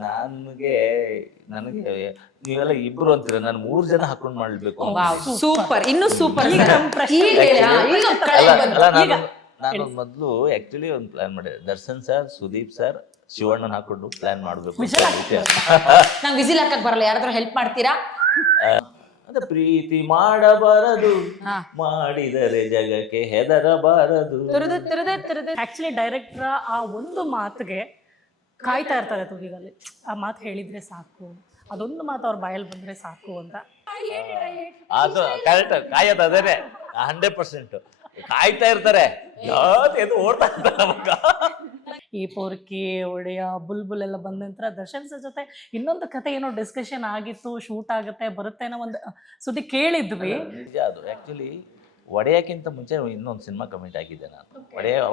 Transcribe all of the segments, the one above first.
ನನಗೆ ನೀವೆಲ್ಲ ಇಬ್ರು ಅಂತೀರ, ನಾನು 3 ಜನ ಹಾಕೊಂಡು ಮಾಡ್ಬೇಕು. ಸೂಪರ್, ಇನ್ನು ಸೂಪರ್. ನಾನು ಮೊದಲು ಆಕ್ಚುಲಿ ಒಂದು ಪ್ಲಾನ್ ಮಾಡಿದೆ, ದರ್ಶನ್ ಸರ್, ಸುದೀಪ್ ಸರ್, ಶಿವಣ್ಣನ ಹಾಕೊಂಡು ಪ್ಲಾನ್ ಮಾಡ್ಬೇಕು. ನಂಗೆ ವಿಸಿಲ್ ಹಾಕಕ್ ಬರಲ್ಲ, ಯಾರಾದ್ರೂ ಹೆಲ್ಪ್ ಮಾಡ್ತೀರಾ? ಅದ ಪ್ರೀತಿ ಮಾಡಬಾರದು, ಮಾಡಿದರೆ ಜಗಕ್ಕೆ ಹೆದರಬಾರದು. ಆಕ್ಚುಲಿ ಡೈರೆಕ್ಟರ್ ಆ ಒಂದು ಮಾತಿಗೆ ಕಾಯ್ತಾ ಇರ್ತಾರೆ ತುದಿದಲ್ಲಿ. ಆ ಮಾತು ಹೇಳಿದ್ರೆ ಸಾಕು, ಅದೊಂದು ಮಾತು ಅವ್ರ ಬಾಯಲ್ಲಿ ಬಂದ್ರೆ ಸಾಕು ಅಂತ. ಅದು ಕರೆಕ್ಟ್, ಕಾಯೋದು ಅದೇನೆ 100%. ಕಾಯ್ತಾ ಇರ್ತಾರೆ, ಓಡ್ತಾ ಇರ್ತಾರೆ. ಈ ಪೋರ್ಕಿ ಒಡೆಯ ಬುಲ್ಬುಲ್ ಎಲ್ಲ ಬಂದ ನಂತರ ದರ್ಶನ್ ಸರ್ ಜೊತೆ ಇನ್ನೊಂದು ಕತೆ ಏನೋ ಡಿಸ್ಕಷನ್ ಆಗಿತ್ತು, ಶೂಟ್ ಆಗುತ್ತೆ ಬರುತ್ತೆ ಅನ್ನೋ ಒಂದು ಸುದ್ದಿ ಕೇಳಿದ್ವಿ. ನಿಜ ಅದು. ಆ್ಯಕ್ಚುಲಿ ಒಡೆಯಕ್ಕಿಂತ ಮುಂಚೆ ಇನ್ನೊಂದು ಸಿನಿಮಾ ಕಮಿಟ್ ಆಗಿದ್ದೆ ನಾನು.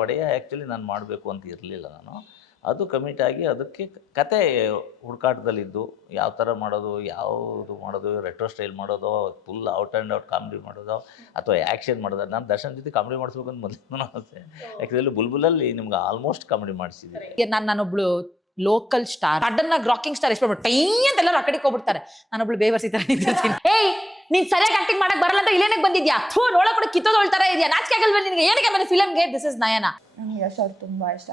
ಒಡೆಯ ಆ್ಯಕ್ಚುಲಿ ನಾನು ಮಾಡಬೇಕು ಅಂತ ಇರಲಿಲ್ಲ ನಾನು. ಅದು ಕಮಿಟ್ ಆಗಿ ಅದಕ್ಕೆ ಕತೆ ಹುಡುಕಾಟದಲ್ಲಿದ್ದು, ಯಾವ ಥರ ಮಾಡೋದು, ಯಾವುದು ಮಾಡೋದು, ರೆಟ್ರೋ ಸ್ಟೈಲ್ ಮಾಡೋದು, full out and out comedy ಮಾಡೋದು, ಅಥವಾ ಆ್ಯಕ್ಷನ್ ಮಾಡೋದು. ನಾನು ದರ್ಶನ್ ಜೊತೆ ಕಾಮಿಡಿ ಮಾಡಿಸ್ಬೇಕು ಅಂತ ಮೊದಲು ಆಸೆ. ಆ್ಯಕ್ಚುಲಿ ಬುಲ್ಬುಲಲ್ಲಿ ನಿಮ್ಗೆ ಆಲ್ಮೋಸ್ಟ್ ಕಾಮಿಡಿ ಮಾಡಿಸಿದ್ದೀನಿ. ನಾನೊಬ್ಳು ಲೋಕಲ್ ಸ್ಟಾರ್, ಸಡನ್ ಆಗಿ ರಾಕಿಂಗ್ ಸ್ಟಾರ್ ಎಷ್ಟು ಟೈ ಅಂತ ಎಲ್ಲರೂ ಆ ಕಡೆಗೆ ಹೋಗ್ಬಿಡ್ತಾರೆ. ನಾನೊಬ್ಳು ಬೇವರ್ಸಿ ತರ ನಿಂತಿರ್ತೀನಿ. ಏಯ್, ನೀನ್ ಸರಿಯಾಗಿ ಆಕ್ಟಿಂಗ್ ಮಾಡಕ್ ಬರಲ್ಲ ಅಂತ ಇಲ್ಲೇನಕ್ಕೆ ಬಂದಿದ್ಯಾ? ಥೂ, ನೋಡೋ ಕೂಡ ಕಿತ್ತೋದು ಹೇಳ್ತಾರ ಇದೆಯಾ? ನಾಚಿಕೆ ಆಗಲ್ವ ನಿನಗೆ? ಏನಕ್ಕೆ ಬಂದ ಫಿಲಮ್ಗೆ? ದಿಸ್ ಇಸ್ ನಯನ. ನಂಗೆ ಯಶ್ ಅವ್ರು ತುಂಬ ಇಷ್ಟ.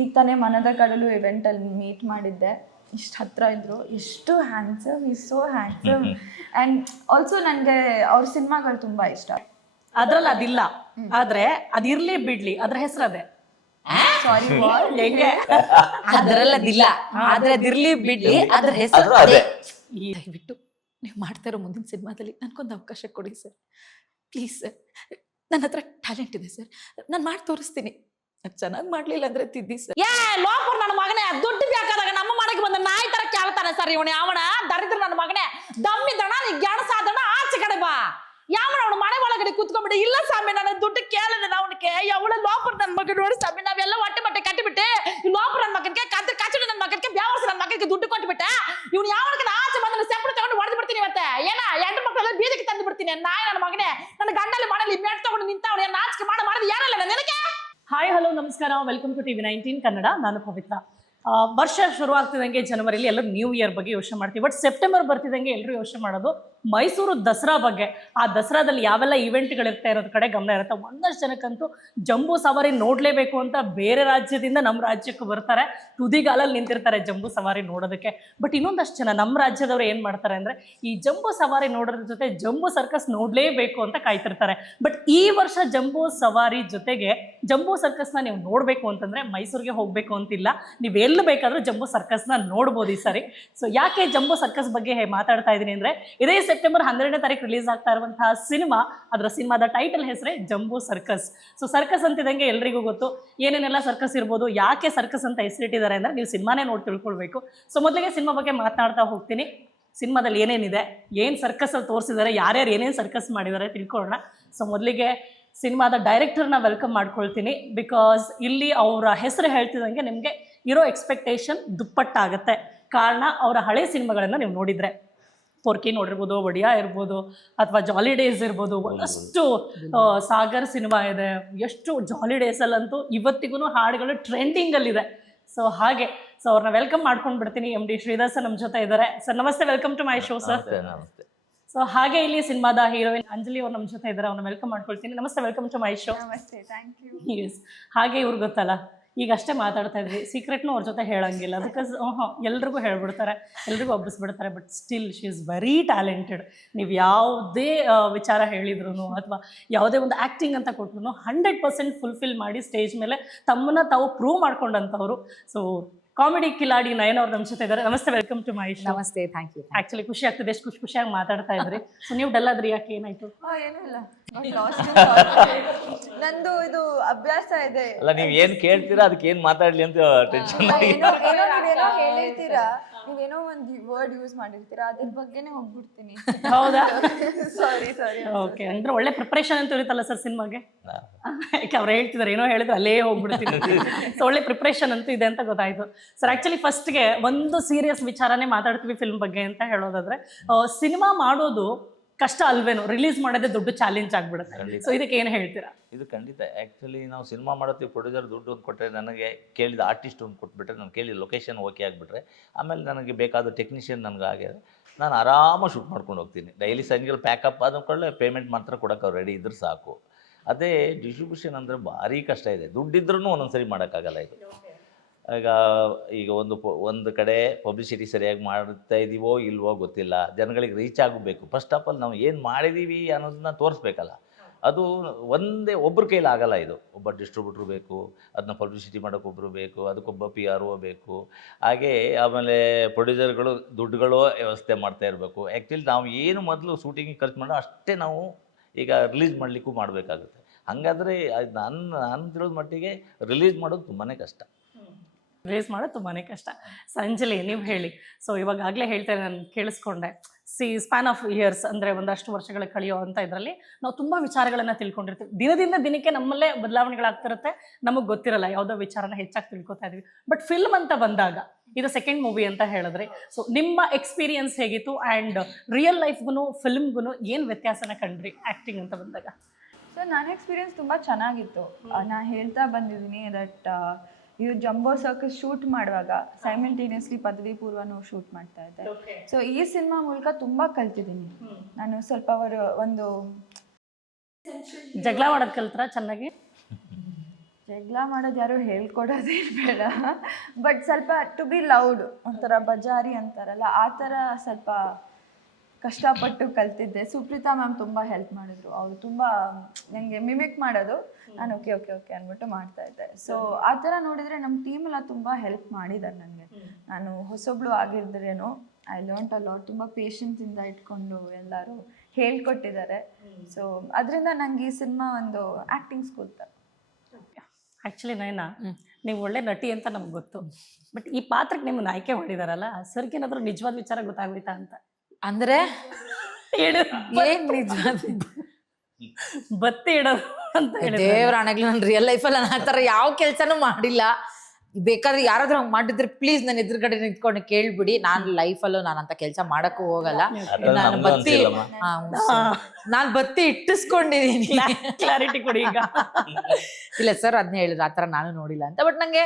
ಈಗ ತಾನೇ ಮನದ ಕಡಲು ಇವೆಂಟಲ್ಲಿ ಮೀಟ್ ಮಾಡಿದ್ದೆ. ಇಷ್ಟು ಹತ್ರ ಇದ್ರು, ಎಷ್ಟು handsome, is so handsome. And also ನನಗೆ ಅವ್ರ ಸಿನಿಮಾಗಳು ತುಂಬ ಇಷ್ಟ. ಅದ್ರಲ್ಲಿ ಅದಿಲ್ಲ, ಆದ್ರೆ ಅದಿರ್ಲಿ ಬಿಡ್ಲಿ, ಅದ್ರ ಹೆಸರು ಅದೇ. ಸಾರಿ, ಹೆಂಗೆ? ಅದ್ರಲ್ಲಿ ಅದಿಲ್ಲ, ಆದ್ರೆ ಅದಿರ್ಲಿ ಬಿಡ್ಲಿ, ಅದ್ರ ಹೆಸರು ಅದೇ. ದಯವಿಟ್ಟು ನೀವು ಮಾಡ್ತಾ ಇರೋ ಮುಂದಿನ ಸಿನಿಮಾದಲ್ಲಿ ನನ್ಗೊಂದು ಅವಕಾಶ ಕೊಡಿ ಸರ್, ಪ್ಲೀಸ್ ಸರ್. ನನ್ನ ಹತ್ರ ಟ್ಯಾಲೆಂಟ್ ಇದೆ ಸರ್, ನಾನು ಮಾಡಿ ತೋರಿಸ್ತೀನಿ. ಚೆನ್ನಾಗಿ ಮಾಡ್ಲಿಲ್ಲ ಅಂದ್ರೆ ತಿದ್ದಿ ಸರ್. ಲೋಪರ್ ನನ್ನ ಮಗನೇ, ದುಡ್ಡು ಬೇಕಾದಾಗ ನಮ್ಮ ಮನೆಗೆ ಬಂದ ನಾಯಿ ತರ ಕೇಳ್ತಾನೆ ಸರ್ ಇವನು. ಯಾವಣ ದರಿದ್ರ ನನ್ನ ಮಗನೇ, ದಮ್ಮಿ ದಣ, ನೀ ಗೆಣಸಾದಣ, ಆಚೆ ಕಡೆ ಬಾ. ಯಾವನ ಅವನು ಮನೆ ಒಳಗಡೆ ಕುತ್ಕೊಂಡ್ಬಿಟ್ಟು, ಇಲ್ಲ ಸ್ವಾಮಿ ನನ್ನ ದುಡ್ಡು ಕೇಳಿದೆ ಅವನಿಗೆ. ಅವಳ ಲೋಪರ್ ನನ್ನ ಮಗ. ನೋಡಿ ಸ್ವಾಮಿ, ನಾವೆಲ್ಲ ಹೊಟ್ಟೆ ಬಟ್ಟೆ ಕಟ್ಟಿಬಿಟ್ಟೆ, ಈ ಲೋಪರ್ ನನ್ನ ಮಗನಿಗೆ ಕಾಚಡಿ ನನ್ನ ಮಗನಿಗೆ ಬ್ಯಾವರ್ಸ್ ನನ್ನ ಮಗನಿಗೆ ದುಡ್ಡು ಕೊಟ್ಬಿಟ್ಟೆ. ಇವ್ನು ಯಾವನಿಗೆ ಆಚೆ ಬಂದ್ರೆ ಸೆಂಪು ತಗೊಂಡು ಹೊಡೆದು ಬಿಡ್ತೀನಿ. ಮತ್ತೆ ಏನ ಎಂಟು ಮಕ್ಕಳೆಲ್ಲ ಬೀದಿಗೆ ತಂದು ಬಿಡ್ತೀನಿ. ನಾಯಿ ನನ್ನ ಮಗನೇ, ನನ್ನ ಗಂಡಲ್ಲಿ ಮನೇಲಿ ಮೆಟ್ ತಗೊಂಡು ನಿಂತವಳು. ನಾಚಿಕೆ ಮಾಡಿದ್ರೆ ಏನಲ್ಲ ನನಗೆ. ಹಾಯ್, ಹಲೋ, ನಮಸ್ಕಾರ, ವೆಲ್ಕಮ್ ಟು TV19 ಕನ್ನಡ. ನಾನು ಪವಿತ್ರ. ವರ್ಷ ಶುರು ಆಗ್ತಿದ್ದಂಗೆ ಜನವರಿಲಿ ಎಲ್ಲರೂ ನ್ಯೂ ಇಯರ್ ಬಗ್ಗೆ ಯೋಚನೆ ಮಾಡ್ತೀವಿ. ಬಟ್ ಸೆಪ್ಟೆಂಬರ್ ಬರ್ತಿದ್ದಂಗೆ ಎಲ್ಲರೂ ಯೋಚನೆ ಮಾಡೋದು ಮೈಸೂರು ದಸರಾ ಬಗ್ಗೆ. ಆ ದಸರಾದಲ್ಲಿ ಯಾವೆಲ್ಲ ಇವೆಂಟ್ಗಳಿರ್ತಾ ಇರೋದ್ರ ಕಡೆ ಗಮನ ಇರುತ್ತೆ. ಒಂದಷ್ಟು ಜನಕ್ಕಂತೂ ಜಂಬೂ ಸವಾರಿ ನೋಡಲೇಬೇಕು ಅಂತ ಬೇರೆ ರಾಜ್ಯದಿಂದ ನಮ್ಮ ರಾಜ್ಯಕ್ಕೆ ಬರ್ತಾರೆ, ತುದಿಗಾಲಲ್ಲಿ ನಿಂತಿರ್ತಾರೆ ಜಂಬೂ ಸವಾರಿ ನೋಡೋದಕ್ಕೆ. ಬಟ್ ಇನ್ನೊಂದಷ್ಟು ಜನ ನಮ್ಮ ರಾಜ್ಯದವರು ಏನು ಮಾಡ್ತಾರೆ ಅಂದರೆ, ಈ ಜಂಬೂ ಸವಾರಿ ನೋಡೋದ್ರ ಜೊತೆ ಜಂಬೂ ಸರ್ಕಸ್ ನೋಡಲೇಬೇಕು ಅಂತ ಕಾಯ್ತಿರ್ತಾರೆ. ಬಟ್ ಈ ವರ್ಷ ಜಂಬೂ ಸವಾರಿ ಜೊತೆಗೆ ಜಂಬೂ ಸರ್ಕಸ್ನ ನೀವು ನೋಡಬೇಕು ಅಂತಂದರೆ ಮೈಸೂರಿಗೆ ಹೋಗಬೇಕು ಅಂತಿಲ್ಲ, ನೀವು ಎಲ್ಲಿ ಬೇಕಾದರೂ ಜಂಬೂ ಸರ್ಕಸ್ನ ನೋಡ್ಬೋದು ಈ ಸಾರಿ. ಸೊ ಯಾಕೆ ಜಂಬೂ ಸರ್ಕಸ್ ಬಗ್ಗೆ ಮಾತಾಡ್ತಾ ಇದ್ದೀನಿ ಅಂದರೆ, ಇದೇ ಸೆಪ್ಟೆಂಬರ್ 12ನೇ ತಾರೀಕು ರಿಲೀಸ್ ಆಗ್ತಾ ಇರುವಂತಹ ಸಿನಿಮಾ, ಅದರ ಸಿನಿಮಾದ ಟೈಟಲ್ ಹೆಸರೇ ಜಂಬೂ ಸರ್ಕಸ್. ಸೊ ಸರ್ಕಸ್ ಅಂತಿದಂಗೆ ಎಲ್ರಿಗೂ ಗೊತ್ತು ಏನೇನೆಲ್ಲ ಸರ್ಕಸ್ ಇರ್ಬೋದು. ಯಾಕೆ ಸರ್ಕಸ್ ಅಂತ ಹೆಸರಿಟ್ಟಿದ್ದಾರೆ ಅಂದರೆ ನೀವು ಸಿನಿಮಾನೇ ನೋಡಿ ತಿಳ್ಕೊಳ್ಬೇಕು. ಸೊ ಮೊದಲಿಗೆ ಸಿನಿಮಾ ಬಗ್ಗೆ ಮಾತನಾಡ್ತಾ ಹೋಗ್ತೀನಿ. ಸಿನಿಮಾದಲ್ಲಿ ಏನೇನಿದೆ, ಏನು ಸರ್ಕಸಲ್ಲಿ ತೋರಿಸಿದ್ದಾರೆ, ಯಾರ್ಯಾರು ಏನೇನು ಸರ್ಕಸ್ ಮಾಡಿದ್ದಾರೆ ತಿಳ್ಕೊಳ್ಳೋಣ. ಸೊ ಮೊದಲಿಗೆ ಸಿನಿಮಾದ ಡೈರೆಕ್ಟರ್ನ ವೆಲ್ಕಮ್ ಮಾಡ್ಕೊಳ್ತೀನಿ. ಬಿಕಾಸ್ ಇಲ್ಲಿ ಅವರ ಹೆಸರು ಹೇಳ್ತಿದ್ದಂಗೆ ನಿಮಗೆ ಇರೋ ಎಕ್ಸ್ಪೆಕ್ಟೇಷನ್ ದುಪ್ಪಟ್ಟಾಗುತ್ತೆ. ಕಾರಣ ಅವರ ಹಳೆ ಸಿನಿಮಾಗಳನ್ನು ನೀವು ನೋಡಿದರೆ, ಪೊರ್ಕಿ ನೋಡಿರ್ಬೋದು, ಒಡಿಯಾ ಇರ್ಬೋದು, ಅಥವಾ ಜಾಲಿ ಡೇಸ್ ಇರ್ಬೋದು, ಒಂದಷ್ಟು ಸಾಗರ್ ಸಿನಿಮಾ ಇದೆ. ಎಷ್ಟು ಜಾಲಿ ಡೇಸಲ್ಲಂತೂ ಇವತ್ತಿಗೂ ಹಾಡುಗಳು ಟ್ರೆಂಡಿಂಗಲ್ಲಿದೆ. ಸೊ ಹಾಗೆ ಅವ್ರನ್ನ ವೆಲ್ಕಮ್ ಮಾಡ್ಕೊಂಡು ಬಿಡ್ತೀನಿ. MD ಶ್ರೀಧರ್ ಸರ್ ನಮ್ಮ ಜೊತೆ ಇದ್ದಾರೆ. ಸರ್ ನಮಸ್ತೆ, welcome to my show sir. ನಮಸ್ತೆ. ಸೊ ಹಾಗೆ ಇಲ್ಲಿ ಸಿನಿಮಾದ ಹೀರೋಯಿನ್ ಅಂಜಲಿ ಅವ್ರು ನಮ್ಮ ಜೊತೆ ಇದ್ದಾರೆ, ಅವ್ರನ್ನ ವೆಲ್ಕಮ್ ಮಾಡ್ಕೊಳ್ತೀನಿ. ನಮಸ್ತೆ, ವೆಲ್ಕಮ್ ಟು ಮೈ ಶೋ. ನಮಸ್ತೆ, ಥ್ಯಾಂಕ್ ಯು. ಎಸ್, ಹಾಗೆ ಇವ್ರು ಗೊತ್ತಲ್ಲ, ಈಗ ಅಷ್ಟೇ ಮಾತಾಡ್ತಾ ಇದ್ವಿ, ಸೀಕ್ರೆಟ್ನೂ ಅವ್ರ ಜೊತೆ ಹೇಳಂಗಿಲ್ಲ. ಬಿಕಾಸ್ ಎಲ್ರಿಗೂ ಹೇಳ್ಬಿಡ್ತಾರೆ, ಎಲ್ರಿಗೂ ಒಬ್ಬಿಸ್ಬಿಡ್ತಾರೆ. But still she is very talented. ನೀವು ಯಾವುದೇ ವಿಚಾರ ಹೇಳಿದ್ರು ಅಥವಾ ಯಾವುದೇ ಒಂದು ಆ್ಯಕ್ಟಿಂಗ್ ಅಂತ ಕೊಟ್ಟರು 100% ಫುಲ್ಫಿಲ್ ಮಾಡಿ ಸ್ಟೇಜ್ ಮೇಲೆ ತಮ್ಮನ್ನ ತಾವು ಪ್ರೂವ್ ಮಾಡ್ಕೊಂಡಂಥವ್ರು. ಸೊ ಕಾಮಿಡಿ ಕಿಲಾಡಿ ನಯನ ಅವ್ರು ನಮ್ಮ ಜೊತೆ ಇದ್ದಾರೆ. ನಮಸ್ತೆ, ವೆಲ್ಕಮ್ ಟು ಮೈ ಶೋ. ನಮಸ್ತೆ, ಥ್ಯಾಂಕ್ ಯು. ಆ್ಯಕ್ಚುಲಿ ಖುಷಿ ಆಗ್ತದೆ, ಎಷ್ಟು ಖುಷಿಯಾಗಿ ಮಾತಾಡ್ತಾ ಇದ್ರಿ. ಸೊ ನೀವು ಡಲ್ ಆದ್ರಿ, ಯಾಕೆ, ಏನಾಯ್ತು? ಏನೂ ಇಲ್ಲ, ನಂದು ಇದು ಅಭ್ಯಾಸ ಇದೆ. ಅಲ್ಲ, ನೀವು ಏನು ಕೇಳ್ತೀರಾ ಅದಕ್ಕೆ ಏನು ಮಾತಾಡ್ಲಿ ಅಂತ ಟೆನ್ಷನ್. ಏನೋ ಹೇಳಿರ್ತೀರಾ, ನೀವೇನೋ ಒಂದು ವರ್ಡ್ ಯೂಸ್ ಮಾಡಿರ್ತೀರಾ, ಅದ್ರ ಬಗ್ಗೆನೇ ಹೋಗ್ಬಿಡ್ತೀನಿ. ಹೌದಾ? ಸಾರಿ. ಓಕೆ, ಅಂದ್ರೆ ಒಳ್ಳೆ ಪ್ರಿಪ್ರೇಷನ್ ಅಂತ ಇರುತ್ತಲ್ಲ ಸರ್ ಸಿನಿಮಾಗೆ. ಯಾಕೆ ಅವ್ರು ಹೇಳ್ತಿದ್ದಾರೆ, ಏನೋ ಹೇಳಿದ್ರೆ ಅಲ್ಲೇ ಹೋಗ್ಬಿಡ್ತೀನಿ. ಸೊ ಒಳ್ಳೆ ಪ್ರಿಪ್ರೇಷನ್ ಅಂತೂ ಇದೆ ಅಂತ ಗೊತ್ತಾಯ್ತು ಸರ್. ಆ್ಯಕ್ಚುಲಿ ಫಸ್ಟ್ಗೆ ಒಂದು ಸೀರಿಯಸ್ ವಿಚಾರನೇ ಮಾತಾಡ್ತೀವಿ ಫಿಲ್ಮ್ ಬಗ್ಗೆ ಅಂತ ಹೇಳೋದಾದ್ರೆ, ಸಿನಿಮಾ ಮಾಡೋದು ಕಷ್ಟ ಅಲ್ವೇನೋ, ರಿಲೀಸ್ ಮಾಡೋದೇ ದೊಡ್ಡ ಚಾಲೆಂಜ್ ಆಗ್ಬಿಡುತ್ತೆ. ಖಂಡಿತ. ಸೊ ಇದಕ್ಕೆ ಏನು ಹೇಳ್ತೀರಾ? ಇದು ಖಂಡಿತ. ಆ್ಯಕ್ಚುಲಿ ನಾವು ಸಿನಿಮಾ ಮಾಡೋತ್ತಿಗೆ ಪ್ರೊಡ್ಯೂಸರ್ ದುಡ್ಡು ಒಂದು ಕೊಟ್ಟರೆ, ನನಗೆ ಕೇಳಿದ ಆರ್ಟಿಸ್ಟ್ ಒಂದು ಕೊಟ್ಬಿಟ್ರೆ, ನಾನು ಕೇಳಿದ ಲೊಕೇಶನ್ ಓಕೆ ಆಗಿಬಿಟ್ರೆ, ಆಮೇಲೆ ನನಗೆ ಬೇಕಾದ ಟೆಕ್ನಿಷಿಯನ್ ನನಗೆ ಆಗಿದೆ, ನಾನು ಆರಾಮಾಗಿ ಶೂಟ್ ಮಾಡ್ಕೊಂಡು ಹೋಗ್ತೀನಿ. ಡೈಲಿ ಸಂಜೆಗಳು ಪ್ಯಾಕಪ್ ಆದ್ಕೊಳ್ಳೆ ಪೇಮೆಂಟ್ ಮಾತ್ರ ಕೊಡೋಕೆ ಅವ್ರು ರೆಡಿ ಇದ್ರೆ ಸಾಕು. ಅದೇ ಡಿಸ್ಟ್ರಿಬ್ಯೂಷನ್ ಅಂದರೆ ಭಾರಿ ಕಷ್ಟ ಇದೆ. ದುಡ್ಡಿದ್ರೂ ಒಂದೊಂದು ಸರಿ ಮಾಡೋಕ್ಕಾಗಲ್ಲ ಇದು. ಈಗ ಒಂದು ಕಡೆ ಪಬ್ಲಿಸಿಟಿ ಸರಿಯಾಗಿ ಮಾಡ್ತಾ ಇದ್ದೀವೋ ಇಲ್ವೋ ಗೊತ್ತಿಲ್ಲ, ಜನಗಳಿಗೆ ರೀಚ್ ಆಗಬೇಕು. ಫಸ್ಟ್ ಆಫ್ ಆಲ್ ನಾವು ಏನು ಮಾಡಿದ್ದೀವಿ ಅನ್ನೋದನ್ನ ತೋರಿಸ್ಬೇಕಲ್ಲ. ಅದು ಒಬ್ಬರ ಕೈಲಿ ಆಗಲ್ಲ. ಇದು ಒಬ್ಬ ಡಿಸ್ಟ್ರಿಬ್ಯೂಟ್ರು ಬೇಕು, ಅದನ್ನ ಪಬ್ಲಿಸಿಟಿ ಮಾಡೋಕೆ ಒಬ್ಬರು ಬೇಕು, ಅದಕ್ಕೊಬ್ಬ PR ಬೇಕು, ಹಾಗೆ ಆಮೇಲೆ ಪ್ರೊಡ್ಯೂಸರ್ಗಳು ದುಡ್ಡುಗಳು ವ್ಯವಸ್ಥೆ ಮಾಡ್ತಾ ಇರಬೇಕು. ಆ್ಯಕ್ಚುಲಿ ನಾವು ಏನು ಮೊದಲು ಶೂಟಿಂಗಿಗೆ ಖರ್ಚು ಮಾಡೋ ಅಷ್ಟೇ ನಾವು ಈಗ ರಿಲೀಸ್ ಮಾಡಲಿಕ್ಕೂ ಮಾಡಬೇಕಾಗುತ್ತೆ. ಹಾಗಾದರೆ ನಾನು ತಿಳಿದ ಮಟ್ಟಿಗೆ ರಿಲೀಸ್ ಮಾಡೋದು ತುಂಬಾ ಕಷ್ಟ. ರಿಲೀಸ್ ಮಾಡೋದು ತುಂಬಾ ಕಷ್ಟ. ಸಂಜಲಿ, ನೀವು ಹೇಳಿ. ಸೊ ಇವಾಗಲೇ ಹೇಳ್ತಾರೆ, ನಾನು ಕೇಳಿಸ್ಕೊಂಡೆ, ಸ್ಪ್ಯಾನ್ ಆಫ್ ಇಯರ್ಸ್ ಅಂದರೆ ಒಂದಷ್ಟು ವರ್ಷಗಳ ಕಳೆಯೋ ಅಂತ ಇದರಲ್ಲಿ ನಾವು ತುಂಬ ವಿಚಾರಗಳನ್ನು ತಿಳ್ಕೊಂಡಿರ್ತೀವಿ. ದಿನದಿಂದ ದಿನಕ್ಕೆ ನಮ್ಮಲ್ಲೇ ಬದಲಾವಣೆಗಳಾಗ್ತಿರುತ್ತೆ, ನಮಗೆ ಗೊತ್ತಿರಲ್ಲ, ಯಾವುದೋ ವಿಚಾರನ ಹೆಚ್ಚಾಗಿ ತಿಳ್ಕೊತಾ ಇದ್ವಿ. ಬಟ್ ಫಿಲ್ಮ್ ಅಂತ ಬಂದಾಗ, ಇದು ಸೆಕೆಂಡ್ ಮೂವಿ ಅಂತ ಹೇಳಿದ್ರಿ. ಸೊ ನಿಮ್ಮ ಎಕ್ಸ್ಪೀರಿಯನ್ಸ್ ಹೇಗಿತ್ತು ಆ್ಯಂಡ್ ರಿಯಲ್ ಲೈಫ್ಗೂ ಫಿಲ್ಮ್ಗೂ ಏನು ವ್ಯತ್ಯಾಸನ ಕಂಡ್ರಿ ಆ್ಯಕ್ಟಿಂಗ್ ಅಂತ ಬಂದಾಗ? ಸೊ ನನ್ನ ಎಕ್ಸ್ಪೀರಿಯನ್ಸ್ ತುಂಬ ಚೆನ್ನಾಗಿತ್ತು. ನಾನು ಹೇಳ್ತಾ ಬಂದಿದ್ದೀನಿ ದಟ್ ಇವು ಜಂಬೋ ಸರ್ಕಸ್ ಶೂಟ್ ಮಾಡುವಾಗ ಸೈಮಲ್ಟೇನಿಯಸ್ಲಿ ಪದವಿ ಪೂರ್ವನೂ ಶೂಟ್ ಮಾಡ್ತಾ ಇದ್ದೆ. ಸೊ ಈ ಸಿನಿಮಾ ಮೂಲಕ ತುಂಬ ಕಲ್ತಿದ್ದೀನಿ ನಾನು. ಸ್ವಲ್ಪ ಒಂದು ಜಗಳ ಮಾಡೋದು ಕಲ್ತ್ರ ಚೆನ್ನಾಗಿ? ಜಗಳ ಮಾಡೋದು ಯಾರು ಹೇಳ್ಕೊಡೋದೇನು ಬೇಡ, ಬಟ್ ಸ್ವಲ್ಪ ಟು ಬಿ ಲೌಡ್, ಒಂಥರ ಬಜಾರಿ ಅಂತಾರಲ್ಲ ಆ ಥರ ಸ್ವಲ್ಪ ಕಷ್ಟಪಟ್ಟು ಕಲ್ತಿದ್ದೆ. ಸುಪ್ರೀತಾ ಮ್ಯಾಮ್ ತುಂಬ ಹೆಲ್ಪ್ ಮಾಡಿದ್ರು. ಅವರು ತುಂಬ ನನಗೆ ಮಿಮಿಕ್ ಮಾಡೋದು, ನಾನು ಓಕೆ ಓಕೆ ಓಕೆ ಅಂದ್ಬಿಟ್ಟು ಮಾಡ್ತಾ ಇದ್ದೆ. ಸೊ ಆ ಥರ ನೋಡಿದರೆ ನಮ್ಮ ಟೀಮೆಲ್ಲ ತುಂಬ ಹೆಲ್ಪ್ ಮಾಡಿದ್ದಾರೆ ನನಗೆ. ನಾನು ಹೊಸೊಬ್ಳು ಆಗಿದ್ರೇನು ಐ ಲರ್ನ್ಟ್ ಅ ಲಾಟ್. ತುಂಬ ಪೇಷನ್ಸಿಂದ ಇಟ್ಕೊಂಡು ಎಲ್ಲರೂ ಹೇಳ್ಕೊಟ್ಟಿದ್ದಾರೆ. ಸೊ ಅದರಿಂದ ನನಗೆ ಈ ಸಿನಿಮಾ ಒಂದು ಆ್ಯಕ್ಟಿಂಗ್ ಸ್ಕೂಲ್ ಥರ. ಆ್ಯಕ್ಚುಲಿ ನಯನ, ನೀವು ಒಳ್ಳೆ ನಟಿ ಅಂತ ನಮ್ಗೆ ಗೊತ್ತು, ಬಟ್ ಈ ಪಾತ್ರಕ್ಕೆ ನಿಮ್ಮನ್ನು ಆಯ್ಕೆ ಮಾಡಿದಾರಲ್ಲ, ಸರ್ಗೇನಾದರೂ ನಿಜವಾದ ವಿಚಾರ ಗೊತ್ತಾಗ್ಬಿಟ್ಟಾ ಅಂತ? ಅಂದ್ರೆ ಹೇಳು. ಏನ್ ನಿಜವಾದ ಬತ್ತಿ ಇಡೋದು ಅಂತ ಹೇಳಿದ್ರೆ, ದೇವ್ರ ಹಣಗ್ಲಿ, ನಾನು ರಿಯಲ್ ಲೈಫಲ್ಲಿ ನಾನು ಆ ಥರ ಯಾವ ಕೆಲಸನೂ ಮಾಡಿಲ್ಲ. ಬೇಕಾದ್ರೆ ಯಾರಾದ್ರೂ ಹಂಗೆ ಮಾಡಿದ್ರೆ ಪ್ಲೀಸ್ ನನ್ನ ಎದುರುಗಡೆ ನಿಂತ್ಕೊಂಡು ಕೇಳ್ಬಿಡಿ. ನಾನು ಲೈಫಲ್ಲೂ ನಾನು ಅಂತ ಕೆಲಸ ಮಾಡಕ್ಕೂ ಹೋಗಲ್ಲ. ನಾನು ಬತ್ತಿ ಇಟ್ಟಿಸ್ಕೊಂಡಿದ್ದೀನಿ. ಕ್ಲಾರಿಟಿ ಕೊಡಿ ಈಗ. ಇಲ್ಲ ಸರ್, ಅದನ್ನ ಹೇಳಿದ್ರು ಆ ಥರ ನಾನು ನೋಡಿಲ್ಲ ಅಂತ. ಬಟ್ ನಂಗೆ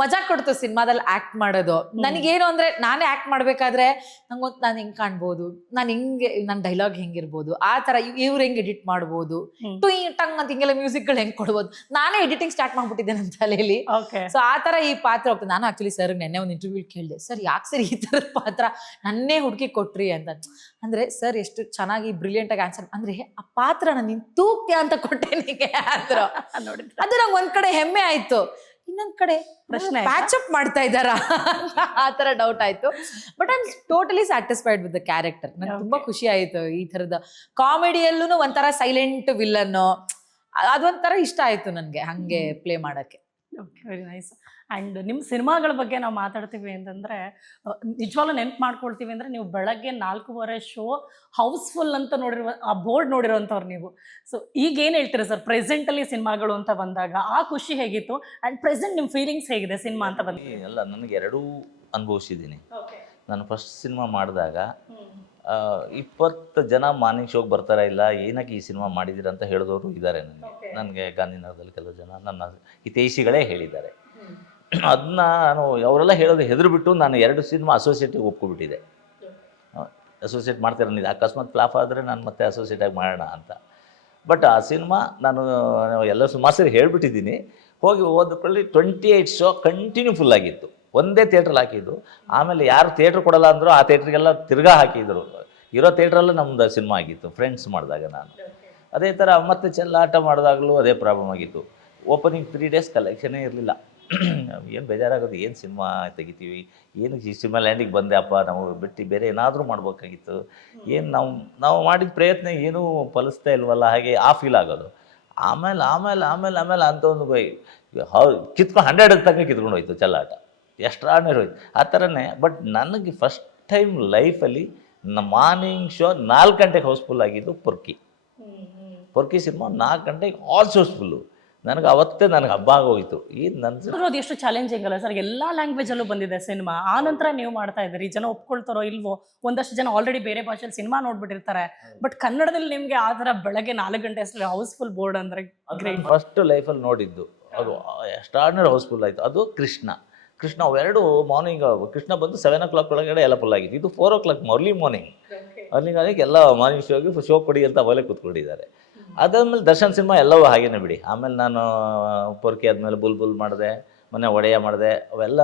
ಮಜಾ ಕೊಡ್ತು ಸಿನಿಮಾದಲ್ಲಿ ಆಕ್ಟ್ ಮಾಡೋದು. ನನಗೇನು ಅಂದ್ರೆ, ನಾನೇ ಆಕ್ಟ್ ಮಾಡ್ಬೇಕಾದ್ರೆ ನಂಗೊಂದು ನಾನು ಹೆಂಗ್ ಕಾಣ್ಬೋದು, ನಾನು ಹಿಂಗೆ ನನ್ನ ಡೈಲಾಗ್ ಹೆಂಗಿರ್ಬೋದು, ಆ ತರ ಇವ್ರು ಹೆಂಗ್ ಎಡಿಟ್ ಮಾಡ್ಬೋದು, ಟಂಗ್ ಅಂತ ಹಿಂಗೆಲ್ಲ ಮ್ಯೂಸಿಕ್ಗಳು ಹೆಂಗ್ ಕೊಡ್ಬೋದು, ನಾನೇ ಎಡಿಟಿಂಗ್ ಸ್ಟಾರ್ಟ್ ಮಾಡ್ಬಿಟ್ಟಿದ್ದೆ ನನ್ನ ತಲೆಯಲ್ಲಿ. ಸೊ ಆ ತರ ಈ ಪಾತ್ರ ಹೋಗ್ತದೆ. ನಾನು ಆಕ್ಚುಲಿ ಸರ್ ನೆನ್ನೆ ಒಂದು ಇಂಟರ್ವ್ಯೂ ಕೇಳಿದೆ, ಸರ್ ಯಾಕೆ ಸರ್ ಈ ತರದ ಪಾತ್ರ ನನ್ನೇ ಹುಡುಕಿ ಕೊಟ್ರಿ ಅಂತ. ಅಂದ್ರೆ ಸರ್ ಎಷ್ಟು ಚೆನ್ನಾಗಿ ಬ್ರಿಲಿಯಂಟ್ ಆಗಿ ಆನ್ಸರ್, ಅಂದ್ರೆ ಆ ಪಾತ್ರನ ನೀನ್ ತೂಕ್ಯ ಅಂತ ಕೊಟ್ಟೆ ನಿಮಗೆ ಅಂದ್ರು. ಅದು ನಂಗೆ ಒಂದ್ ಕಡೆ ಹೆಮ್ಮೆ ಆಯ್ತು, ಇನ್ನೊಂದ್ ಕಡೆ ಪ್ರಶ್ನೆ ಪ್ಯಾಚಪ್ ಮಾಡ್ತಾ ಇದ್ದಾರಾ ಆ ತರ ಡೌಟ್ ಆಯ್ತು. But I am totally satisfied with the character. ನಂಗೆ ತುಂಬಾ ಖುಷಿ ಆಯ್ತು. ಈ ತರದ ಕಾಮಿಡಿಯಲ್ಲೂ ಒಂಥರ ಸೈಲೆಂಟ್ ವಿಲ್ಲನ್, ಅದೊಂಥರ ಇಷ್ಟ ಆಯ್ತು ನನ್ಗೆ ಹಂಗೆ ಪ್ಲೇ ಮಾಡಕ್ಕೆ. Okay, very nice. ಆ್ಯಂಡ್ ನಿಮ್ಮ ಸಿನಿಮಾಗಳ ಬಗ್ಗೆ ನಾವು ಮಾತಾಡ್ತೀವಿ ಅಂತಂದರೆ, ನಿಜವಾಗ್ಲೂ ನೆನ್ಪು ಮಾಡ್ಕೊಳ್ತೀವಿ ಅಂದರೆ, ನೀವು ಬೆಳಗ್ಗೆ 4:15 ಶೋ ಹೌಸ್ಫುಲ್ ಅಂತ ನೋಡಿರುವ, ಆ ಬೋರ್ಡ್ ನೋಡಿರೋಂಥವ್ರು ನೀವು. ಸೊ ಈಗ ಏನು ಹೇಳ್ತೀರಾ ಸರ್ ಪ್ರೆಸೆಂಟಲ್ಲಿ ಸಿನಿಮಾಗಳು ಅಂತ ಬಂದಾಗ ಆ ಖುಷಿ ಹೇಗಿತ್ತು ಆ್ಯಂಡ್ ಪ್ರೆಸೆಂಟ್ ನಿಮ್ಮ ಫೀಲಿಂಗ್ಸ್ ಹೇಗಿದೆ ಸಿನಿಮಾ ಅಂತ ಬಂದ? ಅಲ್ಲ, ನನಗೆ ಎರಡೂ ಅನುಭವಿಸಿದ್ದೀನಿ. ನಾನು ಫಸ್ಟ್ ಸಿನಿಮಾ ಮಾಡಿದಾಗ 20 ಜನ ಮಾರ್ನಿಂಗ್ ಶೋಗೆ ಬರ್ತಾರ, ಇಲ್ಲ ಏನಕ್ಕೆ ಈ ಸಿನಿಮಾ ಮಾಡಿದ್ದೀರ ಅಂತ ಹೇಳಿದವರು ಇದ್ದಾರೆ ನನಗೆ ಗಾಂಧಿನಗರದಲ್ಲಿ ಕೆಲವು ಜನ ನನ್ನ ಹಿತೈಷಿಗಳೇ ಹೇಳಿದ್ದಾರೆ. ಅದನ್ನ ನಾನು ಅವರೆಲ್ಲ ಹೇಳೋದು ಹೆದರ್ಬಿಟ್ಟು ನಾನು 2 ಸಿನಿಮಾ ಅಸೋಸಿಯೇಟಿಗೆ ಒಪ್ಕೊಬಿಟ್ಟಿದ್ದೆ. ಅಸೋಸಿಯೇಟ್ ಮಾಡ್ತಿರೋದು, ಅಕಸ್ಮಾತ್ ಫ್ಲಾಪ್ ಆದರೆ ನಾನು ಮತ್ತೆ ಅಸೋಸಿಯೇಟಾಗಿ ಮಾಡೋಣ ಅಂತ. ಬಟ್ ಆ ಸಿನಿಮಾ ನಾನು ಎಲ್ಲ ಸುಮಾರು ಸರಿ ಹೇಳಿಬಿಟ್ಟಿದ್ದೀನಿ. ಹೋಗಿ ಹೋದ್ಕೊಳ್ಳಿ 28 ಶೋ ಕಂಟಿನ್ಯೂ ಫುಲ್ ಆಗಿತ್ತು. ಒಂದೇ ಥಿಯೇಟ್ರಲ್ಲಿ ಹಾಕಿದ್ದು. ಆಮೇಲೆ ಯಾರು ಥಿಯೇಟ್ರ್ ಕೊಡಲ್ಲ ಅಂದರು ಆ ಥಿಯೇಟ್ರಿಗೆಲ್ಲ ತಿರ್ಗಾ ಹಾಕಿದ್ರು. ಇರೋ ಥಿಯೇಟ್ರಲ್ಲೇ ನಮ್ಮದು ಸಿನಿಮಾ ಆಗಿತ್ತು ಫ್ರೆಂಡ್ಸ್ ಮಾಡಿದಾಗ. ನಾನು ಅದೇ ಥರ ಮತ್ತೆ ಚೆಲ್ಲಾಟ ಮಾಡಿದಾಗಲೂ ಅದೇ ಪ್ರಾಬ್ಲಮ್ ಆಗಿತ್ತು. ಓಪನಿಂಗ್ 3 ಡೇಸ್ ಕಲೆಕ್ಷನೇ ಇರಲಿಲ್ಲ. ಏನು ಬೇಜಾರಾಗೋದು, ಏನು ಸಿನಿಮಾ ತೆಗಿತೀವಿ, ಏನು ಈ ಸಿನಿಮಾ ಲ್ಯಾಂಡಿಗೆ ಬಂದೆ ಅಪ್ಪ, ನಾವು ಬಿಟ್ಟು ಬೇರೆ ಏನಾದರೂ ಮಾಡ್ಬೇಕಾಗಿತ್ತು, ಏನು ನಾವು ಮಾಡಿದ ಪ್ರಯತ್ನ ಏನೂ ಫಲಿಸ್ತಾ ಇಲ್ವಲ್ಲ, ಹಾಗೆ ಆ ಫೀಲ್ ಆಗೋದು. ಆಮೇಲೆ ಆಮೇಲೆ ಆಮೇಲೆ ಆಮೇಲೆ ಅಂತ ಒಂದು ಕಿತ್ಕೊಂಡು 100 ತನಕ ಕಿತ್ಕೊಂಡು ಹೋಯ್ತು ಚೆಲ್ಲಾಟ, ಎಷ್ಟ್ರಾಡ್ನೇ ಹೋಯ್ತು ಆ ಥರನೇ. ಬಟ್ ನನಗೆ ಫಸ್ಟ್ ಟೈಮ್ ಲೈಫಲ್ಲಿ ಮಾರ್ನಿಂಗ್ ಶೋ 4 ಗಂಟೆಗೆ ಹೌಸ್ಫುಲ್ ಆಗಿದ್ದು ಪೊರ್ಕಿ ಸಿನಿಮಾ. 4 ಗಂಟೆಗೆ ಆಲ್ ಶೋಸ್ ಫುಲ್ಲು. ನನಗೆ ಅವತ್ತೇ ನನಗೆ ಹಬ್ಬ ಆಗೋಯ್ತು. ಈ ನನ್ನ ಅದು ಎಷ್ಟು ಚಾಲೆಂಜಿಂಗ್ ಅಲ್ಲ ಸರ್, ಎಲ್ಲ ಲ್ಯಾಂಗ್ವೇಜಲ್ಲೂ ಬಂದಿದೆ ಸಿನಿಮಾ. ಆ ನಂತರ ನೀವು ಮಾಡ್ತಾ ಇದ್ದೀರಿ, ಜನ ಒಪ್ಕೊಳ್ತಾರೋ ಇಲ್ವೋ, ಒಂದಷ್ಟು ಜನ ಆಲ್ರೆಡಿ ಬೇರೆ ಭಾಷೆಯಲ್ಲಿ ಸಿನಿಮಾ ನೋಡ್ಬಿಟ್ಟಿರ್ತಾರೆ, ಬಟ್ ಕನ್ನಡದಲ್ಲಿ ನಿಮಗೆ ಆ ಥರ ಬೆಳಗ್ಗೆ 4 ಗಂಟೆ ಅಷ್ಟೇ ಹೌಸ್ಫುಲ್ ಬೋರ್ಡ್ ಅಂದರೆ ಗ್ರೇಟ್. ಫಸ್ಟ್ ಲೈಫಲ್ಲಿ ನೋಡಿದ್ದು ಅದು ಎಕ್ಸ್ಟ್ರಾರ್ಡಿನರಿ ಹೌಸ್ಫುಲ್ ಆಯಿತು. ಅದು ಕೃಷ್ಣ ಅವೆರಡು ಮಾರ್ನಿಂಗ್. ಕೃಷ್ಣ ಬಂದು 7 o'clock ಒಳಗಡೆ ಎಲ್ಲ ಫುಲ್ ಆಗಿತ್ತು. ಇದು 4 o'clock ಅರ್ಲಿ ಮಾರ್ನಿಂಗ್. ಅಲ್ಲಿಗೆ ಎಲ್ಲ ಮಾರ್ನಿಂಗ್ ಶೋ ಕೊಡಿ ಅಂತ ಅವಲೇ ಕೂತ್ಕೊಂಡಿದ್ದಾರೆ. ಅದಾದ್ಮೇಲೆ ದರ್ಶನ್ ಸಿನಿಮಾ ಎಲ್ಲವೂ ಹಾಗೇನೆ ಬಿಡಿ. ಆಮೇಲೆ ನಾನು ಪೊರ್ಕಿ ಆದಮೇಲೆ ಬುಲ್ಬುಲ್ ಮಾಡಿದೆ, ಮೊನ್ನೆ ಒಡೆಯ ಮಾಡಿದೆ. ಅವೆಲ್ಲ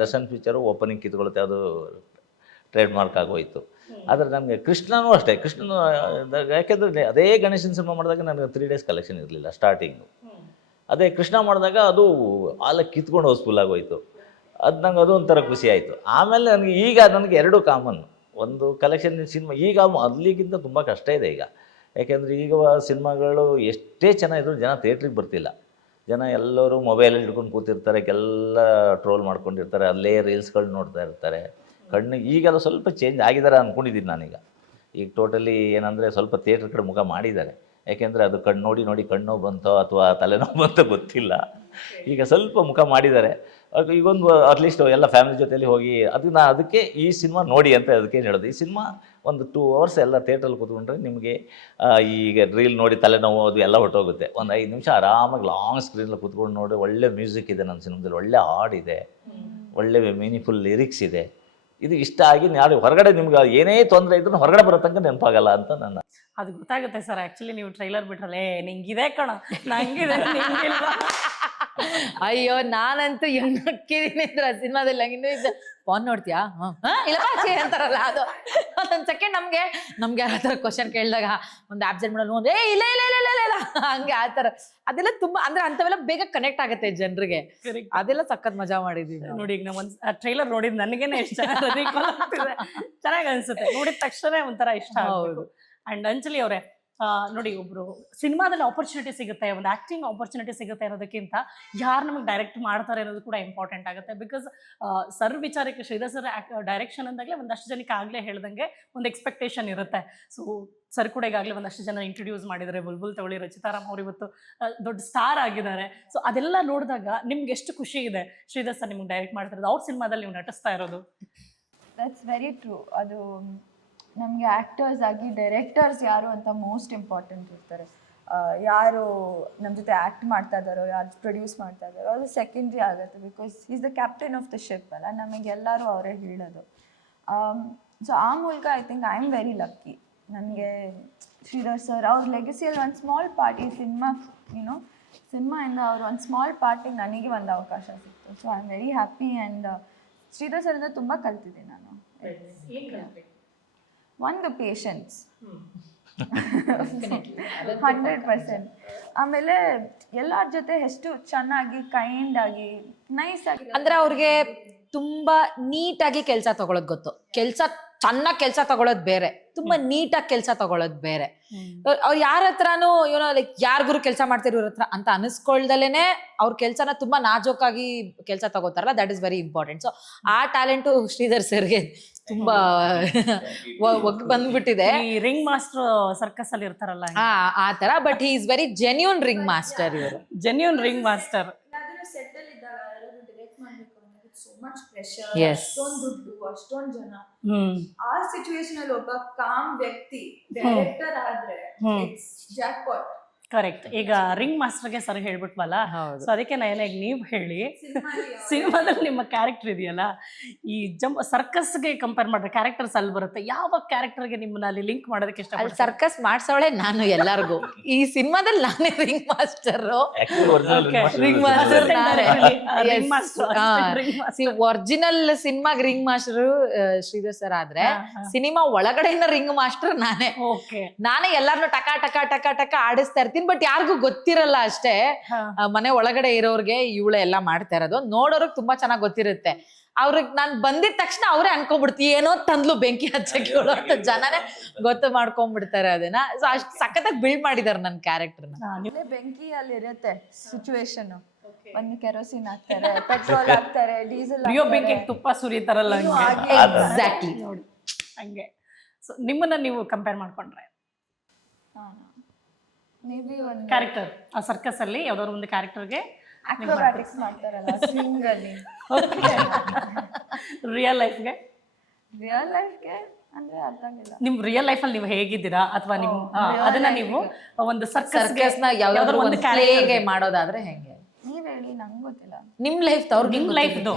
ದರ್ಶನ್ ಪಿಕ್ಚರು ಓಪನಿಂಗ್ ಕಿತ್ಕೊಳುತ್ತೆ, ಅದು ಟ್ರೇಡ್ ಮಾರ್ಕ್ ಆಗೋಯ್ತು. ಆದರೆ ನನಗೆ ಕೃಷ್ಣನೂ ಅಷ್ಟೇ. ಕೃಷ್ಣನು ಯಾಕೆಂದರೆ ಅದೇ ಗಣೇಶನ ಸಿನಿಮಾ ಮಾಡಿದಾಗ ನನಗೆ 3 days ಕಲೆಕ್ಷನ್ ಇರಲಿಲ್ಲ ಸ್ಟಾರ್ಟಿಂಗು. ಅದೇ ಕೃಷ್ಣ ಮಾಡಿದಾಗ ಅದು ಆಲ ಕಿತ್ಕೊಂಡು ಹೌಸ್ಫುಲ್ ಆಗೋಯ್ತು. ಅದು ನಂಗೆ ಅದು ಒಂಥರ ಖುಷಿ ಆಯಿತು. ಆಮೇಲೆ ನನಗೆ ಎರಡೂ ಕಾಮನ್. ಒಂದು ಕಲೆಕ್ಷನ್ ಸಿನಿಮಾ ಈಗ ಅಲ್ಲಿಗಿಂತ ತುಂಬ ಕಷ್ಟ ಇದೆ ಈಗ. ಯಾಕೆಂದರೆ ಈಗ ಸಿನಿಮಾಗಳು ಎಷ್ಟೇ ಚೆನ್ನಾಗಿದ್ರು ಜನ ಥಿಯೇಟ್ರಿಗೆ ಬರ್ತಿಲ್ಲ. ಜನ ಎಲ್ಲರೂ ಮೊಬೈಲಲ್ಲಿ ಹಿಡ್ಕೊಂಡು ಕೂತಿರ್ತಾರೆ, ಎಲ್ಲ ಟ್ರೋಲ್ ಮಾಡ್ಕೊಂಡಿರ್ತಾರೆ, ಅಲ್ಲೇ ರೀಲ್ಸ್ಗಳು ನೋಡ್ತಾ ಇರ್ತಾರೆ. ಈಗೆಲ್ಲ ಸ್ವಲ್ಪ ಚೇಂಜ್ ಆಗಿದ್ದಾರೆ ಅಂದ್ಕೊಂಡಿದ್ದೀನಿ ನಾನೀಗ. ಈಗ ಟೋಟಲಿ ಏನಂದರೆ ಸ್ವಲ್ಪ ಥಿಯೇಟ್ರ್ ಕಡೆ ಮುಖ ಮಾಡಿದ್ದಾರೆ. ಯಾಕೆಂದರೆ ಅದು ನೋಡಿ ಕಣ್ಣು ಬಂತೋ ಅಥವಾ ತಲೆನೋವು ಬಂತೋ ಗೊತ್ತಿಲ್ಲ, ಈಗ ಸ್ವಲ್ಪ ಮುಖ ಮಾಡಿದ್ದಾರೆ. ಈಗೊಂದು ಅಟ್ಲೀಸ್ಟ್ ಎಲ್ಲ ಫ್ಯಾಮಿಲಿ ಜೊತೆಯಲ್ಲಿ ಹೋಗಿ ಅದಕ್ಕೆ ಈ ಸಿನಿಮಾ ನೋಡಿ ಅಂತ ಅದಕ್ಕೆ ಹೇಳೋದು. ಈ ಸಿನಿಮಾ ಒಂದು 2 hours ಎಲ್ಲ ಥಿಯೇಟ್ರಲ್ಲಿ ಕೂತ್ಕೊಂಡ್ರೆ ನಿಮಗೆ ಈಗ ರೀಲ್ ನೋಡಿ ತಲೆನೋವು ಅದು ಎಲ್ಲ ಹೊರಟೋಗುತ್ತೆ. ಒಂದು 5 ನಿಮಿಷ ಆರಾಮಾಗಿ ಲಾಂಗ್ ಸ್ಕ್ರೀನಲ್ಲಿ ಕೂತ್ಕೊಂಡು ನೋಡಿ. ಒಳ್ಳೆ ಮ್ಯೂಸಿಕ್ ಇದೆ ನನ್ನ ಸಿನಿಮಾದಲ್ಲಿ, ಒಳ್ಳೆ ಹಾಡಿದೆ, ಒಳ್ಳೆ ಮೀನಿಂಗ್ಫುಲ್ ಲಿರಿಕ್ಸ್ ಇದೆ. ಇದು ಇಷ್ಟ ಆಗಿ ನಾಳೆ ಹೊರಗಡೆ ನಿಮ್ಗೆ ಏನೇ ತೊಂದರೆ ಇದ್ರೂ ಹೊರಗಡೆ ಬರೋ ತನಕ ನೆನಪಾಗಲ್ಲ ಅಂತ ನನ್ನ. ಅದು ಗೊತ್ತಾಗುತ್ತೆ ಸರ್. ಆ್ಯಕ್ಚುಲಿ ನೀವು ಟ್ರೈಲರ್ ಬಿಟ್ರಲ್ಲೇ ನಿಂಗಿದೆ ಕಣ, ನಂಗಿದೆ ನಿಂಗಿಲ್ಲ. ಅಯ್ಯೋ ನಾನಂತೂ ಹೆಣ್ಣಕ್ಕಿದೀನಿ ಅಂದ್ರೆ ಆ ಸಿನಿಮಾದಲ್ಲಿ ಹಂಗಿನ್ನೂ ಫೋನ್ ನೋಡ್ತೀಯಾ ಇಲ್ಲ ಅಂತಾರಲ್ಲ, ಅದು ಒಂದೊಂದು ಸೆಕೆಂಡ್ ನಮ್ಗೆ ಆ ಥರ ಕ್ವಶನ್ ಕೇಳಿದಾಗ ಒಂದು ಆಬ್ಸೆಂಟ್ ಮಾಡಲು ಒಂದು ಇಲ್ಲ ಇಲ್ಲ ಇಲ್ಲ ಇಲ್ಲ ಇಲ್ಲ ಹಂಗೆ ಆ ಥರ ಅದೆಲ್ಲ ತುಂಬಾ ಅಂದ್ರೆ ಅಂಥವೆಲ್ಲ ಬೇಗ ಕನೆಕ್ಟ್ ಆಗುತ್ತೆ ಜನರಿಗೆ. ಅದೆಲ್ಲ ಸಖತ್ ಮಜಾ ಮಾಡಿದೀವಿ ನೋಡಿ. ಈಗ ನಾವು ಒಂದು ಟ್ರೈಲರ್ ನೋಡಿದ್ ನನಗೇನೆ ಎಷ್ಟು ಚೆನ್ನಾಗಿ ಅನ್ಸುತ್ತೆ. ನೋಡಿದ ತಕ್ಷಣ ಒಂಥರ ಇಷ್ಟ ಆಗೋದು. ಅಂಡ್ ಅಂಜಲಿ ಅವರೇ ನೋಡಿ, ಒಬ್ರು ಸಿನಿಮಾದಲ್ಲಿ ಆಪರ್ಚುನಿಟಿ ಸಿಗುತ್ತೆ, ಒಂದು ಆಕ್ಟಿಂಗ್ ಆಪರ್ಚುನಿಟಿ ಸಿಗುತ್ತೆ ಅನ್ನೋದಕ್ಕಿಂತ ಯಾರು ನಮಗೆ ಡೈರೆಕ್ಟ್ ಮಾಡ್ತಾರೆ ಅನ್ನೋದು ಕೂಡ ಇಂಪಾರ್ಟೆಂಟ್ ಆಗುತ್ತೆ. ಬಿಕಾಸ್ ಸರ್ ವಿಚಾರಕ್ಕೆ ಶ್ರೀಧರ್ ಸರ್ ಡೈರೆಕ್ಷನ್ ಅಂದಾಗಲೇ ಒಂದಷ್ಟು ಜನಕ್ಕೆ ಆಗಲೇ ಹೇಳ್ದಂಗೆ ಒಂದು ಎಕ್ಸ್ಪೆಕ್ಟೇಷನ್ ಇರುತ್ತೆ. ಸೊ ಸರ್ ಕೂಡ ಈಗಾಗಲೇ ಒಂದಷ್ಟು ಜನ ಇಂಟ್ರೊಡ್ಯೂಸ್ ಮಾಡಿದ್ದಾರೆ. ಬುಲ್ಬುಲ್ ತಗೊಳ್ಳಿ, ರಚಿತಾರಾಮ್ ಅವರು ಇವತ್ತು ದೊಡ್ಡ ಸ್ಟಾರ್ ಆಗಿದ್ದಾರೆ. ಸೊ ಅದೆಲ್ಲ ನೋಡಿದಾಗ ನಿಮ್ಗೆ ಎಷ್ಟು ಖುಷಿ ಇದೆ ಶ್ರೀಧರ್ ಸರ್ ನಿಮ್ಗೆ ಡೈರೆಕ್ಟ್ ಮಾಡ್ತಿರೋದು, ಅವ್ರ ಸಿನಿಮಾದಲ್ಲಿ ನೀವು ನಟಿಸ್ತಾ ಇರೋದು. That's very true. ಅದು ನಮಗೆ ಆ್ಯಕ್ಟರ್ಸ್ ಆಗಿ ಡೈರೆಕ್ಟರ್ಸ್ ಯಾರು ಅಂತ ಮೋಸ್ಟ್ ಇಂಪಾರ್ಟೆಂಟ್ ಇರ್ತಾರೆ. ಯಾರು ನಮ್ಮ ಜೊತೆ ಆ್ಯಕ್ಟ್ ಮಾಡ್ತಾ ಇದ್ದಾರೋ, ಯಾರು ಪ್ರೊಡ್ಯೂಸ್ ಮಾಡ್ತಾ ಇದ್ದಾರೋ ಅದು ಸೆಕೆಂಡ್ರಿ ಆಗುತ್ತೆ. Because is the captain of the ship ಅಲ್ಲ, ನಮಗೆಲ್ಲರೂ ಅವರೇ ಹೇಳೋದು. ಸೊ ಆ ಮೂಲಕ I think I am very lucky. ನನಗೆ ಶ್ರೀಧರ್ ಸರ್ ಅವ್ರ ಲೆಗಸಿಯಲ್ಲಿ ಒಂದು ಸ್ಮಾಲ್ ಪಾರ್ಟ್, ಈ ಸಿನಿಮಾಯಿಂದ ಅವರು ಒಂದು ಸ್ಮಾಲ್ ಪಾರ್ಟಿಗೆ ನನಗೆ ಒಂದು ಅವಕಾಶ ಸಿಕ್ತು. So I am very happy. And Sridhar ಸರಿಂದ ತುಂಬ ಕಲ್ತಿದ್ದೆ ನಾನು. ಒಂದು ಪೇಷನ್ಸ್ 100%. ಆಮೇಲೆ ಎಲ್ಲರ ಜೊತೆ ಎಷ್ಟು ಚೆನ್ನಾಗಿ ಕೈಂಡ್ ಆಗಿ ನೈಸ್ ಆಗಿ ಅಂದ್ರೆ ಅವ್ರಿಗೆ ತುಂಬಾ ನೀಟಾಗಿ ಕೆಲಸ ತಗೊಳೋದು ಗೊತ್ತು. ಚೆನ್ನಾಗಿ ಕೆಲಸ ತಗೊಳೋದು ಬೇರೆ, ತುಂಬಾ ನೀಟಾಗಿ ಕೆಲಸ ತಗೊಳೋದು ಬೇರೆ. ಅವ್ರು ಯಾರ ಹತ್ರನೂ ಲೈಕ್ ಯಾರಿಗೂ ಕೆಲಸ ಮಾಡ್ತಿರೋ ಇವ್ರ ಹತ್ರ ಅಂತ ಅನಿಸ್ಕೊಳ್ದಲೇನೆ ಅವ್ರ ಕೆಲಸನ ತುಂಬಾ ನಾಜೂಕಾಗಿ ಕೆಲಸ ತಗೋತಾರಲ್ಲ, that is very important. So ಆ ಟ್ಯಾಲೆಂಟು ಶ್ರೀಧರ್ ಸರ್ಗೆ ತುಂಬಾ ಒಗ್ ಬಂದ್ಬಿಟ್ಟಿದೆ. ಈ ರಿಂಗ್ ಮಾಸ್ಟರ್ ಸರ್ಕಸ್ ಅಲ್ಲಿ ಇರ್ತಾರಲ್ಲ ಆ ತರ. But he is very genuine ring master. ಇವರು ಜೆನ್ಯೂನ್ ರಿಂಗ್ ಮಾಸ್ಟರ್. ಅಷ್ಟೊಂದು ದುಡ್ಡು, ಅಷ್ಟೊಂದು ಜನ, ಆ ಸಿಚುವೇಶನ್ ಅಲ್ಲಿ ಒಬ್ಬ ಕಾಮ್ ವ್ಯಕ್ತಿ ಡೈರೆಕ್ಟರ್ ಆದ್ರೆ ಜಾಕ್ಪಾಟ್. ಕರೆಕ್ಟ್. ಈಗ ರಿಂಗ್ ಮಾಸ್ಟರ್ಗೆ ಸರ್ ಹೇಳ್ಬಿಟ್ವಲ್ಲ, ಸೊ ಅದಕ್ಕೆ ನಾನು ನೀವು ಹೇಳಿ ಸಿನಿಮಾದಲ್ಲಿ ನಿಮ್ಮ ಕ್ಯಾರೆಕ್ಟರ್ ಇದೆಯಲ್ಲ, ಈ ಸರ್ಕಸ್ಗೆ ಕಂಪೇರ್ ಮಾಡಿದ್ರೆ ಕ್ಯಾರೆಕ್ಟರ್ಸ್ ಅಲ್ಲಿ ಬರುತ್ತೆ. ಯಾವ ಕ್ಯಾರೆಕ್ಟರ್ಗೆ ನಿಮ್ಮನ್ನ ಅಲ್ಲಿ ಲಿಂಕ್ ಮಾಡೋದಕ್ಕೆ ಇಷ್ಟ? ಸರ್ಕಸ್ ಮಾಡ್ಸೋಳೆ ನಾನು ಎಲ್ಲರಿಗೂ. ಈ ಸಿನಿಮಾದಲ್ಲಿ ನಾನೇ ringmaster. Ringmaster original ಸಿನಿಮಾಗ್ ರಿಂಗ್ ಮಾಸ್ಟರ್ ಶ್ರೀಧರ್ ಸರ್ ಆದ್ರೆ, ಸಿನಿಮಾ ಒಳಗಡೆಯಿಂದ ರಿಂಗ್ ಮಾಸ್ಟರ್ ನಾನೇ. ನಾನೇ ಎಲ್ಲಾರನ್ನೂ ಟಕ ಟಕ ಟಕ ಟಕ ಆಡಿಸ್ತಾ ಇರ್ತೀನಿ. ಬಟ್ ಯಾರಿಗೂ ಗೊತ್ತಿರಲ್ಲ ಅಷ್ಟೇ. ಮನೆ ಒಳಗಡೆ ಇರೋರ್ಗೆ ಇವಳೆ ಎಲ್ಲ ಮಾಡ್ತಾ ಇರೋದು, ನೋಡೋರ್ಗ್ ತುಂಬಾ ಚೆನ್ನಾಗಿ ಗೊತ್ತಿರುತ್ತೆ. ಅವ್ರಿಗೆ ನಾನ್ ಬಂದಿದ ತಕ್ಷಣ ಅವ್ರೇ ಅನ್ಕೊಂಡ್ಬಿಡ್ತೀವಿ ಏನೋ ತಂದ್ಲು ಬೆಂಕಿ ಹಚ್ಚಕ್ಕೆ ಅಂತ ಜನನೇ ಗೊತ್ತು ಮಾಡ್ಕೊಂಡ್ಬಿಡ್ತಾರೆ ಅದನ್ನ. ಸೊ ಅಷ್ಟ್ ಸಖತ್ತಾಗಿ ಬಿಲ್ಡ್ ಮಾಡಿದಾರೆ ನನ್ನ ಕ್ಯಾರೆಕ್ಟರ್ನ. ಬೆಂಕಿ ಅಲ್ಲಿ ಇರುತ್ತೆ ಸಿಚುವೇಶನ್. ಒಂದು ಕೆರೋಸಿನ್ ಹಾಕ್ತಾರೆ, ಪೆಟ್ರೋಲ್ ಹಾಕ್ತಾರೆ, ಡೀಸೆಲ್, ಬೆಂಕಿ ತುಪ್ಪ ಸುರಿತಾರಲ್ಲ ಎಕ್ಸಾಕ್ಟ್ಲಿ ಹಂಗೆ. ಸೊ ನಿಮ್ಮನ್ನ ನೀವು ಕಂಪೇರ್ ಮಾಡ್ಕೊಂಡ್ರೆ ಮೇ ಬಿ ಒಂದು ಕ್ಯಾರೆಕ್ಟರ್ ಆ ಸರ್ಕಸ್ ಅಲ್ಲಿ ಯಾವ್ದಾದ್ರು ಒಂದು ಕ್ಯಾರೆಕ್ಟರ್ಗೆ ಅಕ್ರೋಬ್ಯಾಟಿಕ್ಸ್ ಮಾಡ್ತಾರಲ್ಲ ಸ್ವಿಂಗ್ ಅಲ್ಲಿ. ರಿಯಲ್ ಲೈಫ್ಗೆ ರಿಯಲ್ ಲೈಫ್ಗೆ ಅಂದ್ರೆ ಅರ್ಥ ಆಗಿಲ್ಲ. ನಿಮ್ ರಿಯಲ್ ಲೈಫ್ ಅಲ್ಲಿ ನೀವು ಹೇಗಿದ್ದೀರಾ ಅಥವಾ ನಿಮ್ ಅದನ್ನ ನೀವು ಒಂದು ಸರ್ಕಸ್ ನ ಯಾವ್ದಾದ್ರು ಒಂದು ಪ್ಲೇಗೆ ಮಾಡೋದಾದ್ರೆ ಹೆಂಗೆ? ನೀವ್ ಹೇಳಿ, ನಂಗೆ ಗೊತ್ತಿಲ್ಲ. ನಿಮ್ ಲೈಫ್ ಅವ್ರ ನಿಮ್ ಲೈಫ್ದು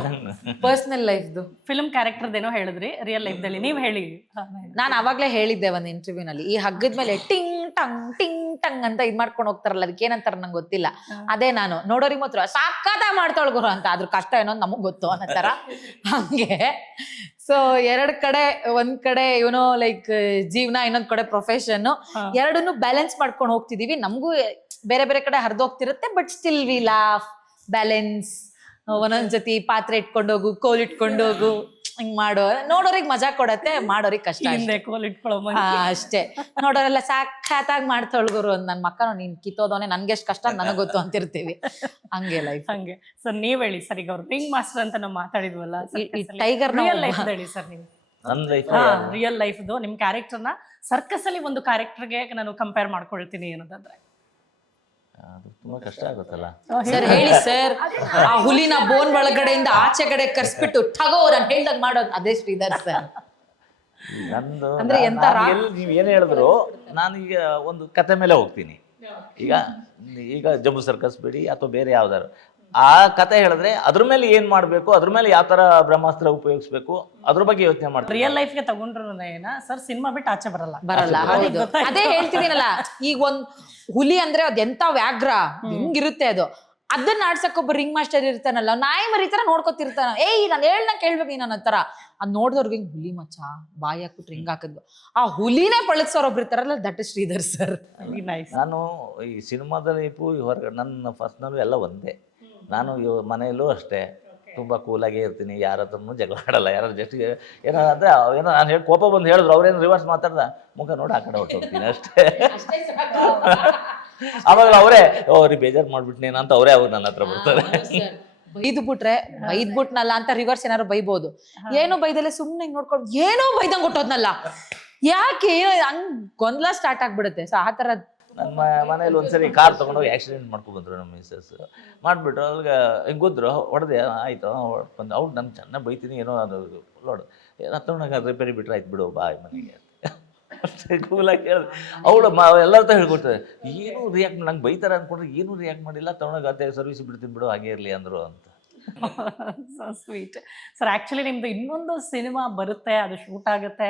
ಪರ್ಸನಲ್ ಲೈಫ್ದು ಫಿಲ್ಮ್ ಕ್ಯಾರೆಕ್ಟರ್ದೇನೋ ಹೇಳಿದ್ರಿ, ರಿಯಲ್ ಲೈಫ್ದಲ್ಲಿ ನೀವು ಹೇಳಿ. ನಾನು ಅವಾಗ್ಲೇ ಹೇಳಿದ್ದೆ ಒಂದು ಇಂಟರ್ವ್ಯೂನಲ್ಲಿ, ಈ ಹಗ್ಗದ ಮೇಲೆ ಟಿಂಗ್ ಟಂಗ್ ಅಂತ ಇದ್ ಮಾಡ್ಕೊಂಡು ಹೋಗ್ತಾರಲ್ಲ, ಅದಕ್ಕೆ ಏನಂತಾರ ನಂಗೆ ಗೊತ್ತಿಲ್ಲ. ಅದೇ ನಾನು ನೋಡೋರಿಗೆ ಮಾತ್ರ ಸಾಕಾದ ಮಾಡ್ತಾಳ್ಗುರು ಅಂತ, ಅದ್ರ ಕಷ್ಟ ಏನೋ ನಮಗ್ ಗೊತ್ತು ಅನ್ನೋ ತರ. ಹಂಗೆ ಸೊ ಎರಡ್ ಕಡೆ, ಒಂದ್ ಕಡೆ ಏನೋ ಲೈಕ್ ಜೀವನ, ಇನ್ನೊಂದ್ ಕಡೆ ಪ್ರೊಫೆಷನ್, ಎರಡನ್ನು ಬ್ಯಾಲೆನ್ಸ್ ಮಾಡ್ಕೊಂಡು ಹೋಗ್ತಿದೀವಿ. ನಮಗೂ ಬೇರೆ ಬೇರೆ ಕಡೆ ಹರಿದೋಗ್ತಿರುತ್ತೆ, but still we laugh, balance. ಒಂದೊಂದ್ಸತಿ ಪಾತ್ರೆ ಇಟ್ಕೊಂಡೋಗು, ಕೋಲ್ ಇಟ್ಕೊಂಡೋಗು, ಹಿಂಗ್ ಮಾಡೋ ನೋಡೋರಿಗೆ ಮಜಾ ಕೊಡತ್ತೆ, ಮಾಡೋರಿಗೆ ಕಷ್ಟ ಹಿಂದೆ ಕೋಲ್ ಇಟ್ಕೊಳ್ಳೋ ಅಷ್ಟೇ. ನೋಡೋರೆಲ್ಲ ಸಾಕಾಗಿ ಮಾಡ್ತೊಳ್ಗುರು ಅಂತ, ನನ್ ಮಕ್ಕಳು ನೀನ್ ಕಿತ್ತೋದವನೇ, ನನ್ಗೆ ಎಷ್ಟು ಕಷ್ಟ ನನಗ್ ಗೊತ್ತು ಅಂತಿರ್ತೀವಿ. ಹಂಗೆ ಲೈಫ್. ಹಂಗೆ ಸರ್ ನೀವ್ ಹೇಳಿ ಸರ್, ಈಗ ಅವ್ರು ರಿಂಗ್ ಮಾಸ್ಟರ್ ಅಂತ ನಾವು ಮಾತಾಡಿದ್ವಲ್ಲ, ಟೈಗರ್ ರಿಯಲ್ ಲೈಫ್ ಹೇಳಿ ಸರ್ ನೀವು. ನನ್ನ ಲೈಫ್ ರಿಯಲ್ ಲೈಫ್ದು ನಿಮ್ ಕ್ಯಾರೆಕ್ಟರ್ನ ಸರ್ಕಸ್ ಅಲ್ಲಿ ಒಂದು ಕ್ಯಾರೆಕ್ಟರ್ಗೆ ನಾನು ಕಂಪೇರ್ ಮಾಡ್ಕೊಳ್ತೀನಿ ಅನ್ನೋದಾದ್ರೆ ಅದು ತುಂಬಾ ಕಷ್ಟ ಆಗುತ್ತಲ್ಲ. ಸರ್ ಹೇಳಿ ಸರ್, ಆ ಹುಲಿನ ಬೋನ್ ಒಳಗಡೆಯಿಂದ ಆಚೆ ಕಡೆ ಕರ್ಸ್ಬಿಟ್ಟು ಠಗೋ ನಾನು ಹೇಳ್ದಾಗ ಮಾಡೋದು ಅದೇ ಶ್ರೀಧರ್ ಸರ್. ನಂದು ಅಂದ್ರೆ ಎಂತ ನೀವು ಏನು ಹೇಳಿದ್ರು, ನಾನು ಈಗ ಒಂದು ಕತೆ ಮೇಲೆ ಹೋಗ್ತೀನಿ. ಈಗ ಜಂಬೂ ಸರ್ಕಸ್ ಬಿಡಿ ಅಥವಾ ಬೇರೆ ಯಾವ್ದಾರು ಆ ಕತೆ ಹೇಳಿದ್ರೆ ಅದ್ರ ಮೇಲೆ ಏನ್ ಮಾಡ್ಬೇಕು, ಅದ್ರ ಮೇಲೆ ಯಾವ ತರ ಬ್ರಹ್ಮಾಸ್ತ್ರ ಉಪಯೋಗಿಸ್ಬೇಕು, ಅದ್ರ ಬಗ್ಗೆ ಯೋಚನೆ ಮಾಡ್ತೀನಿ. ರಿಯಲ್ ಲೈಫ್ಗೆ ತಗೊಂಡ್ರು ಏನ ಸರ್, ಸಿನಿಮಾ ಬಿಟ್ಟು ಆಚೆ ಬರಲ್ಲ. ಹೌದು, ಅದೇ ಹೇಳ್ತಿದ್ದೀನಲ್ಲ. ಈಗ ಒಂದ್ ಹುಲಿ ಅಂದ್ರೆ ಅದ್ ಎಂತ ವ್ಯಾಘ್ರ ಹಿಂಗಿರುತ್ತೆ, ಅದನ್ನ ಆಡ್ಸಕ್ ಒಬ್ಬ ರಿಂಗ್ ಮಾಸ್ಟರ್ ಇರ್ತಾನಲ್ಲ, ನಾಯಿ ಮರಿ ತರ ನೋಡ್ಕೊತಿರ್ತಾನ. ಏಯ್ ನಾನು ಹೇಳ್ದಂಗೆ ಕೇಳ್ಬೇಕು ನೀನ್ ಅನ್ನೋ ತರ. ಅದ್ ನೋಡಿದವ್ರಿಗೆ ಹುಲಿ ಮಚ್ಚ ಬಾಯಿ ಹಾಕ್ಬಿಟ್ಟು ರಿಂಗ್ ಹಾಕಿದ್ವು, ಆ ಹುಲಿನೇ ಪಳಗ್ಸೋರ್ ಒಬ್ರು ಇರ್ತಾರಲ್ಲ, ದಟ್ ಇಸ್ ಶ್ರೀಧರ್ ಸರ್. ನಾನು ಈ ಸಿನಿಮಾದಲ್ಲಿ ಹೊರಗಡೆ ನನ್ನ ಪರ್ಸ್ನಲ್ ಎಲ್ಲ ಒಂದೇ. ನಾನು ಮನೆಯಲ್ಲೂ ಅಷ್ಟೇ ತುಂಬ ಕೂಲಾಗೇ ಇರ್ತೀನಿ, ಯಾರ ಹತ್ರನೂ ಜಗಳ ಆಡಲ್ಲ. ಯಾರು ಜಸ್ಟ್ ಏನೋ ಅಂದರೆ ಏನೋ ನಾನು ಹೇಳಿ ಕೋಪ ಬಂದು ಹೇಳಿದ್ರು, ಅವ್ರೇನು ರಿವರ್ಸ್ ಮಾತಾಡ್ದ ಮುಖ ನೋಡಿ ಆ ಕಡೆ ಹೊಟ್ಟೋಗ್ತೀನಿ ಅಷ್ಟೇ. ಆವಾಗ ಅವರೇ ಅವ್ರಿಗೆ ಬೇಜಾರು ಮಾಡ್ಬಿಟ್ನೇನ ಅಂತ ಅವರೇ ಅವ್ರು ನನ್ನ ಹತ್ರ ಬರ್ತಾರೆ. ಬೈದ್ಬಿಟ್ನಲ್ಲ ಅಂತ ರಿವರ್ಸ್ ಏನಾರು ಬೈಬೋದು. ಏನೋ ಬೈದಲ್ಲೇ ಸುಮ್ಮನೆ ನೋಡ್ಕೊಂಡು ಏನೋ ಬೈದಂಗ್ ಕೊಟ್ಟೋದ್ನಲ್ಲ, ಯಾಕೆ ಹಂಗ್ ಗೊಂದಲ ಸ್ಟಾರ್ಟ್ ಆಗ್ಬಿಡುತ್ತೆ. ಸೊ ಆ ಥರ ನನ್ನ ಮನೇಲಿ ಒಂದ್ಸರಿ ಕಾರ್ ತೊಗೊಂಡೋಗಿ ಆಕ್ಸಿಡೆಂಟ್ ಮಾಡ್ಕೊಬಂದ್ರು ನಮ್ಮ ಮಿಸ್ಸಸ್. ಮಾಡಿಬಿಟ್ಟು ಅವ್ರಿಗೆ ಹಿಂಗಿದ್ರು, ಹೊಡೆದೆ ಆಯಿತು ಬಂದು ಅವ್ರು ನಾನು ಚೆನ್ನಾಗಿ ಬೈತೀನಿ, ಏನೋ ಅದು ನೋಡು ಏನೋ ತೊಗೊಂಡಾಗ ರಿಪೇರಿ ಬಿಟ್ರೆ ಆಯ್ತು ಬಿಡು ಬಾಯ್ ಮನೆಗೆ ಅಷ್ಟೇ ಕೂಲಾಗಿ ಹೇಳಿದೆ. ಅವಳು ಎಲ್ಲರ ಹತ್ರ ಹೇಳ್ಕೊಡ್ತಾರೆ, ಏನೂ ರಿಯಾಕ್ಟ್ ನಂಗೆ ಬೈತಾರೆ ಅಂದ್ಕೊಂಡ್ರೆ ಏನೂ ರಿಯಾಕ್ಟ್ ಮಾಡಿಲ್ಲ, ತೊಗೊಂಡಾಗ ಅದೇ ಸರ್ವಿಸ್ ಬಿಡ್ತೀನಿ ಬಿಡು ಹಾಗೆ ಇರಲಿ ಅಂದರು ಅಂತ. Sweet sir. ಆ್ಯಕ್ಚುಲಿ ನಿಮ್ದು ಇನ್ನೊಂದು ಸಿನಿಮಾ ಬರುತ್ತೆ, ಅದು ಶೂಟ್ ಆಗುತ್ತೆ,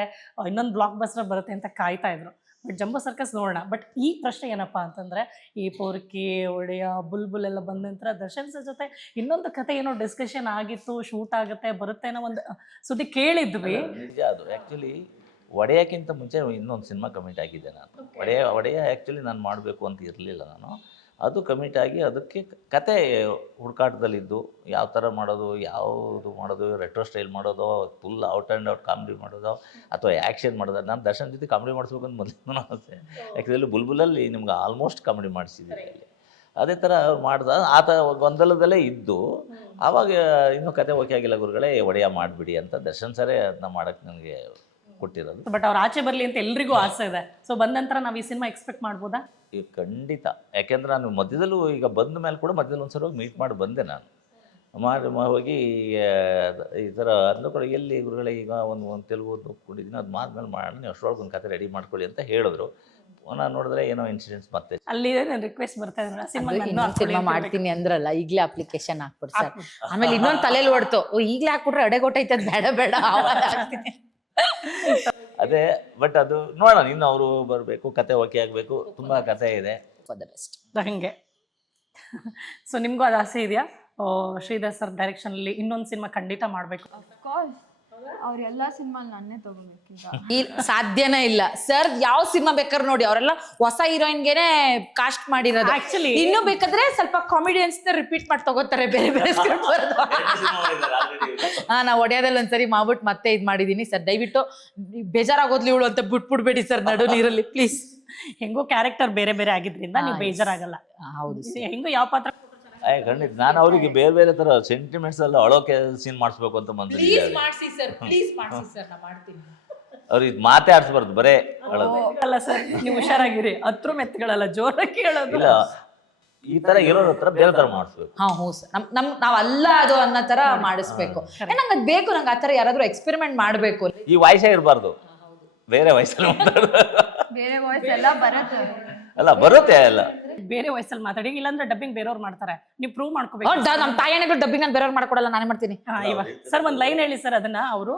ಇನ್ನೊಂದು ಬ್ಲಾಕ್ ಬಸ್ಟರ್ ಬರುತ್ತೆ ಅಂತ ಕಾಯ್ತಾ ಇದ್ರು. ಬಟ್ ಜಂಬೋ ಸರ್ಕಸ್ ನೋಡೋಣ. ಬಟ್ ಈ ಪ್ರಶ್ನೆ ಏನಪ್ಪ ಅಂತಂದರೆ, ಈ ಪೋರ್ಕಿ ಒಡೆಯ ಬುಲ್ಬುಲ್ ಎಲ್ಲ ಬಂದ ನಂತರ ದರ್ಶನ್ ಸರ್ ಜೊತೆ ಇನ್ನೊಂದು ಕತೆ ಏನೋ ಡಿಸ್ಕಷನ್ ಆಗಿತ್ತು, ಶೂಟ್ ಆಗುತ್ತೆ ಬರುತ್ತೆ ಅನ್ನೋ ಒಂದು ಸುದ್ದಿ ಕೇಳಿದ್ವಿ. ನಿಜ ಅದು. ಆ್ಯಕ್ಚುಲಿ ಒಡೆಯಕ್ಕಿಂತ ಮುಂಚೆ ಇನ್ನೊಂದು ಸಿನಿಮಾ ಕಮಿಟ್ ಆಗಿದ್ದೆ ನಾನು. ಒಡೆಯ ಆ್ಯಕ್ಚುಲಿ ನಾನು ಮಾಡಬೇಕು ಅಂತ ಇರಲಿಲ್ಲ ನಾನು. ಅದು ಕಮಿಟ್ ಆಗಿ ಅದಕ್ಕೆ ಕತೆ ಹುಡುಕಾಟದಲ್ಲಿದ್ದು, ಯಾವ ಥರ ಮಾಡೋದು, ಯಾವುದು ಮಾಡೋದು, ರೆಟ್ರೋ ಸ್ಟೈಲ್ ಮಾಡೋದು, full out and out comedy ಮಾಡೋದು ಅಥವಾ ಆ್ಯಕ್ಷನ್ ಮಾಡೋದು. ನಾನು ದರ್ಶನ್ ಜೊತೆ ಕಾಮಿಡಿ ಮಾಡಿಸ್ಬೇಕು ಅಂತ ಮೊದಲು ಆಸೆ. ಆ್ಯಕ್ಚುಲಿ ಬುಲ್ಬುಲಲ್ಲಿ ನಿಮ್ಗೆ ಆಲ್ಮೋಸ್ಟ್ ಕಾಮಿಡಿ ಮಾಡಿಸಿದ್ದೀನಿ. ಅದೇ ಥರ ಮಾಡ್ದ ಆತ ಗೊಂದಲದಲ್ಲೇ ಇದ್ದು, ಆವಾಗ ಇನ್ನೂ ಕತೆ ಓಕೆ ಆಗಿಲ್ಲ ಗುರುಗಳೇ, ಒಡೆಯ ಮಾಡಿಬಿಡಿ ಅಂತ ದರ್ಶನ್ ಸರೇ ಅದನ್ನ ಮಾಡೋಕ್ಕೆ ನನಗೆ ಕೊಟ್ಟಿರೋದು. ಬಟ್ ಅವ್ರು ಆಚೆ ಬರಲಿ ಅಂತ ಎಲ್ರಿಗೂ ಆಸೆ ಇದೆ. ಸೊ ಬಂದ ನಂತರ ನಾವು ಈ ಸಿನಿಮಾ ಎಕ್ಸ್ಪೆಕ್ಟ್ ಮಾಡ್ಬೋದಾ? ಈಗ ಖಂಡಿತ. ಯಾಕೆಂದ್ರೆ ನಾನು ಮಧ್ಯದಲ್ಲೂ ಈಗ ಬಂದ ಮೇಲೆ ಕೂಡ ಮಧ್ಯದಲ್ಲಿ ಒಂದು ಸಲ ಹೋಗಿ ಮೀಟ್ ಮಾಡಿ ಬಂದೆ. ನಾನು ಹೋಗಿ ಈ ಥರ ಅಂದ ಕೂಡ ಎಲ್ಲಿ ಗುರುಗಳೇ ಈಗ ಒಂದು ತೆಲುಗು ಕೊಟ್ಟಿದ್ದೀನಿ, ಅದು ಮಾದ್ಮೇಲೆ ಮಾಡೋಣ, ನೀವು ಅಷ್ಟರೊಳಗೆ ಒಂದು ಕತೆ ರೆಡಿ ಮಾಡ್ಕೊಳ್ಳಿ ಅಂತ ಹೇಳಿದ್ರು. ನಾನು ನೋಡಿದ್ರೆ ಏನೋ ಇನ್ಸಿಡೆಂಟ್ಸ್ ಮತ್ತೆ ಅಲ್ಲಿ ರಿಕ್ವೆಸ್ಟ್ ಬರ್ತಾ ಇದ್ರು, ಸಿನಿಮಾ ಮಾಡ್ತೀನಿ ಅಂದ್ರಲ್ಲ, ಈಗಲೇ ಅಪ್ಲಿಕೇಶನ್ ಹಾಕ್ಬಿಡಿ ಸರ್. ಆಮೇಲೆ ಇನ್ನೊಂದು ತಲೆಯಲ್ಲಿ ಹೊಡ್ತು, ಈಗಲೇ ಹಾಕ್ಬಿಟ್ರೆ ಅಡೆಗೊಟ್ಟೈತದ್, ಬೇಡ ಬೇಡ ಅದೇ. ಬಟ್ ಅದು ನೋಡೋಣ, ಇನ್ನು ಅವರು ಬರಬೇಕು, ಕತೆ ಓಕೆ ಆಗಬೇಕು, ತುಂಬ ಕತೆ ಇದೆ. ಹಂಗೆ. ಸೊ ನಿಮಗೂ ಅದು ಆಸೆ ಇದೆಯಾ ಶ್ರೀಧರ್ ಸರ್ ಡೈರೆಕ್ಷನಲ್ಲಿ ಇನ್ನೊಂದು ಸಿನಿಮಾ ಖಂಡಿತ ಮಾಡಬೇಕು? ಅಫ್ಕೋರ್ಸ್, ಅವ್ರೆಲ್ಲ ಸಿನಿಮಾ ನನ್ನೇ ತಗೋಬೇಕೀಗ. ಸಾಧ್ಯನೇ ಇಲ್ಲ ಸರ್. ಯಾವ ಸಿನಿಮಾ ಬೇಕಾದ್ರೆ ನೋಡಿ, ಅವರೆಲ್ಲ ಹೊಸ ಹೀರೋಯಿನ್ಗೆನೆ ಕಾಸ್ಟ್ ಮಾಡಿರೋದು. ಆಕ್ಚುಲಿ ಇನ್ನು ಬೇಕಾದ್ರೆ ಸ್ವಲ್ಪ ಕಾಮಿಡಿಯನ್ಸ್ ರಿಪೀಟ್ ಮಾಡಿ ತಗೋತಾರೆ, ಬೇರೆ ಬೇರೆ ಸ್ಕ್ರಿಪ್ಟ್ ಬರೋದು. ನಾವು ಒಡೆಯದಲ್ಲಿ ಒಂದ್ಸರಿ ಮಾಡ್ಬಿಟ್ಟು ಮತ್ತೆ ಇದ್ ಮಾಡಿದೀನಿ ಸರ್. ದಯವಿಟ್ಟು ಬೇಜಾರಾಗೋದ್ಲಿ ಇವಳು ಅಂತ ಬಿಟ್ಬಿಡ್ಬೇಡಿ ಸರ್ ನಡು ನೀರಲ್ಲಿ ಪ್ಲೀಸ್. ಹೆಂಗೋ ಕ್ಯಾರೆಕ್ಟರ್ ಬೇರೆ ಬೇರೆ ಆಗಿದ್ರಿಂದ ನೀವು ಬೇಜಾರಾಗಲ್ಲ. ಹೌದು, ಹೆಂಗೋ ಯಾವ ಪಾತ್ರ ಖಂಡಿತ. ನಾನು ಅವರಿಗೆ ಬೇರೆ ಬೇರೆ ಥರ ಸೆಂಟಿಮೆಂಟ್ಸ್ ಎಲ್ಲ ಅಳೋಕೆ ಸೀನ್ ಮಾಡಿಸ್ಬೇಕು ಅಂತ ಪ್ಲೀಸ್ ಮಾಡಿಸಿ ಸರ್, ಪ್ಲೀಸ್ ಮಾಡಿಸಿ ಸರ್, ನಾ ಮಾಡ್ತೀನಿ. ಅವ್ರು ಇದು ಮಾತೇ ಆಡಿಸ್ಬಾರ್ದು, ಬರೇ ಅಳೋದು. ಅಲ್ಲ ಸರ್, ನೀವು ಹುಷಾರಾಗಿರಿ. ಹತ್ರ ಮೆತ್ತಗಳಲ್ಲ, ಜೋರಾಗಿ ಹೇಳೋದು. ಇಲ್ಲ, ಈ ತರ ಇರೋರ ಹತ್ರ ಬೇರೆ ತರ ಮಾಡಿಸ್ಬೇಕು. ಹ್ಞೂ ಸರ್, ನಾವ್ ಅಲ್ಲ ಅದು ಅನ್ನೋ ತರ ಮಾಡಿಸ್ಬೇಕು. ನಂಗೆ ಅದ್ ಬೇಕು, ನಂಗೆ ಆ ತರ ಯಾರಾದ್ರೂ ಎಕ್ಸ್ಪೆರಿಮೆಂಟ್ ಮಾಡ್ಬೇಕು. ಈ ವಾಯ್ಸೇ ಇರಬಾರ್ದು, ಬೇರೆ ವಾಯ್ಸಲ್ಲಿ ಮಾತಾಡೋದು. ಬೇರೆ ವಾಯ್ಸ್ ಎಲ್ಲ ಬರುತ್ತೆ. ಅಲ್ಲ ಬರುತ್ತೆ, ಅಲ್ಲ ಬೇರೆ ವಯಸ್ಸಲ್ಲಿ ಮಾತಾಡಿ, ಇಲ್ಲಾಂದ್ರೆ ಡಬ್ಬಿಂಗ್ ಬೇರೆಯವ್ರು ಮಾಡ್ತಾರೆ, ನೀವು ಪ್ರೂವ್ ಮಾಡ್ಕೋಬೇಕು. ನಮ್ಮ ತಾಯಿಯನ್ನೆಲ್ಲ ಡಬ್ಬಿಂಗ್ ನಾನು ಬೇರೆಯವ್ರು ಮಾಡ್ಕೊಡಲ್ಲ, ನಾನೇ ಮಾಡ್ತೀನಿ. ಇವಾಗ ಸರ್ ಒಂದ್ ಲೈನ್ ಹೇಳಿ ಸರ್, ಅದನ್ನ ಅವರು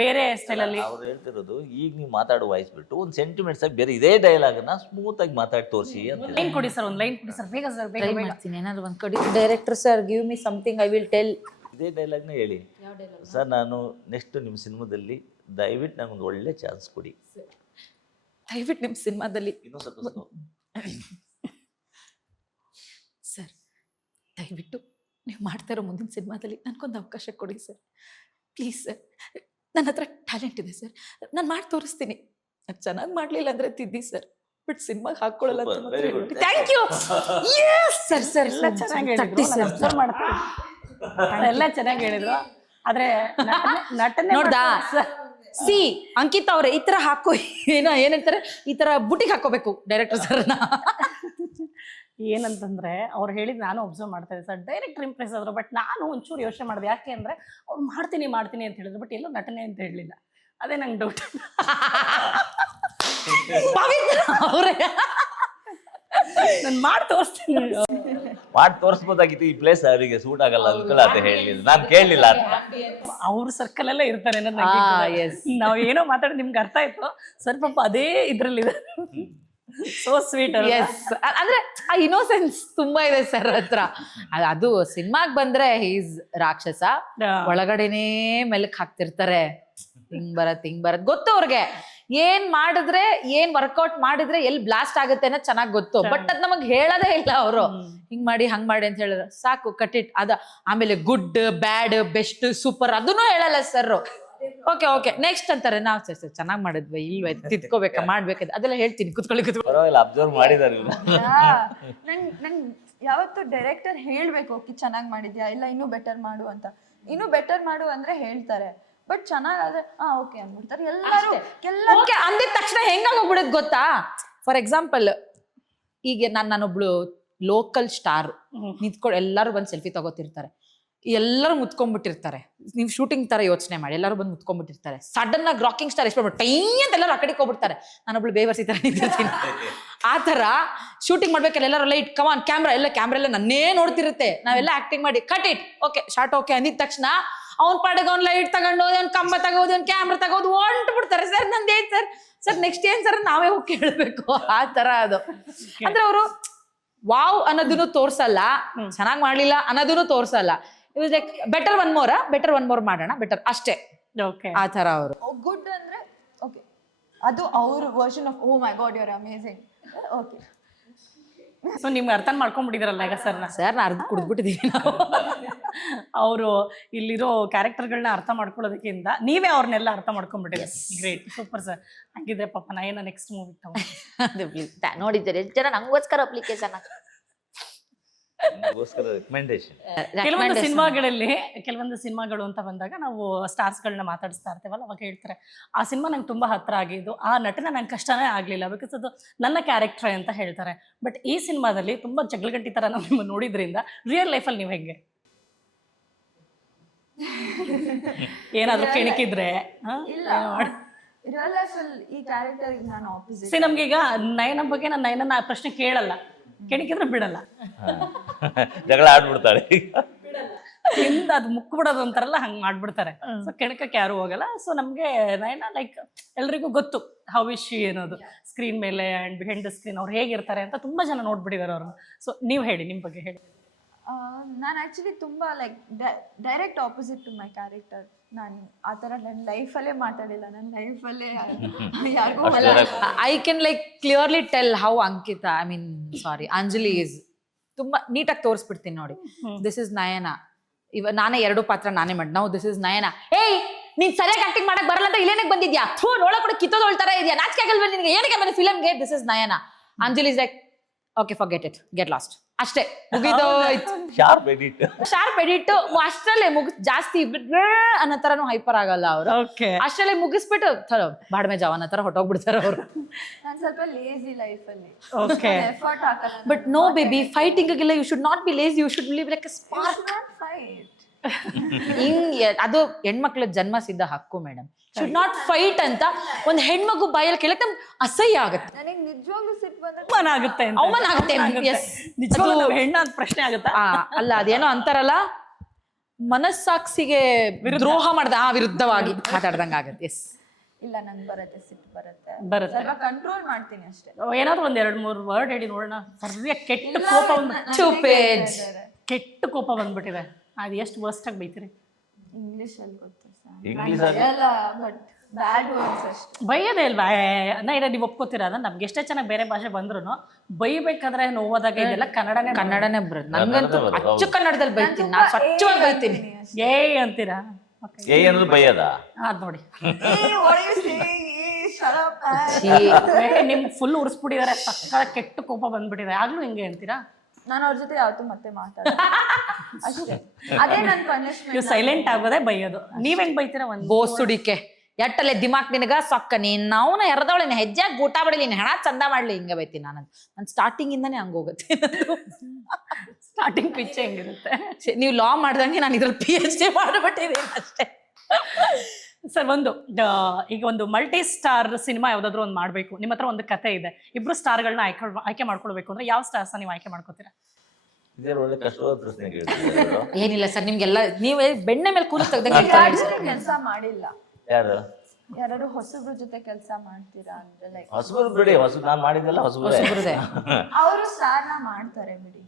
ಬೇರೆ ಸ್ಟೈಲಲ್ಲಿ. ಅವ್ರು ಹೇಳ್ತಿರೋದು, ಈಗ ನೀವು ಮಾತಾಡೋ ವಾಯ್ಸ್ ಬಿಟ್ಟು ಒಂದು ಸೆಂಟಿಮೆಂಟ್ಸ್ ಆಗಿ ಬೇರೆ ಇದೇ ಡೈಲಾಗ್ನ ಸ್ಮೂತ್ ಆಗಿ ಮಾತಾಡಿ ತೋರಿಸಿ ಅಂತ. ಲೈನ್ ಕೊಡಿ ಸರ್, ಒಂದ್ ಲೈನ್ ಕೊಡಿ ಸರ್, ಬೇಗ ಸರ್, ಬೇಗ ಬೇಗ. ಮಾಡ್ತೀನಿ ಏನಾದ್ರು ಒಂದ್ ಕಡೆ. Director sir, give me something, I will tell. ಇದೇ ಡೈಲಾಗ್ನ ಹೇಳಿ ಸರ್, ನಾನು ನೆಕ್ಸ್ಟ್ ನಿಮ್ಮ ಸಿನಿಮಾದಲ್ಲಿ ದಯವಿಟ್ಟು ನನಗೊಂದು ಒಳ್ಳೆ ಚಾನ್ಸ್ ಕೊಡಿ. ದಯವಿಟ್ಟು ನಿಮ್ಮ ಸಿನಿಮಾದಲ್ಲಿ ಇನ್ನೂ ಸ್ವಲ್ಪ ಸರ್, ದಯವಿಟ್ಟು ನೀವು ಮಾಡ್ತಾ ಇರೋ ಮುಂದಿನ ಸಿನಿಮಾದಲ್ಲಿ ನನಗೊಂದು ಅವಕಾಶ ಕೊಡಿ ಸರ್, ಪ್ಲೀಸ್ ಸರ್. ನನ್ನ ಹತ್ರ ಟ್ಯಾಲೆಂಟ್ ಇದೆ ಸರ್, ನಾನು ಮಾಡಿ ತೋರಿಸ್ತೀನಿ. ನಾನು ಚೆನ್ನಾಗಿ ಮಾಡಲಿಲ್ಲ ಅಂದರೆ ತಿದ್ದಿ ಸರ್, ಬಟ್ ಸಿನಿಮಾಗೆ ಹಾಕ್ಕೊಳ್ಳಲ್ಲ ಅಂತ ಮಾತ್ರ ಹೇಳ್ಬಿಡಿ. Thank you. ಸರ್ ಸರ್ ಎಲ್ಲ ಚೆನ್ನಾಗಿ ಹೇಳಿದ್ರು, ನಾನು observe ಮಾಡ್ತೀನಿ. ಎಲ್ಲ ಚೆನ್ನಾಗಿ ಹೇಳಿದ್ರು, ಆದ್ರೆ ನಟನೆ ನೋಡ್ದಾ ಸರ್. ಸಿ ಅಂಕಿತಾ ಅವ್ರೆ, ಈ ತರ ಹಾಕೋ, ಏನಂತಾರೆ, ಈ ತರ ಬುಟಿಗೆ ಹಾಕೋಬೇಕು ಡೈರೆಕ್ಟರ್ ಸರ್ನ. ಏನಂತಂದ್ರೆ ಅವ್ರು ಹೇಳಿದ್ ನಾನು ಒಬ್ಸರ್ವ್ ಮಾಡ್ತಾ ಇದ್ದೆ ಸರ್. ಡೈರೆಕ್ಟರ್ ಇಂಪ್ರೆಸ್ ಆದ್ರು, ಬಟ್ ನಾನು ಒಂಚೂರು ಯೋಚನೆ ಮಾಡಿದೆ. ಯಾಕೆ ಅಂದ್ರೆ ಅವ್ರು ಮಾಡ್ತೀನಿ ಅಂತ ಹೇಳಿದ್ರು, ಬಟ್ ಎಲ್ಲೋ ನಟನೆ ಅಂತ ಹೇಳಲಿಲ್ಲ. ಅದೇ ನಂಗೆ ಡೌಟ್. ಅವ್ರೆ ನಾನು ಮಾಡಿ ತೋರಿಸ್ತೀನಿ. ಮಾಡಿ ತೋರಿಸ್ಬೋದಾಗಿತ್ತು, ಈ ಪ್ಲೇಸ್ ಅವರಿಗೆ ಸೂಟ್ ಆಗಲ್ಲ ಅನ್ಕೊಳ್ಳ ಅಂತ ಹೇಳಿಲ್ಲ, ನಾನು ಕೇಳಲಿಲ್ಲ. ಅವ್ರ ಸರ್ಕಲ್ ಎಲ್ಲ ಇರ್ತಾರೆ ಅನ್ನೋದು ನಂಗೆ ಗೊತ್ತಿಲ್ಲ. ನಾವು ಏನೋ ಮಾತಾಡಿ ನಿಮ್ಗೆ ಅರ್ಥ ಆಯ್ತು ಸರ್, ಪಾಪ ಅದೇ ಇದ್ರಲ್ಲಿದೆ. So sweet. ಅಂದ್ರೆ ಆ ಇನ್ನೋಸೆನ್ಸ್ ತುಂಬಾ ಇದೆ ಸರ್ ಹತ್ರ. ಅದು ಸಿನಿಮಾಗ್ ಬಂದ್ರೆ ಈಸ್ ರಾಕ್ಷಸ, ಒಳಗಡೆನೇ ಮೆಲಕ್ ಹಾಕ್ತಿರ್ತಾರೆ. ಹಿಂಗ್ ಬರತ್ ಗೊತ್ತು ಅವ್ರಿಗೆ, ಏನ್ ಮಾಡಿದ್ರೆ, ಏನ್ ವರ್ಕೌಟ್ ಮಾಡಿದ್ರೆ ಎಲ್ಲಿ ಬ್ಲಾಸ್ಟ್ ಆಗುತ್ತೆ ಅನ್ನೋದು ಚೆನ್ನಾಗ್ ಗೊತ್ತು. ಬಟ್ ಅದ್ ನಮಗ್ ಹೇಳೋದೇ ಇಲ್ಲ ಅವರು. ಹಿಂಗ್ ಮಾಡಿ ಹಂಗ್ ಮಾಡಿ ಅಂತ ಹೇಳಿದ್ರೆ ಸಾಕು, ಕಟ್ ಇಟ್. ಅದ ಆಮೇಲೆ ಗುಡ್, ಬ್ಯಾಡ್, ಬೆಸ್ಟ್, ಸೂಪರ್ ಅದನ್ನೂ ಹೇಳಲ್ಲ ಸರ್. ಓಕೆ ನೆಕ್ಸ್ಟ್ ಅಂತಾರೆ. ನಾವು ಸರ್ ಚೆನ್ನಾಗಿ ಮಾಡಿದ್ವಿ, ಇಲ್ವೇ ತಿದ್ಕೋಬೇಕಾ, ಮಾಡ್ಬೇಕಾದ್ರೆ ಅದೆಲ್ಲ ಹೇಳ್ತೀನಿ. ಕುತ್ಕೊಳ್ಳಿ. ಪರವಾಗಿಲ್ಲ, ಅಬ್ಸರ್ವ್ ಮಾಡಿದಾರೆ ಇವ್ರು. ನಂಗೆ ಯಾವತ್ತು ಡೈರೆಕ್ಟರ್ ಹೇಳ್ಬೇಕು, ಓಕೆ ಚೆನ್ನಾಗಿ ಮಾಡಿದ್ಯಾ, ಇಲ್ಲ ಇನ್ನೂ ಬೆಟರ್ ಮಾಡು ಅಂತ. ಇನ್ನೂ ಬೆಟರ್ ಮಾಡು ಅಂದ್ರೆ ಹೇಳ್ತಾರೆ, ಬಟ್ ಚೆನ್ನಾಗಾದ್ರೆ ಓಕೆ ಅಂದ್ಬಿಡ್ತಾರೆ ಎಲ್ಲರೂ. ಓಕೆ ಅಂದಿದ ತಕ್ಷಣ ಹೆಂಗಾಗೋಗ್ಬಿಡೋದು ಗೊತ್ತಾ? ಫಾರ್ ಎಕ್ಸಾಂಪಲ್, ಈಗ ನಾನೊಬ್ಳು ಲೋಕಲ್ ಸ್ಟಾರ್, ನಿಂತ್ಕೊಂಡು ಎಲ್ಲರೂ ಬಂದು ಸೆಲ್ಫಿ ತಗೋತಿರ್ತಾರೆ, ಎಲ್ಲರೂ ಮುತ್ಕೊಂಡ್ಬಿಟ್ಟಿರ್ತಾರೆ. ನೀವು ಶೂಟಿಂಗ್ ತರ ಯೋಚನೆ ಮಾಡಿ, ಎಲ್ಲರೂ ಬಂದು ಮುತ್ಕೊಂಡ್ಬಿಟ್ಟಿರ್ತಾರೆ. ಸಡನ್ ಆಗಿ ರಾಕಿಂಗ್ ಸ್ಟಾರ್ ಎಷ್ಟು ಟೈ ಅಂತ ಎಲ್ಲರೂ ಆ ಕಡೆಗೆ ಹೋಗ್ಬಿಡ್ತಾರೆ. ನಾನೊಬ್ಳು ಬೇವರ್ಸಿ ತರ ನಿಂತಿರ್ತೀನಿ. ಆ ತರ ಶೂಟಿಂಗ್ ಮಾಡ್ಬೇಕಲ್ಲ, ಎಲ್ಲರೂ ಲೈಟ್ ಕಮಾನ್ ಕ್ಯಾಮ್ರಾ ಎಲ್ಲ ನನ್ನೇ ನೋಡ್ತಿರುತ್ತೆ. ನಾವೆಲ್ಲ ಆಕ್ಟಿಂಗ್ ಮಾಡಿ cut it okay shot okay ಅಂದಿದ ತಕ್ಷಣ ಅವ್ನ ಪಾಡಿಗೆ ಅವ್ನ ಲೈಟ್ ತಗೊಂಡು, ಅವ್ನ ಕಂಬ ತಗೋದು, ಅವ್ನ ಕ್ಯಾಮ್ರಾ ತಗೋದು ಹೊಂಟು ಬಿಡ್ತಾರೆ. ಸರ್ ನಂದೇನ್ ಸರ್ ನೆಕ್ಸ್ಟ್ ಏನ್ ಸರ್ ನಾವೇ ಹೋಗಿ ಕೇಳಬೇಕು. ಆ ತರ ಅದು. ಅಂದ್ರೆ ಅವರು ವಾವ್ ಅನ್ನೋದನ್ನು ತೋರ್ಸಲ್ಲ, ಚೆನ್ನಾಗ್ ಮಾಡ್ಲಿಲ್ಲ ಅನ್ನೋದನ್ನು ತೋರ್ಸಲ್ಲ. It was like better one more ಮಾಡೋಣ, ಬೆಟರ್ ಅಷ್ಟೇ. ಆ ತರ ಅವರು. ಗುಡ್ ಅಂದ್ರೆ ಓಕೆ, ಅದು ಅವ್ರ version of oh my God you are amazing. Okay, so ನಿಮ್ಗೆ ಅರ್ಥ ಮಾಡ್ಕೊಂಡ್ಬಿಟ್ಟಿದಾರಲ್ಲ ಈಗ ಸರ್ನ. ಸರ್ ನಾ ಅರ್ಧ ಕುಡಿದ್ಬಿಟ್ಟಿದೀವಿ ನಾವು. ಅವರು ಇಲ್ಲಿರೋ ಕ್ಯಾರೆಕ್ಟರ್ಗಳನ್ನ ಅರ್ಥ ಮಾಡ್ಕೊಳ್ಳೋದಕ್ಕಿಂತ ನೀವೇ ಅವ್ರನ್ನೆಲ್ಲ ಅರ್ಥ ಮಾಡ್ಕೊಂಡ್ಬಿಟ್ಟಿದ್ದಾರೆ. Great, super sir. ಹಾಗಿದ್ರೆ ಪಾಪ ನಾ ನೆಕ್ಸ್ಟ್ ಮೂವಿ ನೋಡಿದ್ದಾರೆ ಜನ ನಂಗೋಸ್ಕರ ಅಪ್ಲಿಕೇಶನ್, ರೆಕಮೆಂಡೇಶನ್. ಕೆಲವೊಂದು ಸಿನಿಮಾಗಳು ಅಂತ ಬಂದಾಗ ನಾವು ಸ್ಟಾರ್ಸ್ಗಳನ್ನ ಮಾತಾಡಿಸ್ತಾ ಇರ್ತೇವಲ್ಲ, ಅವಾಗ ಹೇಳ್ತಾರೆ ಆ ಸಿನಿಮಾ ನಂಗೆ ತುಂಬಾ ಹತ್ರ ಆಗಿದ್ದು, ಆ ನಟನ ನಂಗೆ ಕಷ್ಟನೇ ಆಗ್ಲಿಲ್ಲ, ಬಿಕಾಸ್ ಅದು ನನ್ನ ಕ್ಯಾರೆಕ್ಟರ್ ಅಂತ ಹೇಳ್ತಾರೆ. ಬಟ್ ಈ ಸಿನಿಮಾದಲ್ಲಿ ತುಂಬಾ ಜಗಳಗಂಟಿ ತರ ನಾವು ನಿಮ್ಮ ನೋಡಿದ್ರಿಂದ ರಿಯಲ್ ಲೈಫಲ್ಲಿ ನೀವು ಹೆಂಗೆ ಏನಾದ್ರೂ ಕೆಣಕಿದ್ರೆ? ರಿಯಲ್ ಲೈಫಲ್ಲಿ ಈ ಕ್ಯಾರೆಕ್ಟರ್ ನಾನು ಆಪೋಸಿಟ್. ನಮ್ಗೀಗ ನಯನ ಬಗ್ಗೆ ನಾನು ನಯನ ಪ್ರಶ್ನೆ ಕೇಳಲ್ಲ, ಕೆಣಕಿದ್ರೆ ಬಿಡಲ್ಲ, ಜಗಳ ಆಡ್ಬಿಡ್ತಾಳೆ, ಅದು ಮುಕ್ಕು ಬಿಡೋದು ಅಂತಾರಲ್ಲ ಹಂಗ್ ಮಾಡ್ಬಿಡ್ತಾರೆ. ಸೊ ಕೆಣಕಕ್ಕೆ ಯಾರು ಹೋಗಲ್ಲ. ಸೊ ನಮ್ಗೆ ನಯನ ಲೈಕ್ ಎಲ್ರಿಗೂ ಗೊತ್ತು ಹೌ ಇಸ್ ಶಿ ಅನ್ನೋದು, ಸ್ಕ್ರೀನ್ ಮೇಲೆ ಅಂಡ್ ಬಿಹೈಂಡ್ ದ ಸ್ಕ್ರೀನ್ ಅವ್ರು ಹೇಗಿರ್ತಾರೆ ಅಂತ ತುಂಬಾ ಜನ ನೋಡ್ಬಿಟ್ಟಿದ್ದಾರೆ ಅವ್ರನ್ನ. ಸೊ ನೀವು ಹೇಳಿ, ನಿಮ್ಮ ಬಗ್ಗೆ ಹೇಳಿ. ನಾನು ಆ್ಯಕ್ಚುಲಿ ತುಂಬ like direct opposite to my character. ನಾನು ಆ ಥರ ನನ್ನ ಲೈಫಲ್ಲೇ ಮಾತಾಡಿಲ್ಲ, ನನ್ನ ಲೈಫಲ್ಲೇ ಯಾರಿಗೂ I can like clearly tell how Ankita, I mean sorry Anjali is ತುಂಬಾ ನೀಟಾಗಿ ತೋರಿಸ್ಬಿಡ್ತೀನಿ ನೋಡಿ. This is Nayana. ನಾನೇ 2 ಪಾತ್ರ ನಾನೇ ಮಾಡಿ. ನಾವು ದಿಸ್ ಇಸ್ ನಯನ. ಏಯ್ ನೀನ್ ಸರಿಯಾಗಿ ಆಕ್ಟಿಂಗ್ ಮಾಡಕ್ ಬರಲ್ಲ ಅಂತ ಇಲ್ಲೇನಕ್ಕೆ ಬಂದಿದ್ಯಾ? ಥೂ ನೋಡಕ್ ಕೂಡ ಕಿತ್ತೋದು ಹೇಳ್ತಾರ ಇದೆಯಾ? ನಾಚಿಕೆ ಆಗಲ್ವ ನಿನ್ಗೆ? ಏನಕ್ಕೆ ಬಂದ ಫಿಲಮ್ಗೆ? This is Nayana. Anjali is like okay forget it, get lost. ಅಷ್ಟೇ ಮುಗಿದೋಯ್ತು. Sharp edit. ಶಾರ್ಪ್ ಎಡಿಟ್ ಅಷ್ಟರಲ್ಲೇ ಜಾಸ್ತಿ ಅನ್ನೋ ತರನು ಹೈಪರ್ ಆಗಲ್ಲ ಅವರು. ಓಕೆ, ಅಷ್ಟರಲ್ಲೇ ಮುಗಿಸ್ಬಿಟ್ಟು ಬಾಡ್ಮೆ ಜವಾನ್ ತರ ಹೊಟ್ಟೋಗ್ಬಿಡ್ತಾರೆ ಅವರು. ನಾನು ಸ್ವಲ್ಪ ಲೇಜಿ ಲೈಫಲ್ಲಿ ಓಕೆ. ಎಫರ್ಟ್ ಹಾಕಲ್ಲ. ಬಟ್ ನೋ ಬೇಬಿ, ಫೈಟಿಂಗ್ ಆಗಿಲ್ಲ. You should not be lazy, you should live like a spark. Fight ಅದು ಹೆಣ್ಮಕ್ಳ ಜನ್ಮ ಸಿದ್ಧ ಹಕ್ಕು ಮೇಡಮ್. ಶುಡ್ ನಾಟ್ ಫೈಟ್ ಅಂತ ಒಂದು ಹೆಣ್ಮಗು ಬಾಯಲ್ಲಿ ಕೇಳಕ್ ನಮ್ಗೆ ಅಸಹ್ಯ ಆಗುತ್ತೆ, ನನಗೆ ನಿಜವಾಗ್ಲೂ ಸಿಟ್ಟು ಬಂದ್ರೆ ಅವಮಾನ ಆಗುತ್ತೆ ಅಂತ. ಅವಮಾನ ಆಗುತ್ತೆ. Yes. ನಿಜವಾಗ್ಲೂ ಅದು- ನಾವು ಹೆಣ್ಣ ಅಂತ ಪ್ರಶ್ನೆ ಆಗುತ್ತಾ? ಅಲ್ಲ ಅದೇನೋ ಅಂತಾರಲ್ಲ, ಮನಸ್ಸಾಕ್ಷಿಗೆ ದ್ರೋಹ ಮಾಡ್ದ ವಿರುದ್ಧವಾಗಿ ಮಾತಾಡ್ದಂಗ ಆಗತ್ತೆ. ಎಸ್, ಇಲ್ಲ ನಂಗೆ ಬರುತ್ತೆ, ಸಿಟ್ಟು ಬರುತ್ತೆ, ಬರುತ್ತೆ. ಸ್ವಲ್ಪ ಕಂಟ್ರೋಲ್ ಮಾಡ್ತೀನಿ ಅಷ್ಟೇ. ಏನಾದ್ರು ಒಂದ್ 2-3 ವರ್ಡ್ ಹೇಳಿ ನೋಡೋಣ. ಸರಿಯಾಗಿ ಕೆಟ್ಟ ಕೋಪ Stupid. ಕೆಟ್ಟ ಕೋಪ ಬಂದ್ಬಿಟ್ಟಿದೆ. ಅದು ಎಷ್ಟು ವರ್ಸ್ಟ್ ಆಗಿ ಬೈತೀರಿ? ಇಂಗ್ಲಿಷ್ ಅಲ್ಲಿ ಗೊತ್ತು ಸರ್, ಇಂಗ್ಲೀಷ್ ಆಗಿ ಎಲ್ಲ ಬಟ್ ಬ್ಯಾಡ್ ವರ್ಡ್ಸ್ ಅಷ್ಟೇ. ಬೈಯೋದೇ ಇಲ್ವಾ? ನೀವು ಒಪ್ಕೋತೀರ ಅದನ್ನ? ನಮ್ಗೆ ಎಷ್ಟೇ ಚೆನ್ನಾಗಿ ಬೇರೆ ಭಾಷೆ ಬಂದ್ರು ಬೈಬೇಕಾದ್ರೆ ನೋವಾದಾಗ ಇದೆಲ್ಲ ಕನ್ನಡನೇ ಬರೋದು. ನಂಗಂತೂ ಅಚ್ಚು ಕನ್ನಡದಲ್ಲಿ ಬೈತೀನಿ, ನಾ ಸ್ವಚ್ಛವಾಗಿ ಬೈತೀನಿ. ಏ ಅಂತೀರಾ? ಏ ಅನ್ನೋದು ಬೈಯದ? ಅದ್ ನೋಡಿ, ಛೀ. ನಿಮ್ ಫುಲ್ ಉರ್ಸ್ಬಿಟ್ಟಿದಾರೆ, ಸಕ್ಕ ಕೆಟ್ಟ ಕೋಪ ಬಂದ್ಬಿಟ್ಟಿದೆ, ಆಗ್ಲೂ ಹಿಂಗೆ ಅಂತೀರಾ? ನಾನು ಅವ್ರ ಜೊತೆ ಯಾವತ್ತೂ ಮತ್ತೆ ಮಾತಾಡ ಅಷ್ಟೇ. ಅದೇ ನನ್ನ ಪನಿಷ್ಮೆಂಟ್. ನೀವು ಸೈಲೆಂಟ್ ಆಗೋದೇ ಬೈಯೋದು. ನೀವ್ ಹೆಂಗ್ ಬೈತೀರಾ? ಒಂದ್ ಬೋಸುಡಿಕೆ ಎಟ್ಟಲೆ ದಿಮಾಕ್ ನಿನಗ ಸೊಕ್ಕ, ನೀನ್ ನಾವ್ನ ಎರ್ದವಳಿನ ಹೆಜ್ಜೆಯಾಗಿ ಊಟ ಬಡಲಿ, ನೀನ್ ಹೆಣ ಚಂದ ಮಾಡ್ಲಿ, ಹಿಂಗ ಬೈತೀನಿ ನಾನು. ಸ್ಟಾರ್ಟಿಂಗ್ ಇಂದಾನೆ ಹಂಗೋಗುತ್ತೆ. ಸ್ಟಾರ್ಟಿಂಗ್ ಪಿಚ್ ಹೆಂಗಿರುತ್ತೆ? ನೀವು ಲಾ ಮಾಡ್ದಂಗೆ ನಾನು ಇದ್ರಲ್ಲಿ PhD ಮಾಡ್ಬಿಟ್ಟಿದ್ದೀನಿ ಅಷ್ಟೇ. ಸರ್, ಈಗ ಒಂದು ಮಲ್ಟಿ ಸ್ಟಾರ್ ಸಿನಿಮಾ ಯಾವ್ದಾದ್ರು ಒಂದು ಮಾಡ್ಬೇಕು, ನಿಮ್ಮ ಹತ್ರ ಒಂದು ಕತೆ ಇದೆ, ಇಬ್ರು ಸ್ಟಾರ್ಗಳನ್ನ ಆಯ್ಕೆ ಮಾಡ್ಕೊಳ್ಬೇಕು ಅಂದ್ರೆ ಯಾವ ಸ್ಟಾರ್ಸ್ ನೀವು ಆಯ್ಕೆ ಮಾಡ್ಕೋತೀರಾ? ಇದೇ ಒಳ್ಳೆ ಕಷ್ಟವಾದ ಪ್ರಶ್ನೆ ಕೇಳ್ತಿದ್ದಾರೆ. ಏನಿಲ್ಲ ಸರ್, ನಿಮ್ಗೆಲ್ಲ ನೀವೇ ಬೆಣ್ಣೆ ಮೇಲೆ ಕೂರು ತೆಗ್ದಂಗೆ ಕೆಲಸ ಮಾಡಿಲ್ಲ. ಯಾರು ಯಾರು ಹೊಸಬ್ರ ಜೊತೆ ಕೆಲಸ ಮಾಡ್ತೀರಾ ಅಂದ್ರೆ ಲೈಕ್ ಹೊಸಬರು ಬಿಡಿ, ನಾನು ಮಾಡಿದ್ದೆಲ್ಲ ಹೊಸಬರೇ. ಅವರು ಸ್ಟಾರ್ನ ಮಾಡ್ತಾರೆ ಬಿಡಿ.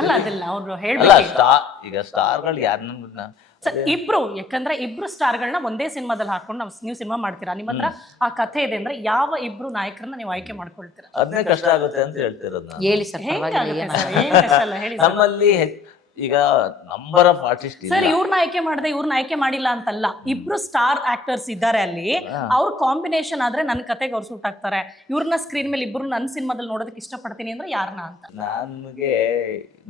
ಅಲ್ಲ, ಅದಲ್ಲ ಅವ್ರು ಅಲ್ಲ, ಹೇಳ್ಬೇಕು. ಈಗ ಸ್ಟಾರ್ಗಳು ಯಾರನ್ನ ಸರ್, ಇಬ್ರು, ಯಾಕಂದ್ರೆ ಇಬ್ರು ಸ್ಟಾರ್ಗಳನ್ನ ಒಂದೇ ಸಿನಿಮಾದಲ್ಲಿ ಹಾಕೊಂಡು ನೀವು ಸಿನಿಮಾ ಮಾಡ್ತೀರಾ, ನಿಮ್ಮ ಹತ್ರ ಆ ಕಥೆ ಇದೆ ಅಂದ್ರೆ ಯಾವ ಇಬ್ರು ನಾಯಕರನ್ನ ನೀವು ಆಯ್ಕೆ ಮಾಡ್ಕೊಳ್ತೀರಾ? ಅದನ್ನೇ ಕಷ್ಟ ಆಗುತ್ತೆ ಅಂತ ಹೇಳ್ತಿರೋದು ನಾನು. ಹೇಳಿ ಸರ್, ಹೆಂಗಾಗುತ್ತೆ ಸರ್? ಏನ್ ಕಷ್ಟ ಅಲ್ಲ, ಹೇಳಿ ಸರ್. ನಮ್ಮಲ್ಲಿ ಈಗ ನಂಬರ್ ಆಫ್ ಆರ್ಟಿಸ್ಟ್ ಸರ್, ಇವ್ರನ್ನ ಆಯ್ಕೆ ಮಾಡದೆ ಇವ್ರನ್ನ ಆಯ್ಕೆ ಮಾಡಿಲ್ಲ ಅಂತಲ್ಲ, ಇಬ್ರು ಸ್ಟಾರ್ ಆಕ್ಟರ್ಸ್ ಇದ್ದಾರೆ ಅಲ್ಲಿ, ಅವ್ರ ಕಾಂಬಿನೇಷನ್ ಆದ್ರೆ ನನ್ನ ಕತೆಗೆ ಅವ್ರು ಸೂಟ್ ಆಗ್ತಾರೆ, ಇವ್ರನ್ನ ಸ್ಕ್ರೀನ್ ಮೇಲೆ ಇಬ್ರು ನನ್ನ ಸಿನಿಮಾದಲ್ಲಿ ನೋಡೋದಕ್ಕೆ ಇಷ್ಟಪಡ್ತೀನಿ ಅಂದ್ರೆ ಯಾರನ್ನ ಅಂತ?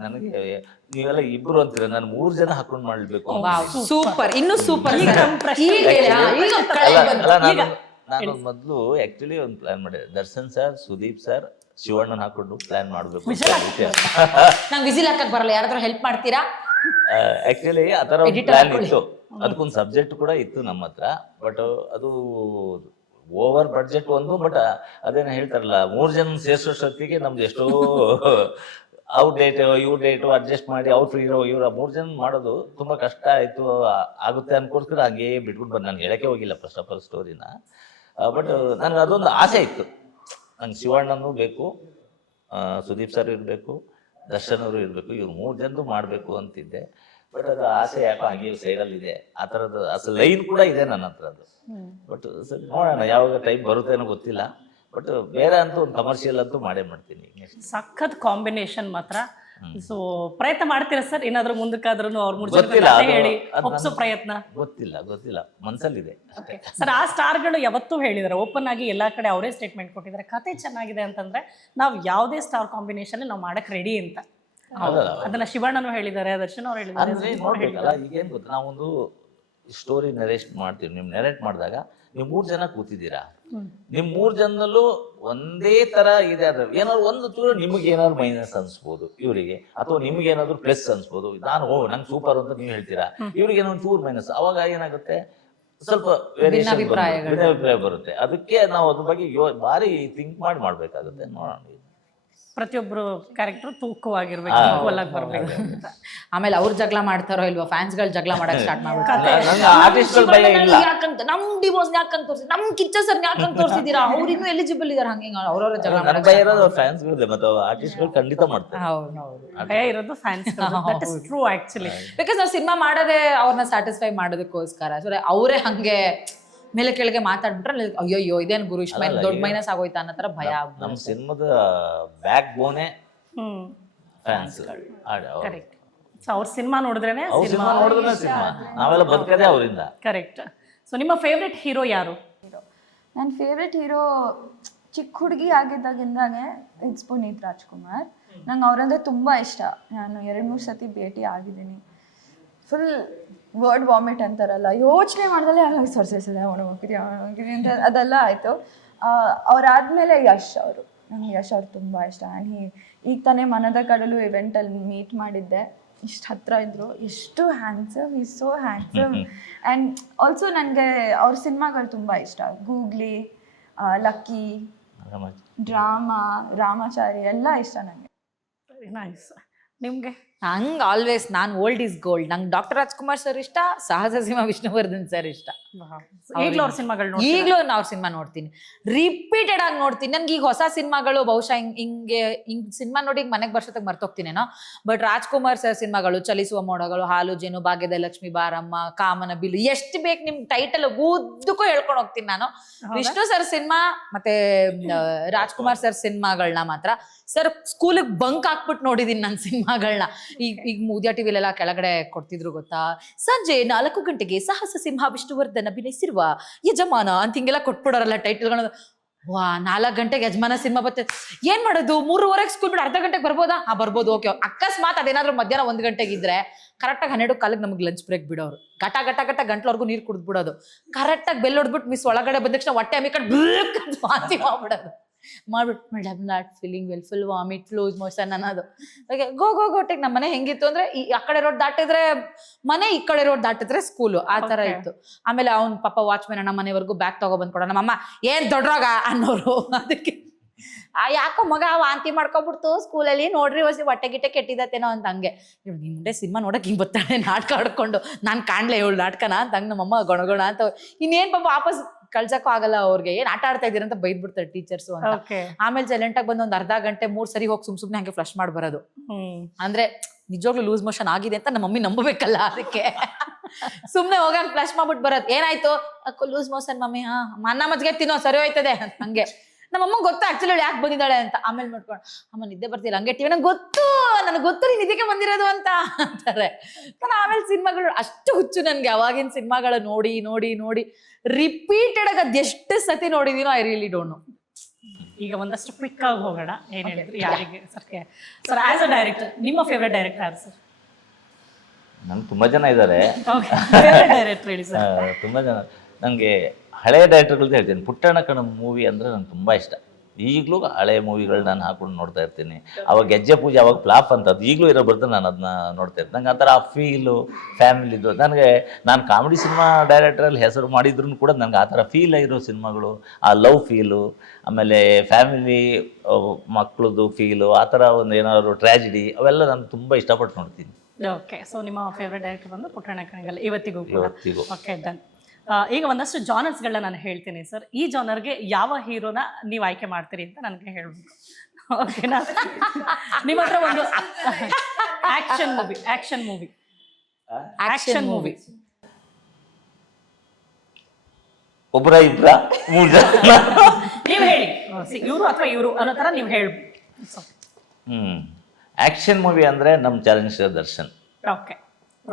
ನನಗೆ ನೀವೆಲ್ಲ ಇಬ್ರು ಅಂತೀರ, ನಾನು 3 ಜನ ಹಾಕೊಂಡ್ ಮಾಡ್ಬೇಕು. ಸೂಪರ್, ಇನ್ನು ಸೂಪರ್. ನಾನು ಮೊದ್ಲು ಆಕ್ಚುಲಿ ಒಂದು ಪ್ಲಾನ್ ಮಾಡಿದೆ. ದರ್ಶನ್ ಸರ್, ಸುದೀಪ್ ಸರ್, ಶಿವಣ್ಣನ ಹಾಕೊಂಡು ಪ್ಲಾನ್ ಮಾಡ್ಬೇಕು. ನಂಗೆ ವಿಸಿಲ್ ಹಾಕಕ್ ಬರಲ್ಲ, ಯಾರಾದ್ರೂ ಹೆಲ್ಪ್ ಮಾಡ್ತೀರಾ? ಆಕ್ಚುಲಿ ಆ ಥರ ಪ್ಲಾನ್ ಇತ್ತು, ಅದಕ್ಕೊಂದು ಸಬ್ಜೆಕ್ಟ್ ಕೂಡ ಇತ್ತು ನಮ್ಮ ಹತ್ರ. ಬಟ್ ಅದು ಓವರ್ ಬಡ್ಜೆಟ್ ಒಂದು. ಬಟ್ ಅದೇನ ಹೇಳ್ತಾರಲ್ಲ, 3 ಜನ ಸೇರ್ಸೋಷ್ಟೊತ್ತಿಗೆ ನಮ್ದು ಎಷ್ಟೋ ಅವ್ರ ಡೇಟ್ ಇವ್ರ ಡೇಟು ಅಡ್ಜಸ್ಟ್ ಮಾಡಿ ಅವ್ರು ಇರೋ ಇವ್ರ 3 ಜನ ಮಾಡೋದು ತುಂಬಾ ಕಷ್ಟ ಆಯ್ತು. ಆಗುತ್ತೆ ಅನ್ಕೋಸ್ಕರ ಹಂಗೆ ಬಿಟ್ಬಿಟ್ಟು ಬಂದು ನಾನು ಹೇಳಕ್ಕೆ ಹೋಗಿಲ್ಲ ಫಸ್ಟ್ ಆಫ್ ಆಲ್ ಸ್ಟೋರಿನ. ಬಟ್ ನನಗೆ ಅದೊಂದು ಆಸೆ ಇತ್ತು, ನಂಗೆ ಶಿವಣ್ಣನೂ ಬೇಕು, ಸುದೀಪ್ ಸರ್ ಇರಬೇಕು, ದರ್ಶನ್ ಅವರು ಇರಬೇಕು, ಇವ್ರು 3 ಜನರು ಮಾಡಬೇಕು ಅಂತಿದ್ದೆ. ಬಟ್ ಅದು ಆಸೆ ಯಾಕೋ ಹಾಗೆ ಸೈಡಲ್ಲಿದೆ. ಆ ಥರದ್ದು ಅಸಲು ಲೈನ್ ಕೂಡ ಇದೆ ನನ್ನ ಹತ್ರ ಅದು. ಬಟ್ ಸರಿ ನೋಡೋಣ, ಯಾವಾಗ ಟೈಮ್ ಬರುತ್ತೇನೋ ಗೊತ್ತಿಲ್ಲ. ಬಟ್ ಬೇರೆ ಅಂತೂ ಒಂದು ಕಮರ್ಷಿಯಲ್ ಅಂತೂ ಮಾಡೇ ಮಾಡ್ತೀನಿ. ಸಖತ್ ಕಾಂಬಿನೇಷನ್ ಮಾತ್ರ. ಸೊ ಪ್ರಯತ್ನ ಮಾಡ್ತೀರಾ ಸರ್? ಏನಾದ್ರೂ ಮುಂದಕ್ಕಾದ್ರೂ ಅವ್ರ 3 ಗೊತ್ತಿಲ್ಲ, ಜನ ಹೇಳಿ ಒಪ್ಸೋ ಪ್ರಯತ್ನ? ಗೊತ್ತಿಲ್ಲ, ಮನ್ಸಲ್ಲಿದೆ. ಸರ್, ಆ ಸ್ಟಾರ್ಗಳು ಯಾವತ್ತೂ ಹೇಳಿದಾರೆ ಓಪನ್ ಆಗಿ, ಎಲ್ಲಾ ಕಡೆ ಅವರೇ ಸ್ಟೇಟ್ಮೆಂಟ್ ಕೊಟ್ಟಿದ್ದಾರೆ, ಕತೆ ಚೆನ್ನಾಗಿದೆ ಅಂತಂದ್ರೆ ನಾವು ಯಾವುದೇ ಸ್ಟಾರ್ ಕಾಂಬಿನೇಷನ್ ನಾವು ಮಾಡಕ್ ರೆಡಿ ಅಂತ. ಅದನ್ನ ಶಿವಣ್ಣನು ಹೇಳಿದ್ದಾರೆ, ದರ್ಶನ್ ಅವ್ರು ಹೇಳಿದ್ದಾರೆ. ಅಂದ್ರೆ ನೋಡ್ಬೇಕಲ್ಲ, ಈಗೇನ್ ಗೊತ್ತಾ, ನಾವೊಂದು ಸ್ಟೋರಿ ನೆರೇಟ್ ಮಾಡ್ತೀವಿ. ನೀವು ನೆರೇಟ್ ಮಾಡಿದಾಗ ನೀವು 3 ಜನ ಕೂತಿದ್ದೀರಾ, ನಿಮ್ 3 ಜನದಲ್ಲೂ ಒಂದೇ ತರ ಇದೆ. ಅದ್ರ ಏನಾದ್ರು ಒಂದು ಚೂರು ನಿಮಗೆ ಏನಾದ್ರು ಮೈನಸ್ ಅನ್ಸ್ಬೋದು ಇವರಿಗೆ, ಅಥವಾ ನಿಮ್ಗೆ ಏನಾದ್ರು ಪ್ಲಸ್ ಅನ್ಸ್ಬೋದು. ನಾನು ನಂಗೆ ಸೂಪರ್ ಅಂತ ನೀವು ಹೇಳ್ತೀರಾ, ಇವ್ರಿಗೆ ಏನೋ ಚೂರು ಮೈನಸ್. ಅವಾಗ ಏನಾಗುತ್ತೆ, ಸ್ವಲ್ಪ ಭಿನ್ನಾಭಿಪ್ರಾಯ ಬರುತ್ತೆ. ಅದಕ್ಕೆ ನಾವು ಅದ್ರ ಬಗ್ಗೆ ಭಾರಿ ಥಿಂಕ್ ಮಾಡ್ಬೇಕಾಗುತ್ತೆ. ನೋಡೋಣ, ಪ್ರತಿಯೊಬ್ರು ಕ್ಯಾರೆಕ್ಟರ್ ತೂಕವಾಗಿರ್ಬೇಕು, ಈಕ್ವಲ್ ಆಗಿ ಬರ್ಬೇಕು ಅಂತ. ಆಮೇಲೆ ಅವ್ರು ಜಗಳ ಮಾಡ್ತಾರೋ ಇಲ್ವೋ, ಫ್ಯಾನ್ಸ್ಗಳು ಜಗಳ ಮಾಡಕ್ ಸ್ಟಾರ್ಟ್ ಮಾಡ್ಬಿಡ್ತಾರೆ. ನಮ್ ಡಿವೋರ್ಸ್ ಯಾಕಂತ ತೋರಿಸಿ, ನಮ್ ಕಿಚ್ಚ ಸರ್ ಯಾಕಂತ ತೋರಿಸಿದೀರಾ, ಅವ್ರು ಇನ್ನೂ ಎಲಿಜಿಬಲ್ ಇದಾರೆ, ಹಂಗೆ ಅವ್ರವ್ರ ಜಗಳ ಮಾಡಕ್ ಫ್ಯಾನ್ಸ್ಗಳಿದೆ, ಮತ್ತೆ ಆರ್ಟಿಸ್ಟ್ಗಳು ಖಂಡಿತ ಮಾಡ್ತಾರೆ. ಭಯ ಇರೋದು fans. That is true actually. Because ನಾವು ಸಿನಿಮಾ ಮಾಡೋದೇ ಅವ್ರನ್ನ ಸ್ಯಾಟಿಸ್ಫೈ ಮಾಡೋದಕ್ಕೋಸ್ಕರ. ಸೊ ಅವರೇ ಹಂಗೆ ಮೇಲೆ ಕೆಳಗೆ ಮಾತಾಡ್ಬಿಟ್ರೆ ಅಯ್ಯೋ ಇದೇನು ಗುರು ಇಷ್ಟ ದೊಡ್ಡ ಮೈನಸ್ ಆಗೋಯ್ತಾ ಅನ್ನೋ ತರ ಭಯ ಆಗ್ಬೋದು. ನಮ್ಮ ಸಿನಿಮಾದ ಬ್ಯಾಕ್ ಬೋನೇ ಫ್ಯಾನ್ಸ್. ಕರೆಕ್ಟ್. ಸೊ ಅವ್ರ ಸಿನಿಮಾ ನೋಡಿದ್ರೇನೆ ಸಿನಿಮಾ ನಾವೆಲ್ಲ ಬದುಕದೇ ಅವರಿಂದ. ಕರೆಕ್ಟ್. ಸೊ ನಿಮ್ಮ ಫೇವ್ರೆಟ್ ಹೀರೋ ಯಾರು? ನನ್ನ ಫೇವ್ರೆಟ್ ಹೀರೋ ಚಿಕ್ಕ ಹುಡುಗಿ ಆಗಿದ್ದಾಗಿಂದಾಗೆ ಇಟ್ಸ್ ಪುನೀತ್ ರಾಜ್ಕುಮಾರ್. ನಂಗೆ ಅವ್ರಂದ್ರೆ ತುಂಬ ಇಷ್ಟ. ನಾನು 2-3 ಸತಿ ಭೇಟಿ ಆಗಿದ್ದೀನಿ. ಫುಲ್ ವರ್ಡ್ ವಾಮಿಟ್ ಅಂತಾರಲ್ಲ, ಯೋಚನೆ ಮಾಡ್ದಲ್ಲೇ ಸೊರ್ಸೆ ಹೋಗ್ತೀವಿ ಅಂತ ಅದೆಲ್ಲ ಆಯಿತು. ಅವರಾದ್ಮೇಲೆ ಯಶ್ ಅವರು, ನಂಗೆ ಯಶ್ ಅವ್ರು ತುಂಬ ಇಷ್ಟ. ಆ್ಯಂಡ್ ಈಗ ತಾನೇ ಮನದ ಕಡಲು ಇವೆಂಟಲ್ಲಿ ಮೀಟ್ ಮಾಡಿದ್ದೆ. ಇಷ್ಟು ಹತ್ರ ಇದ್ರು, ಎಷ್ಟು handsome, is so handsome. And also ನನಗೆ ಅವ್ರ ಸಿನಿಮಾಗಳು ತುಂಬ ಇಷ್ಟ. ಗೂಗ್ಲಿ, ಲಕ್ಕಿ, ಡ್ರಾಮಾ, ರಾಮಾಚಾರಿ ಎಲ್ಲ ಇಷ್ಟ ನನಗೆ. Very nice. ನಿಮಗೆ? ಹಂಗೆ ಆಲ್ವೇಸ್ ನಾನು ಓಲ್ಡ್ ಈಸ್ ಗೋಲ್ಡ್. ನಂಗೆ ಡಾಕ್ಟರ್ ರಾಜ್ಕುಮಾರ್ ಸರ್ ಇಷ್ಟ, ಸಾಹಸ ಸಿಂಹ ವಿಷ್ಣುವರ್ಧನ್ ಸರ್ ಇಷ್ಟ. ಈಗಲೂ ಅವ್ರ ಸಿನಿಮಾಗಳು ಈಗಲೂ ಅವ್ರ ಸಿನಿಮಾ ನೋಡ್ತೀನಿ, ರಿಪೀಟೆಡ್ ಆಗಿ ನೋಡ್ತೀನಿ. ನನ್ಗೆ ಈಗ ಹೊಸ ಸಿನಿಮಾಗಳು ಬಹುಶಃ ಹಿಂಗೆ ಸಿನಿಮಾ ನೋಡಿ ಮನೆಗೆ ಬರ್ಸೋದಕ್ಕೆ ಮರ್ತೋಗ್ತೀನೇನೋ. ಬಟ್ ರಾಜ್ಕುಮಾರ್ ಸರ್ ಸಿನಿಮಾಗಳು, ಚಲಿಸುವ ಮೋಡಗಳು, ಹಾಲು ಜೇನು, ಭಾಗ್ಯದ ಲಕ್ಷ್ಮಿ, ಬಾರಮ್ಮ, ಕಾಮನ ಬಿಲ್ಲು, ಎಷ್ಟು ಬೇಕು ನಿಮ್ ಟೈಟಲ್ ಉದ್ದಕ್ಕೂ ಹೇಳ್ಕೊಂಡು ಹೋಗ್ತೀನಿ ನಾನು. ವಿಷ್ಣು ಸರ್ ಸಿನಿಮಾ ಮತ್ತೆ ರಾಜ್ಕುಮಾರ್ ಸರ್ ಸಿನಿಮಾಗಳನ್ನ ಮಾತ್ರ ಸರ್ ಸ್ಕೂಲಿಗೆ ಬಂಕ್ ಹಾಕ್ಬಿಟ್ಟು ನೋಡಿದೀನಿ ನನ್ನ ಸಿನಿಮಾಗಳನ್ನ. ಈಗ ಉದಯ ಟಿವಿಲೆಲ್ಲ ಕೆಳಗಡೆ ಕೊಡ್ತಿದ್ರು ಗೊತ್ತಾ, ಸಂಜೆ 4 ಗಂಟೆಗೆ ಸಾಹಸ ಸಿಂಹ ವಿಷ್ಣುವರ್ಧನ್ ಅಭಿನಯಿಸಿರುವ ಯಜಮಾನ ಅಂತ ಹಿಂಗೆಲ್ಲ ಕೊಟ್ಬಿಡೋರಲ್ಲ ಟೈಟಲ್ಗಳು. ವಾ, 4 ಗಂಟೆಗೆ ಯಜಮಾನ ಸಿನಿಮಾ ಬರ್ತದೆ, ಏನ್ ಮಾಡೋದು? 3:15 ಸ್ಕೂಲ್ ಬಿಟ್ಟು ಅರ್ಧ ಗಂಟೆಗೆ ಬರ್ಬೋದಾ? ಬರ್ಬೋದು, ಓಕೆ. ಅಕಸ್ಮಾತ್ ಅದೇನಾದ್ರೂ ಮಧ್ಯಾಹ್ನ 1 ಗಂಟೆಗೆ ಇದ್ರೆ ಕರೆಕ್ಟಾಗಿ 12 ಕಾಲಿಗೆ ನಮಗೆ ಲಂಚ್ ಬ್ರೇಕ್ ಬಿಡೋರು. ಗಟ ಗಂಟ್ಲವರೆಗೂ ನೀರು ಕುಡಿದು ಬಿಡೋದು. ಕರೆಕ್ಟಾಗಿ ಬೆಲ್ ಹೊಡ್ಬಿಟ್ಟು ಮಿಸ್ ಒಳಗಡೆ ಬಂದ ತಕ್ಷಣ ಹೊಟ್ಟೆ ಅಮ್ಮಿಕೊಂಡು ವಾಂತಿ ಮಾಡ್ಬಿಡೋದು. ಮಾಡ್ಬಿಟ್ಟು madam not feeling well, full vomit, loose motion ಅನ್ನೋದು. ಹಾಗೆ ಗೋಟೆಗೆ ನಮ್ಮ ಮನೆ ಹೆಂಗಿತ್ತು ಅಂದ್ರೆ, ಆ ಕಡೆ ರೋಡ್ ದಾಟಿದ್ರೆ ಮನೆ, ಈ ಕಡೆ ರೋಡ್ ದಾಟಿದ್ರೆ ಸ್ಕೂಲು, ಆ ತರ ಇತ್ತು. ಆಮೇಲೆ ಅವ್ನ ಪಾಪ ವಾಚ್ಮೆನ್ ಅಣ್ಣ ಮನೆವರೆಗೂ ಬ್ಯಾಗ್ ತಗೊಬಂದ್ ಕೊಡ, ನಮ್ಮಮ್ಮ ಏನ್ ದೊಡ್ಡರೋಗ ಅನ್ನೋರು. ಅದಕ್ಕೆ ಯಾಕೋ ಮಗ ವಾಂತಿ ಮಾಡ್ಕೊಬಿಡ್ತು ಸ್ಕೂಲಲ್ಲಿ, ನೋಡ್ರಿ ಹೊಟ್ಟೆ ಗಿಟ್ಟೆ ಕೆಟ್ಟಿದತ್ತೇನೋ ಅಂತ. ಹಂಗೆ ಇವ್ಳು ನಿಮ್ಮ ಮುಂದೆ ಸಿನಿಮಾ ನೋಡಕ್ ಹಿಂಗ್ ಬರ್ತಾಳೆ ನಾಟಕ ಆಡ್ಕೊಂಡು, ನಾನ್ ಕಾಣ್ಲೆ ಇವಳು ನಾಟಕನ ಅಂತ ಹಂಗೆ ನಮ್ಮಮ್ಮ ಗೊಣಗೋಣ ಅಂತ. ಇನ್ನೇನ್ ಪಾಪ ವಾಪಸ್ ಕಳ್ಸಕ್ಕೂ ಆಗಲ್ಲ ಅವ್ರಿಗೆ, ಏನ್ ಆಟ ಆಡ್ತಾ ಇದೀರ ಅಂತ ಬೈದ್ ಬಿಡ್ತಾರೆ ಟೀಚರ್ಸ್ ಅಂತ. ಆಮೇಲೆ ಸೈಲೆಂಟ್ ಆಗಿ ಬಂದು ಒಂದ್ ಅರ್ಧ ಗಂಟೆ 3 ಸರಿ ಹೋಗಿ ಸುಮ್ನೆ ಹಂಗೆ ಫ್ಲಶ್ ಮಾಡಿ ಬರೋದು. ಅಂದ್ರೆ ನಿಜವಾಗ್ಲೂ ಲೂಸ್ ಮೋಷನ್ ಆಗಿದೆ ಅಂತ ನಮ್ಮ ಮಮ್ಮಿ ನಂಬಬೇಕಲ್ಲ, ಅದಕ್ಕೆ ಸುಮ್ನೆ ಹೋಗಂಗ್ ಫ್ಲಶ್ ಮಾಡ್ಬಿಟ್ಟು ಬರೋದು. ಏನಾಯ್ತು? ಲೂಸ್ ಮೋಷನ್ ಮಮ್ಮಿ, ಅನ್ನ ಮಜ್ಜಿಗೆ ತಿನ್ನೋ, ಸರಿ ಹೋಯ್ತದೆ ಹಂಗೆ. ನಮ್ಮಮ್ಮ ಗೊತ್ತಾ ಆಕ್ಚುಲಿ ಯಾಕೆ ಬಂದಿದ್ದಾಳೆ ಅಂತ. ಆಮೇಲೆ ನೋಡ್ಕೊಂಡು, ಅಮ್ಮ ನಿದ್ದೆ ಬರ್ತಿಲ್ಲ ಹಂಗೆ ಟಿವಿ, ನನಗೆ ಗೊತ್ತು ನೀನ್ ಇದಕ್ಕೆ ಬಂದಿರೋದು ಅಂತ ಅಂತಾರೆ. ಆಮೇಲೆ ಸಿನಿಮಾಗಳು ಅಷ್ಟು ಹುಚ್ಚು ನನ್ಗೆ, ಅವಾಗಿನ ಸಿನಿಮಾಗಳು ನೋಡಿ ನೋಡಿ ನೋಡಿ ರಿಪೀಟೆಡ್ ಆಗಿ ಅದೆಷ್ಟು ಸತಿ ನೋಡಿದೀನೋ ಐ ರಿಯಲಿ ಡೋಂಟ್ ನೋ. ಈಗ ಒಂದಷ್ಟು ಕ್ವಿಕ್ ಆಗಿ ಹೋಗೋಣ. ಏನ್ ಹೇಳಿದ್ರು ಯಾರಿಗೆ ಸರ್ ಆಸ್ ಅ ಡೈರೆಕ್ಟರ್ ನಿಮ್ಮ ಫೇವ್ರೆಟ್ ಡೈರೆಕ್ಟರ್ ಯಾರು ಸರ್? ನಂಗೆ ತುಂಬ ಜನ ಇದ್ದಾರೆ, ಡೈರೆಕ್ಟರ್ ಹೇಳಿ ಸರ್. ತುಂಬ ಜನ. ನನಗೆ ಹಳೆಯ ಡೈರೆಕ್ಟರ್ಗಳದ್ದು ಹೇಳ್ತೀನಿ. ಪುಟ್ಟಣ್ಣ ಕಣ ಮೂವಿ ಅಂದರೆ ನನಗೆ ತುಂಬ ಇಷ್ಟ. ಈಗಲೂ ಹಳೆಯ ಮೂವಿಗಳು ನಾನು ಹಾಕೊಂಡು ನೋಡ್ತಾ ಇರ್ತೀನಿ. ಅವಾಗ ಗೆಜ್ಜೆ ಪೂಜೆ ಅವಾಗ ಫ್ಲಾಪ್ ಅಂತ, ಅದು ಈಗಲೂ ಇರೋ ಬರ್ದು ನಾನು ಅದನ್ನ ನೋಡ್ತಾ ಇರ್ತೀನಿ. ನಂಗೆ ಆ ಥರ ಆ ಫೀಲು, ಫ್ಯಾಮಿಲಿದು, ನನಗೆ ನಾನು ಕಾಮಿಡಿ ಸಿನಿಮಾ ಡೈರೆಕ್ಟ್ರಲ್ಲಿ ಹೆಸರು ಮಾಡಿದ್ರು ಕೂಡ ನನಗೆ ಆ ಥರ ಫೀಲ್ ಆಗಿರೋ ಸಿನಿಮಾಗಳು, ಆ ಲವ್ ಫೀಲು, ಆಮೇಲೆ ಫ್ಯಾಮಿಲಿ ಮಕ್ಕಳದು ಫೀಲು, ಆ ಥರ ಒಂದು ಏನಾದ್ರು ಟ್ರ್ಯಾಜಿಡಿ, ಅವೆಲ್ಲ ನಾನು ತುಂಬ ಇಷ್ಟಪಟ್ಟು ನೋಡ್ತೀನಿ. ಓಕೆ, ಸೊ ನಿಮ್ಮ ಫೇವ್ರೆಟ್ ಡೈರೆಕ್ಟರ್ ಬಂದು ಪುಟ್ಟಣ್ಣ ಕಣಗಾಲ್ ಇವತ್ತಿಗೂ ಕೂಡ. ಇವತ್ತಿಗೂ. Okay, done. ಈಗ ಒಂದಷ್ಟು ಜಾನರ್ಸ್ಗಳನ್ನ ನಾನು ಹೇಳ್ತೀನಿ ಸರ್. ಈ ಜಾನರ್ಗೆ ಯಾವ ಹೀರೋನ ನೀವು ಆಯ್ಕೆ ಮಾಡ್ತೀರಿ ಅಂತ ನನಗೆ ಹೇಳ್ಬೇಕು, ಓಕೆನಾ? ನಿಮ್ಮ ಹತ್ರ ಒಂದು ಆಕ್ಷನ್ ಮೂವಿ ಒಬ್ಬರ ಇಬ್ಬರ 3 ಜನ ನೀವು ಹೇಳಿ, ಇವರು ಅಥವಾ ಇವರು ಅನ್ನೋ ಥರ ನೀವು ಹೇಳಿ. ಆ್ಯಕ್ಷನ್ ಮೂವಿ ಅಂದರೆ ನಮ್ಮ challenge Darshan. Okay.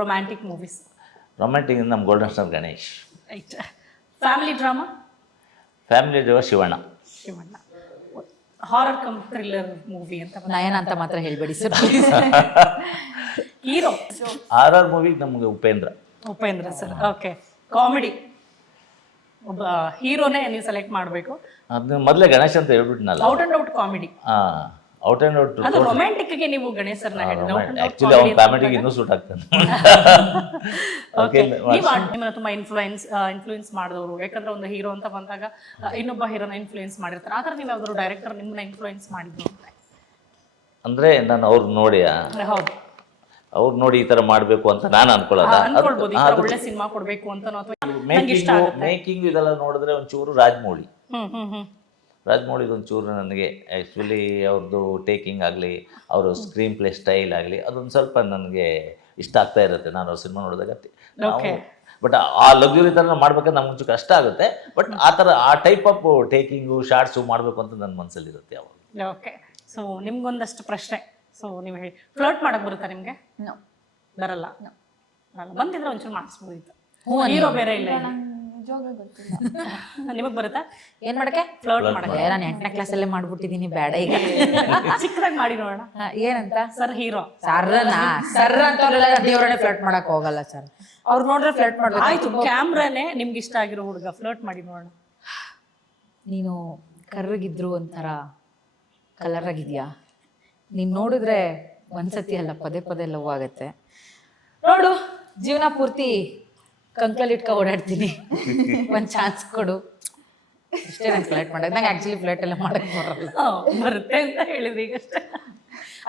Romantic movies? Romantic ನಮ್ಮ golden star Ganesh. Family drama? Family drama Shivanna. Horror cum thriller movie ಅಂತ ನಯನ ಅಂತ ಮಾತ್ರ ಹೇಳ್ಬೇಡಿ ಸರ್. ಹೀರೋ? ಹಾರರ್ ಮೂವಿ ನಮಗೆ ಉಪೇಂದ್ರ ಸರ್. ಓಕೆ. ಕಾಮಿಡಿ ಒಬ್ಬ ಹೀರೋನೇ ನೀವು ಸೆಲೆಕ್ಟ್ ಮಾಡಬೇಕು. ಅದನ್ನ ಮೊದಲೇ ಗಣೇಶ್ ಅಂತ ಹೇಳ್ಬಿಟ್ನಲ್ಲ. Out and out comedy. Out and out. ಅದು ರೊಮ್ಯಾಂಟಿಕ್ ಗೆ ನೀವು ಗಣೇಶ್ ಸರ್ನ ಹೇಳಿದ್ರೆ ಆಕ್ಚುಲಿ ಅವ್ನು ಕಾಮಿಡಿಗೆ ಇನ್ನೂ ಸೂಟ್ ಆಗ್ತಾನೆ. ಓಕೆ. ನಿಮ್ಮನ್ನ ತುಂಬಾ ಇನ್ಫ್ಲೂಯೆನ್ಸ್ ಮಾಡಿದವರು, ಯಾಕಂದ್ರೆ ಒಂದು ಹೀರೋ ಅಂತ ಬಂದಾಗ ಇನ್ನೊಬ್ಬ ಹೀರೋನ ಇನ್ಫ್ಲೂಯೆನ್ಸ್ ಮಾಡಿರ್ತಾರೆ. ಆ ಥರ ನೀವು ಯಾವ್ದಾದ್ರು ಡೈರೆಕ್ಟರ್ ನಿಮ್ಮನ್ನ ಇನ್ಫ್ಲೂಯೆನ್ಸ್ ಮಾಡಿದ್ರು ಅಂದ್ರೆ ನಾನು ಅವ್ರು ನೋಡಿ, ಹೌದು, ಅವ್ರು ನೋಡಿ ಈ ತರ ಮಾಡ್ಬೇಕು ಅಂತ ನಾನು ಅನ್ಕೊಳ್ಳೋದು. ಅನ್ಕೊಳ್ಬೋದು, ಈ ತರ ಒಳ್ಳೆ ಸಿನಿಮಾ ಕೊಡ್ಬೇಕು ಅಂತ, ಅಥವಾ ಮೇಕಿಂಗ್ ಇದೆಲ್ಲ ನೋಡಿದ್ರೆ ಒಂಚೂರು ರಾಜಮೌಳಿ ಒಂಚೂರು ನನಗೆ ಆ್ಯಕ್ಚುಲಿ ಅವ್ರದ್ದು ಟೇಕಿಂಗ್ ಆಗಲಿ, ಅವರು ಸ್ಕ್ರೀನ್ ಪ್ಲೇ ಸ್ಟೈಲ್ ಆಗಲಿ, ಅದೊಂದು ಸ್ವಲ್ಪ ನನಗೆ ಇಷ್ಟ ಆಗ್ತಾ ಇರುತ್ತೆ ನಾನು ಅವ್ರ ಸಿನಿಮಾ ನೋಡಿದಾಗ. ಬಟ್ ಆ ಲಗ್ಸುರಿ ಥರ ಮಾಡ್ಬೇಕಂದ್ರೆ ನಮ್ಗೆ ಒಂಚೂರು ಕಷ್ಟ ಆಗುತ್ತೆ. ಬಟ್ ಆ ಥರ ಆ ಟೈಪ್ ಆಫ್ ಟೇಕಿಂಗು ಶಾರ್ಟ್ಸು ಮಾಡಬೇಕು ಅಂತ ನನ್ನ ಮನಸ್ಸಲ್ಲಿರುತ್ತೆ ಅವಾಗ. ಓಕೆ. ಸೊ ನಿಮ್ಗೊಂದಷ್ಟು ಪ್ರಶ್ನೆ. ಸೊ ನೀವು ಹೇಳಿ, ಫ್ಲರ್ಟ್ ಮಾಡಕ್ಕೆ ಬರುತ್ತಾ ನಿಮಗೆ? ಬರಲ್ಲ. ಬಂದಿದ್ರೆ ಒಂಚೂರು ಮಾಡಿಸ್ಬೋದಿತ್ತು. ಹೀರೋ ಬೇರೆ ಇಲ್ಲ. ನಿಜವಾಗ್ಲೂ ಗೊತ್ತಿಲ್ಲ. ನಿಮಗ್ ಬರುತ್ತಾ ಏನ್ ಮಾಡಕ್ಕೆ ಫ್ಲರ್ಟ್ ಮಾಡಕ್ಕೆ? ನಾನು 8ನೇ ಕ್ಲಾಸಲ್ಲೇ ಮಾಡ್ಬಿಟ್ಟಿದೀನಿ, ಬೇಡ ಈಗ. ಚಿಕ್ಕದಾಗಿ ಮಾಡಿ ನೋಡೋಣ. ಏನಂತ ಸರ್ ಹೀರೋ ಸರ್ ಅಂತವ್ರೆಲ್ಲ ದೇವ್ರನ್ನೇ ಫ್ಲರ್ಟ್ ಮಾಡಕ್ ಹೋಗಲ್ಲ ಸರ್. ಅವ್ರು ನೋಡ್ರೆ ಫ್ಲರ್ಟ್ ಮಾಡ್ಬೇಕು. ಆಯ್ತು, ಕ್ಯಾಮ್ರಾನೇ ನಿಮ್ಗೆ ಇಷ್ಟ ಆಗಿರೋ ಹುಡುಗ, ಫ್ಲರ್ಟ್ ಮಾಡಿ ನೋಡೋಣ. ನೀನು ಕರ್ರಗಿದ್ರು ಒಂಥರ ಕಲರ್ ಆಗಿದ್ಯಾ, ನೀನ್ ನೋಡಿದ್ರೆ ಒಂದ್ಸತಿ ಅಲ್ಲ ಪದೇ ಪದೇ ಲವ್ ಆಗತ್ತೆ. ನೋಡು, ಜೀವನ ಪೂರ್ತಿ ಕಂಕಲ್ ಇಟ್ಕೊ ಓಡಾಡ್ತೀನಿ, ಒಂದ್ ಚಾನ್ಸ್ ಕೊಡು. ಇಷ್ಟೇ ನಂಗೆ ಫ್ಲರ್ಟ್ ಮಾಡಕ್. ನಂಗೆ ಆಕ್ಚುಲಿ ಫ್ಲರ್ಟ್ ಎಲ್ಲ ಮಾಡಕ್ ಬರಲ್ಲ. ಬರುತ್ತೆ ಅಂತ ಹೇಳಿದ್ರಿ ಈಗಷ್ಟೇ.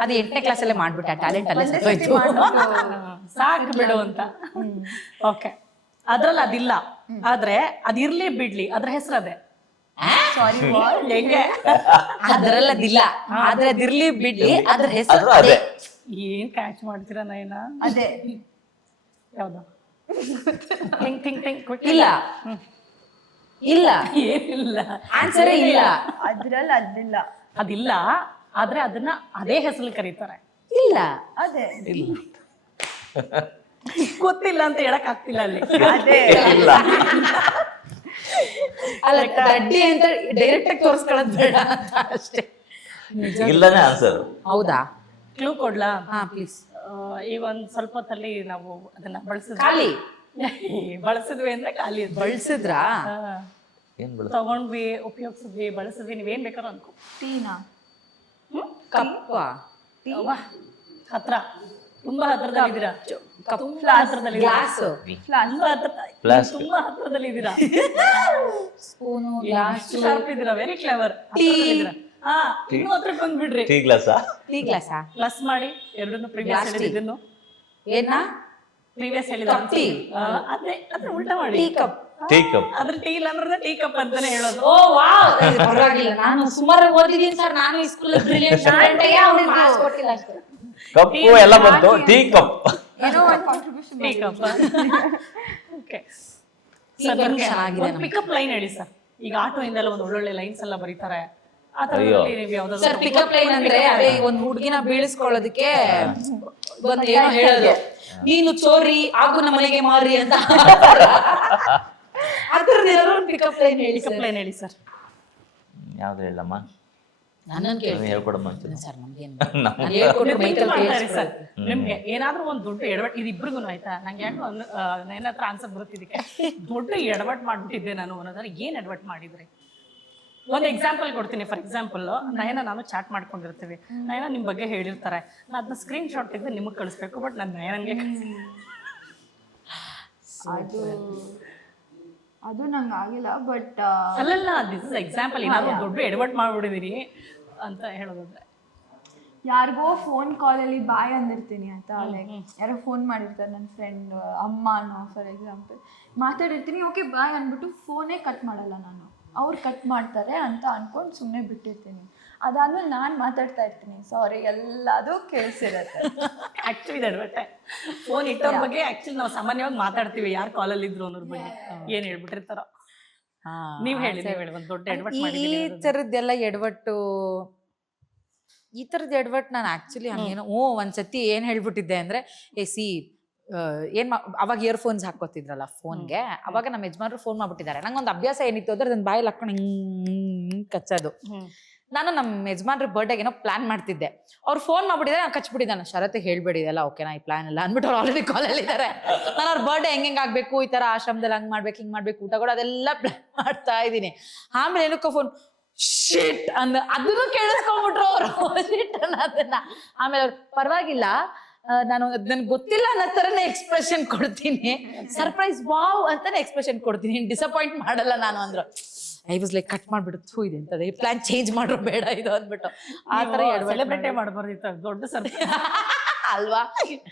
ಅದು 8ನೇ ಕ್ಲಾಸಲ್ಲೇ ಮಾಡ್ಬಿಟ್ಟೆ, ಟ್ಯಾಲೆಂಟ್ ಅಲ್ಲೇ ಸತ್ತೋಯ್ತು. ಸಾಕು ಬಿಡು ಅಂತ. ಓಕೆ, ಅದ್ರಲ್ಲಿ ಅದಿಲ್ಲ, ಆದ್ರೆ ಅದಿರ್ಲಿ ಬಿಡ್ಲಿ, ಅದ್ರ ಹೆಸರು ಅದೇ. ಸಾರಿ ಹೆಂಗೆ? ಅದ್ರಲ್ಲದಿಲ್ಲ, ಆದ್ರೆ ಅದಿರ್ಲಿ ಬಿಡ್ಲಿ, ಅದ್ರ ಹೆಸರು ಅದೇ. ಏನ್ ಕ್ಯಾಚ್ ಮಾಡ್ತೀರಾ ನಯನ? ಅದೇ ಯಾವ್ದು? Think think think. ಇಲ್ಲ ಇಲ್ಲ, ಏನಿಲ್ಲ, ಆನ್ಸರೇ ಇಲ್ಲ. ಅದ್ರಲ್ಲಿ ಅದಿಲ್ಲ. ಅದಿಲ್ಲ, ಆದ್ರೆ ಅದನ್ನ ಅದೇ ಹೆಸರು ಕರೀತಾರೆ. ಇಲ್ಲ ಅದೇ ಗೊತ್ತಿಲ್ಲ ಅಂತ ಹೇಳಕ್ ಆಗ್ತಿಲ್ಲ ಅಲ್ಲಿ. ಅದೇ ಇಲ್ಲ ಅಲ್ಲ, ಕಡ್ಡಿ ಅಂತ ಡೈರೆಕ್ಟ್ ಆಗಿ ತೋರಿಸ್ಕೊಳ್ಳೋದು ಬೇಡ ಅಂತ ಅಷ್ಟೇ. ಇಲ್ಲನೇ ಆನ್ಸರ್. ಹೌದಾ? ಕ್ಲೂ ಕೊಡ್ಲಾ? ಹಾ ಪ್ಲೀಸ್. ಈಗ ಒಂದ್ ಸ್ವಲ್ಪ ಹೊತ್ತಲ್ಲಿ ನಾವು ಅದನ್ನ ಬಳಸಿದ್ವಿ. ಖಾಲಿ ಬಳಸಿದ್ವಿ ಅಂದ್ರೆ ಖಾಲಿ ಅದು. ಬಳಸಿದ್ರಾ? ಏನ್ ಬೆಳ ತಗೊಂಡ್ವಿ, ಉಪಯೋಗಿಸಿದ್ವಿ, ಬಳಸಿದ್ವಿ, ನೀವೇನ್ ಬೇಕಾದ್ರೂ ಅನ್ಕೋ. ಟೀನಾ? ಕಪ್ಪ? ಅವ್ವ, ಹತ್ರ, ತುಂಬಾ ಹತ್ರದಲ್ಲಿದ್ದೀರಾ. ತುಂಬಾ ಹತ್ರದಲ್ಲಿದ್ದೀರಾ. ಗ್ಲಾಸು? ತುಂಬಾ ಹತ್ರ, Flask. ತುಂಬಾ ಹತ್ರದಲ್ಲಿದ್ದೀರಾ. ಸ್ಪೂನು, ಗ್ಲಾಸು, ಶಾರ್ಪ್ ಇದ್ದೀರಾ, ವೆರಿ ಕ್ಲೆವರ್. ಹಾ, ಇನ್ನೂ ಹತ್ರಕ್ಕೆ ಬಂದ್ಬಿಡ್ರಿ. ಟೀ ಗ್ಲಾಸಾ? ಟೀ ಗ್ಲಾಸಾ? ಪ್ಲಸ್ ಮಾಡಿ ಎರಡನ್ನು ಪ್ರೀವಿಯಸ್ ಹೇಳಿದ್ದನ್ನು. ಏನ? ಪ್ರೀವಿಯಸ್ ಹೇಳಿದ ಕಪ್ ಟೀ. ಅದೇ ಅದ್ರ ಉಲ್ಟಾ ಮಾಡಿ. Tea cup. Tea cup. ಅದ್ರ ಟೀ ಇಲ್ಲ ಅಂದ್ರೆ ಟೀ ಕಪ್ ಅಂತಾನೆ ಹೇಳೋದು. ಓ ವಾವ್, ಪರವಾಗಿಲ್ಲ. ನಾನು ಸುಮಾರು ಓದಿದ್ದೀನಿ ಸರ್, ನಾನು ಈ ಸ್ಕೂಲ್ ಬ್ರಿಲಿಯಂಟ್ ಸ್ಟೂಡೆಂಟ್. ಅವ್ರಿಗೆ ಮಾರ್ಕ್ಸ್ ಕೊಟ್ಟಿಲ್ಲ ಅಷ್ಟೇ. ಕಪ್ಪು ಎಲ್ಲ ಬಂತು, ಟೀ ಕಪ್. ಏನೋ ಒಂದು ಕಾಂಟ್ರಿಬ್ಯೂಷನ್. Tea cup. ಓಕೆ, ಚೆನ್ನಾಗಿದೆ. ಪಿಕಪ್ ಲೈನ್ ಹೇಳಿ ಸರ್. ಈಗ ಆಟೋ ಇಂದೆಲ್ಲ ಒಂದು ಒಳ್ಳೊಳ್ಳೆ ಲೈನ್ಸ್ ಎಲ್ಲ ಬರೀತಾರೆ. ಆ ತರ ಅಯ್ಯೋ. ನೀವು ಯಾವ್ದಾದ್ರು ಸರ್ ಪಿಕಪ್ ಲೈನ್ ಅಂದ್ರೆ ಅದೇ ಒಂದ್ ಹುಡುಗಿನ ಬೀಳಿಸ್ಕೊಳ್ಳೋದಕ್ಕೆ ಒಂದ್ ಏನೋ ಹೇಳೋದು, ನೀನು ಚೋರಿ ಆಗು ನಮ್ಮ ಮನೆಗೆ ಮಾರಿ ಅಂತ. ಅದ್ರದ್ದು ಪಿಕಪ್ ಲೈನ್ ಹೇಳಿ. ಪಿಕಪ್ ಲೈನ್ ಹೇಳಿ ಸರ್. ಯಾವ್ದು ಹೇಳಮ್ಮ? ನನ್ನನ್ನು ಕೇಳಿ ಹೇಳ್ಕೊಡಮ್ಮ ಅಂತೀನಿ. ಸರ್, ನಮ್ಗೇನು ನಾನು ಹೇಳ್ಕೊಟ್ರೆ ಮೈಕಲ್ ಮಾಡ್ತಾರೆ ಸರ್. ನಿಮ್ಗೆ ಏನಾದ್ರೂ ಒಂದು ದೊಡ್ಡ ಎಡವಟ್, ಇದು ಇಬ್ರಿಗೂ ಆಯ್ತಾ? ನಂಗೆ ಯಾಕೋ ನನ್ನ ಹತ್ರ ಆನ್ಸರ್ ಬರುತ್ತಿದ್ದಕ್ಕೆ ದೊಡ್ಡ ಎಡವಟ್ ಮಾಡ್ಬಿಟ್ಟಿದ್ದೆ ನಾನು ಅನ್ನೋದಾದ್ರೆ ಏನ್ ಎಡವಟ್ ಮಾಡಿದ್ರಿ? ಒಂದು ಎಕ್ಸಾಂಪಲ್ ಕೊಡ್ತೀನಿ. ಫಾರ್ ಎಕ್ಸಾಂಪಲ್, ನಯನ ನಾನು ಚಾಟ್ ಮಾಡ್ಕೊಂಡಿರ್ತೀವಿ. ನಯನ ನಿಮ್ ಬಗ್ಗೆ ಹೇಳಿರ್ತಾರೆ, ನಾನು ಅದನ್ನ ಸ್ಕ್ರೀನ್ ಶಾಟ್ ತೆಗೆದು ನಿಮಗೆ ಕಳಿಸ್ಬೇಕು. ಬಟ್ ನಾನು ನಯನಂಗೆ ಅದು ನಂಗೆ ಆಗಿಲ್ಲ. ಬಟ್ ಅಲ್ಲಲ್ಲ, ದಿಸ್ ಇಸ್ ಎಕ್ಸಾಂಪಲ್. ಏನಾದ್ರು ದೊಡ್ಡ ಎಡವಟ್ ಮಾಡ್ಬಿಡಿದಿರಿ ಅಂತ ಹೇಳೋದಾದ್ರೆ. ಯಾರಿಗೋ ಫೋನ್ ಕಾಲಲ್ಲಿ ಬಾಯ್ ಅಂದಿರ್ತೀನಿ ಆಯ್ತಾ. ಲೈಕ್ ಯಾರೋ ಫೋನ್ ಮಾಡಿರ್ತಾರೆ, ನನ್ನ ಫ್ರೆಂಡ್ ಅಮ್ಮನೋ ಫಾರ್ ಎಕ್ಸಾಂಪಲ್, ಮಾತಾಡಿರ್ತೀನಿ. ಓಕೆ ಬಾಯ್ ಅಂದ್ಬಿಟ್ಟು ಫೋನೇ ಕಟ್ ಮಾಡಲ್ಲ ನಾನು, ಅವ್ರು ಕಟ್ ಮಾಡ್ತಾರೆ ಅಂತ ಅನ್ಕೊಂಡು ಸುಮ್ಮನೆ ಬಿಟ್ಟಿರ್ತೀನಿ. ಅದಾದ್ಮೇಲೆ ನಾನು ಮಾತಾಡ್ತಾ ಇರ್ತೀನಿ, ಸಾರಿ ಎಲ್ಲದೂ ಕೇಳಿಸಿರತ್ತೆ. ಆಕ್ಚುಲಿ ಎಡವಟ್ಟೆ. ಫೋನ್ ಇಟ್ಟವ್ರ ಬಗ್ಗೆ ಆಕ್ಚುಲಿ ನಾವು ಸಾಮಾನ್ಯವಾಗಿ ಮಾತಾಡ್ತೀವಿ, ಯಾರು ಕಾಲಲ್ಲಿ ಇದ್ರು ಅನ್ನೋದ್ರ ಬಗ್ಗೆ ಏನ್ ಹೇಳ್ಬಿಟ್ಟಿರ್ತಾರೋ. ನೀವ್ ಹೇಳಿ ಒಂದು ದೊಡ್ಡ ಎಡವಟ್ ಈ ಮಾಡಿದೀನಿ. ತರದ್ದೆಲ್ಲ ಎಡವಟ್ಟು, ಈ ತರದ್ ಎಡವಟ್ ನಾನು ಆಕ್ಚುಲಿ ಹಂಗೇನೋ ಒಂದ್ಸತಿ ಏನ್ ಹೇಳ್ಬಿಟ್ಟಿದ್ದೆ ಅಂದ್ರೆ, ಅವಾಗ ಇಯರ್ಫೋನ್ಸ್ ಹಾಕೋತಿದ್ರಲ್ಲ ಫೋನ್ಗೆ, ಅವಾಗ ನಮ್ಮ ಯಜಮಾನ್ರು ಫೋನ್ ಮಾಡ್ಬಿಟ್ಟಿದ್ದಾರೆ. ನಂಗೊಂದು ಅಭ್ಯಾಸ ಏನಿತ್ತು ಅಂದ್ರೆ ಅದನ್ನ ಬಾಯಲ್ಲಿ ಹಾಕೊಂಡು ಹಿಂಗ್ ಕಚ್ಚೋದು. ನಾನು ನಮ್ಮ ಯಜಮಾನ್ರ ಬರ್ಡೇಗೆ ಏನೋ ಪ್ಲಾನ್ ಮಾಡ್ತಿದ್ದೆ, ಅವ್ರು ಫೋನ್ ಮಾಡ್ಬಿಟ್ಟಿದ್ದಾರೆ, ನಾನು ಕಚ್ಬಿಟ್ಟಿದ್ದಾನೆ. ಶರತ್ತಿಗೆ ಹೇಳ್ಬೇಡಿದೆಲ್ಲ, ಓಕೆನಾ ಈ ಪ್ಲಾನ್ ಎಲ್ಲ ಅಂದ್ಬಿಟ್ಟು ಅವ್ರು ಆಲ್ರೆಡಿ ಕಾಲಲ್ಲಿ ಇದ್ದಾರೆ. ನಾನು ಅವ್ರ ಬರ್ಡೇ ಹೆಂಗ್ ಆಗ್ಬೇಕು, ಈ ತರ ಆಶ್ರಮದಲ್ಲಿ ಹಂಗ್ ಮಾಡ್ಬೇಕು, ಹಿಂಗ್ ಮಾಡ್ಬೇಕು, ಊಟ ಕೂಡ ಅದೆಲ್ಲ ಪ್ಲಾನ್ ಮಾಡ್ತಾ ಇದ್ದೀನಿ. ಆಮೇಲೆ ಏನಕ್ಕೋ ಫೋನ್ ಶಿಟ್ ಅಂದ, ಅದನ್ನು ಕೇಳಿಸ್ಕೊಂಡ್ಬಿಟ್ರು ಅವರು ಶಿಟ್ ಅನ್ನೋದನ್ನ. ಆಮೇಲೆ ಅವ್ರು ಪರವಾಗಿಲ್ಲ, ನಾನು ನನ್ಗೆ ಗೊತ್ತಿಲ್ಲ ಅನ್ನೋ ತರನೇ ಎಕ್ಸ್ಪ್ರೆಷನ್ ಕೊಡ್ತೀನಿ, ಸರ್ಪ್ರೈಸ್ ವಾವ್ ಅಂತಾನೆ ಎಕ್ಸ್ಪ್ರೆಷನ್ ಕೊಡ್ತೀನಿ, ಡಿಸಪಾಯಿಂಟ್ ಮಾಡಲ್ಲ ನಾನು ಅಂದ್ರು. ಐ ವಾಸ್ ಲೈಕ್ ಕಟ್ ಮಾಡ್ಬಿಟ್ಟು ಇದೆ ಅಂತದೆ, ಈ ಪ್ಲಾನ್ ಚೇಂಜ್ ಮಾಡ್ರು ಬೇಡ ಇದು ಅಂದ್ಬಿಟ್ಟು. ಆ ತರ ಸೆಲೆಬ್ರೇಟೇ ಮಾಡಬಾರ್ದಿತ್ತು, ದೊಡ್ಡ ಸರ್ಪ್ರೈಸ್ ಅಲ್ವಾ?